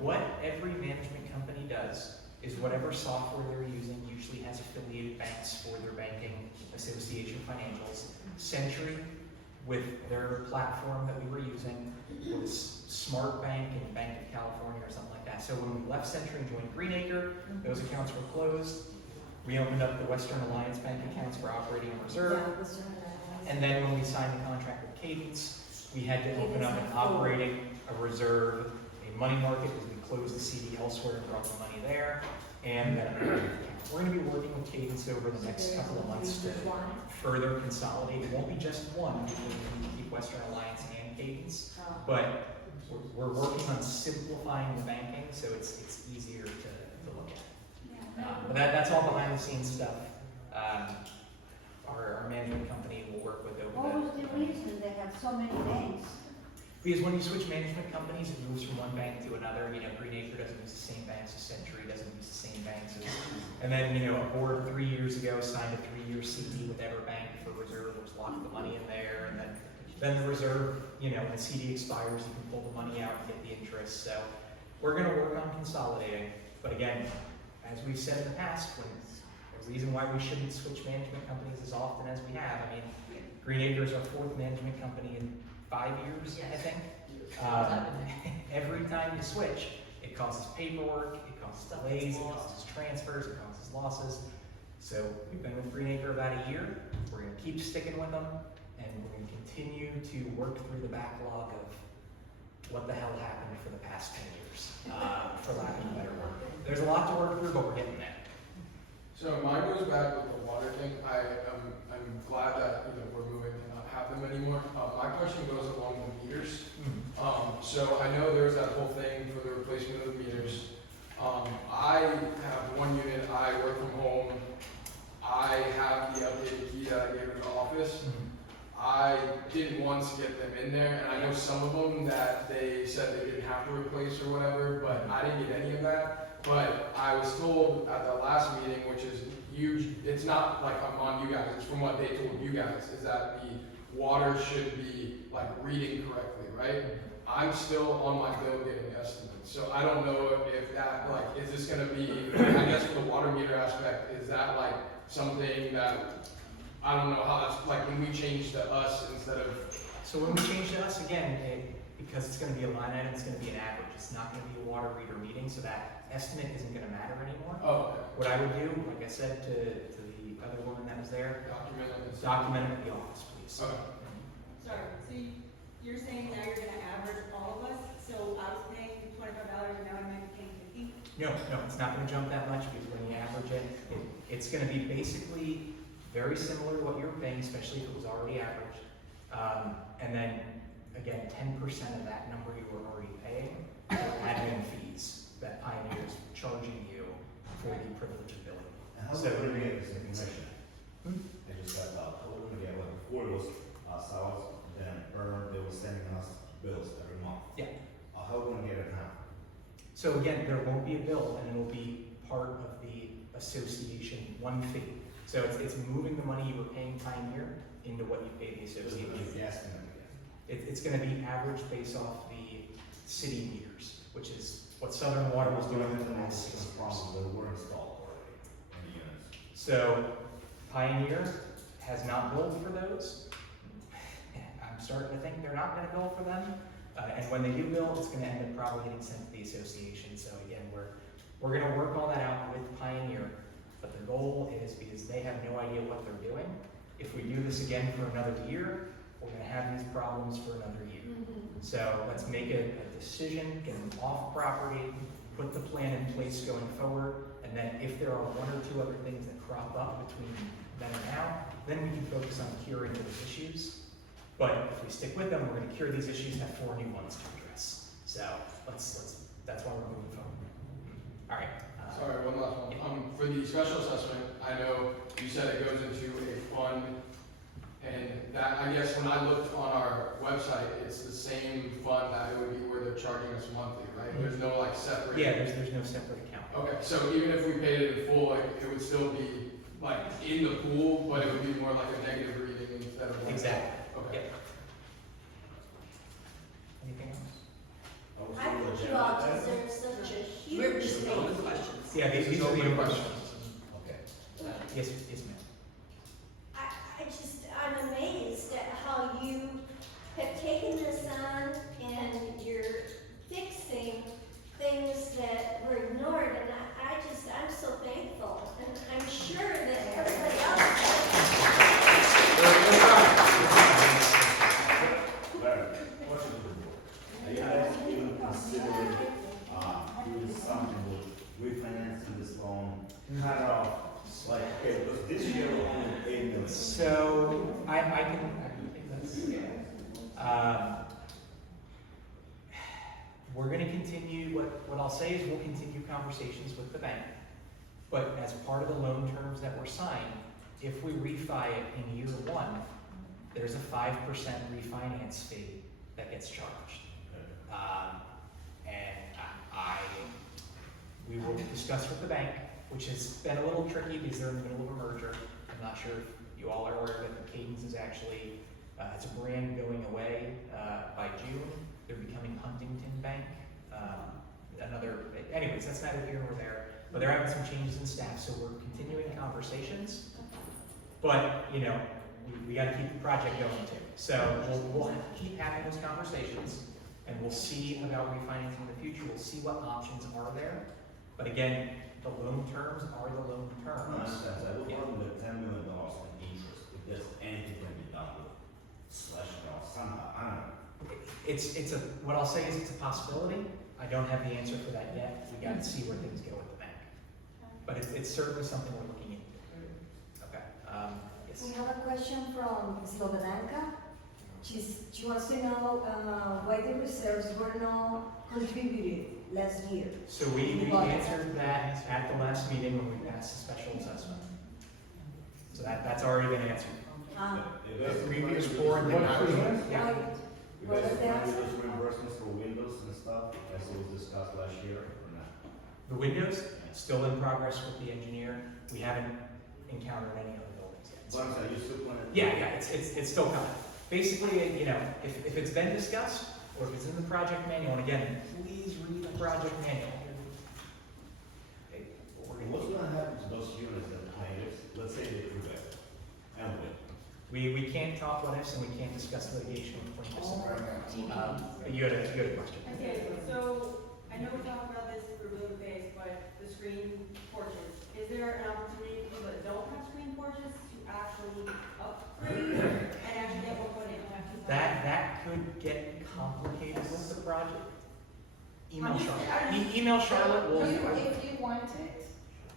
what every management company does is whatever software they're using usually has affiliated banks for their banking association financials. Century, with their platform that we were using, was Smart Bank and Bank of California or something like that. So when we left Century and joined Greenacre, those accounts were closed. We opened up the Western Alliance Bank accounts for operating and reserve. Yeah, Western Alliance. And then when we signed the contract with Cadence, we had to open up an Cadence. operating, a reserve, a money market, because we closed the CD elsewhere and brought the money there. And we're gonna be working with Cadence over the next couple of months to further consolidate. It won't be just one, because we need to keep Western Alliance and Cadence. But we're working on simplifying the banking, so it's easier to look at. But that's all behind the scenes stuff. Our management company will work with over What was the reason they have so many banks? Because when you switch management companies, it moves from one bank to another. You know, Greenacre doesn't use the same banks as Century, doesn't use the same banks as. And then, you know, a board 3 years ago signed a 3-year CD with EverBank for reserve, which locked the money in there. And then the reserve, you know, when the CD expires, you can pull the money out and get the interest. So we're going to work on consolidating. But again, as we've said in the past, when the reason why we shouldn't switch management companies as often as we have, I mean, Greenacre is our 4th management company in 5 years, I think. Every time you switch, it causes paperwork, it causes delays, it causes transfers, it causes losses. So we've been with Greenacre about a year. We're going to keep sticking with them, and we're going to continue to work through the backlog of what the hell happened for the past 10 years, for lack of a better word. There's a lot to work through, but we're getting there. So mine goes back with the water thing. I'm glad that, you know, we're moving to not have them anymore. My question goes along the meters. So I know there's that whole thing for the replacement of the meters. I have one unit, I work from home. I have the updated key that I gave in the office. I did once get them in there, and I know some of them that they said they didn't have to replace or whatever, but I didn't get any of that. But I was told at the last meeting, which is huge, it's not like I'm on you guys, it's from what they told you guys, is that the water should be like reading correctly, right? I'm still on my bill getting estimates, so I don't know if that, like, is this gonna be, I guess for the water meter aspect, is that like something that, I don't know how that's, like when we change to us instead of. So when we change to us, again, because it's gonna be a line item, it's gonna be an average, it's not gonna be a water reader reading, so that estimate isn't gonna matter anymore. Oh, okay. What I would do, like I said to the other woman that was there, document it at the office, please. Okay. Sorry, so you're saying now you're gonna average all of us? So I was paying $25 and now I might be paying $50? No, it's not gonna jump that much, because when you average it, it's gonna be basically very similar to what you're paying, especially if it was already averaged. And then, again, 10% of that number you were already paying are admin fees that Pioneer is charging you for the privilege of billing. And how So- are we gonna get this information? I just got out, how are we gonna get, like, before it was, ourselves, then they were sending us bills every month. Yeah. How are we gonna get it now? So again, there won't be a bill, and it'll be part of the association, one fee. So it's moving the money you were paying Pioneer into what you pay the association. It's gonna be averaged based off the city meters, which is what Southern Water was doing for the last 6 years. That were installed already in the units. So Pioneer has not billed for those. I'm starting to think they're not gonna bill for them. And when they do bill, it's gonna end up probably getting sent to the association. So again, we're gonna work all that out with Pioneer. But the goal is, because they have no idea what they're doing, if we do this again for another year, we're gonna have these problems for another year. So let's make a decision, get them off property, put the plan in place going forward, and then if there are 1 or 2 other things that crop up between then and now, then we can focus on curing those issues. But if we stick with them, we're gonna cure these issues, have 4 new ones to address. So that's why we're moving forward. All right. Sorry, one last one. For the special assessment, I know you said it goes into a fund, and that, I guess when I looked on our website, it's the same fund that it would be where they're charging us monthly, right? There's no like separate. Yeah, there's no separate account. Okay, so even if we paid it in full, like, it would still be like in the pool, but it would be more like a negative reading instead of. Exactly. Okay. Yep. Anything else? I think you all deserve such a We're huge just thank open you. questions. Yeah, these are the open questions. Okay. Yes, ma'am. I'm amazed at how you have taken this on and you're fixing things that were ignored, and I'm so thankful, and I'm sure that everybody else. Larry, what should we do? Are you guys even considering, doing something with refinancing this loan, kind of, like, okay, because this year we're only 8 million. So I can take this. We're gonna continue, what I'll say is we'll continue conversations with the bank. But as part of the loan terms that were signed, if we refi it in year 1, there's a 5% refinance fee that gets charged. We will discuss with the bank, which has been a little tricky because they're in the middle of a merger. I'm not sure if you all are aware that the Cadence is actually, it's a brand going away by June. They're becoming Huntington Bank. Anyways, that's neither here nor there. But they're having some changes in staff, so we're continuing conversations. But, we gotta keep the project going too. So we'll keep having those conversations, and we'll see about refinancing in the future. We'll see what options are there. But again, the loan terms are the loan terms. I understand, I would want with $10 million in interest, if there's anything can be done with slash it off somehow, I don't know. What I'll say is it's a possibility. I don't have the answer for that yet. We gotta see where things go with the bank. But it's certainly something we're looking into. Okay, yes. We have a question from Slobodanka. She wants to know why the reserves were not contributed last year. So we answered that at the last meeting when we passed the special assessment. So that's already been answered. The previous board did not. Yeah. You guys have those reimbursements for windows and stuff, as it was discussed last year, or not? The windows, still in progress with the engineer. We haven't encountered any other buildings yet. What I'm saying, you still planning? Yeah, it's still coming. Basically, if it's been discussed, or if it's in the project manual, and again, please read the project manual. What's gonna happen to those units that plaintiffs, let's say they prevail, and win? We can't talk what ifs and we can't discuss litigation with plaintiffs. You had a question. Okay, so I know we talked about this for blue phase, but the screen porches, is there an opportunity for people that don't have screen porches to actually upgrade and actually get one put in? That could get complicated with the project. Email Charlotte. Email Charlotte will. If you want it,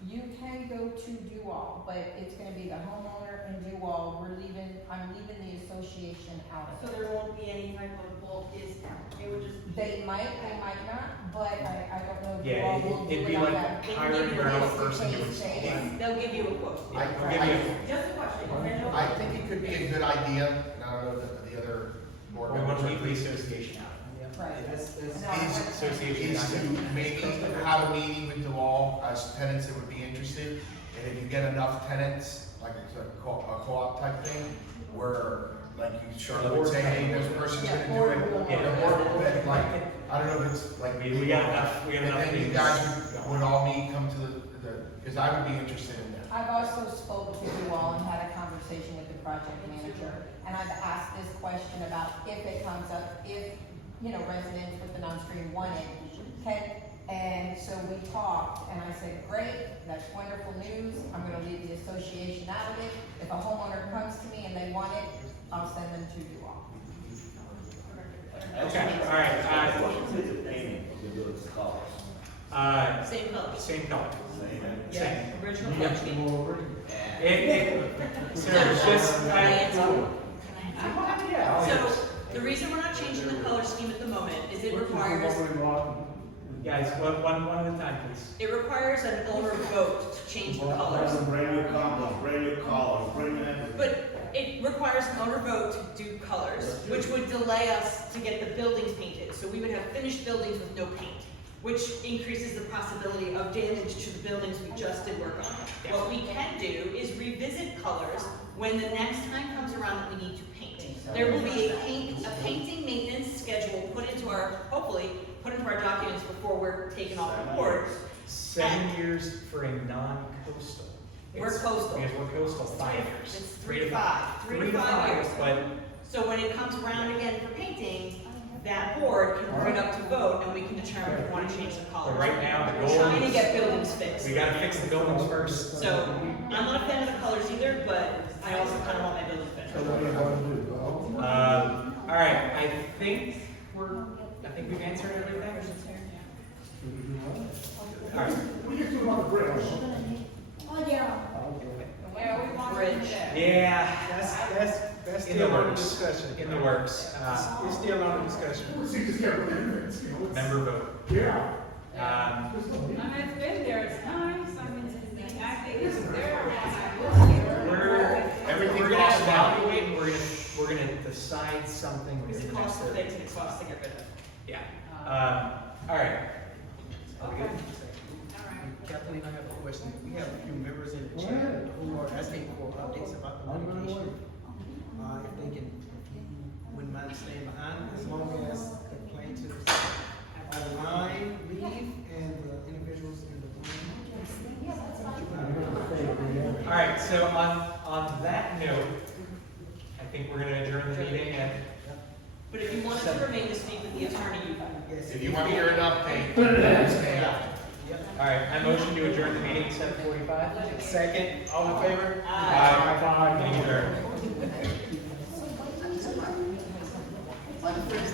you can go to Dual, but it's gonna be the homeowner and Dual. I'm leaving the association out of So it. there won't be any type of bulk discount, it would just. They might not, but I don't know if Yeah, Dual will do it'd it be on like that. hiring your own person to Case install basis. it. They'll give you a quote. Yeah, we'll give you a- Just a question. I think it could be a good idea, and I don't know that the other board We're members. going to leave the association out. Right. Association. Is to maybe have a meeting with them all as tenants that would be interested, and if you get enough tenants, like it's a co-op type thing, where like you Charlotte would say, hey, this person's Yeah, gonna do or it. we'll- Yeah, or, like, I don't know if it's like. We got enough, we got enough And then you things. guys would all meet, come to the, because I would be interested in that. I've also spoken to you all and had a conversation with the project manager, and I've asked this question about if it comes up, if, residents with the non-stream want it, and so we talked, and I said, great, that's wonderful news, I'm gonna leave the association out of it. If a homeowner comes to me and they want it, I'll send them to you all. Okay, all right, What is the painting of the building's colors? Same color. Same color. Yeah, Same. original color scheme. So it's just, So, the reason we're not changing the color scheme at the moment is it requires, guys, one at a time, please. it requires an owner vote to change the colors. Brand new colors, brand new everything. But it requires an owner vote to do colors, which would delay us to get the buildings painted. So we would have finished buildings with no paint, which increases the possibility of damage to the buildings we just did work on. What we can do is revisit colors when the next time comes around that we need to paint. There will be a painting maintenance schedule put into our, hopefully, put into our documents before we're taken off the board. 7 years for a non-coastal. We're It's- coastal. Because we're coastal, 5 years. It's 3 to 5, 3 to 5 years. But So when it comes around again for painting, that board can bring it up to vote and we can determine if we want to change the colors. But right now, the We're goal trying to is- get buildings fixed. we gotta fix the buildings first. So I'm not a fan of the colors either, but I also kind of want my buildings fixed. All right, I think we've answered everything. All right. We just do another bridge. Oh, yeah. Yeah, we want bridge. Yeah, That's in the still under works. discussion. In the works. It's still under discussion. See, just get rid of it, Member vote. Yeah. It's been there, it's nice, I mean, I think it's there. We're gonna evaluate, and we're gonna decide something. Because it costs to fix and it costs to get rid of. Yeah. All right. Are we good? Kathleen, I have a question. We have a few members in the chat who are asking for updates about the litigation. If they can, if you wouldn't mind staying behind, as long as the plaintiffs are line, leave, and the individuals in the room. All right, so on that note, I think we're gonna adjourn the meeting and. But if you wanted to remain to speak with the attorney, you can. If you want to hear an update, stay after. All right, I motion to adjourn the meeting at 7:45. Second, all in favor? Aye. Meeting adjourned. On the first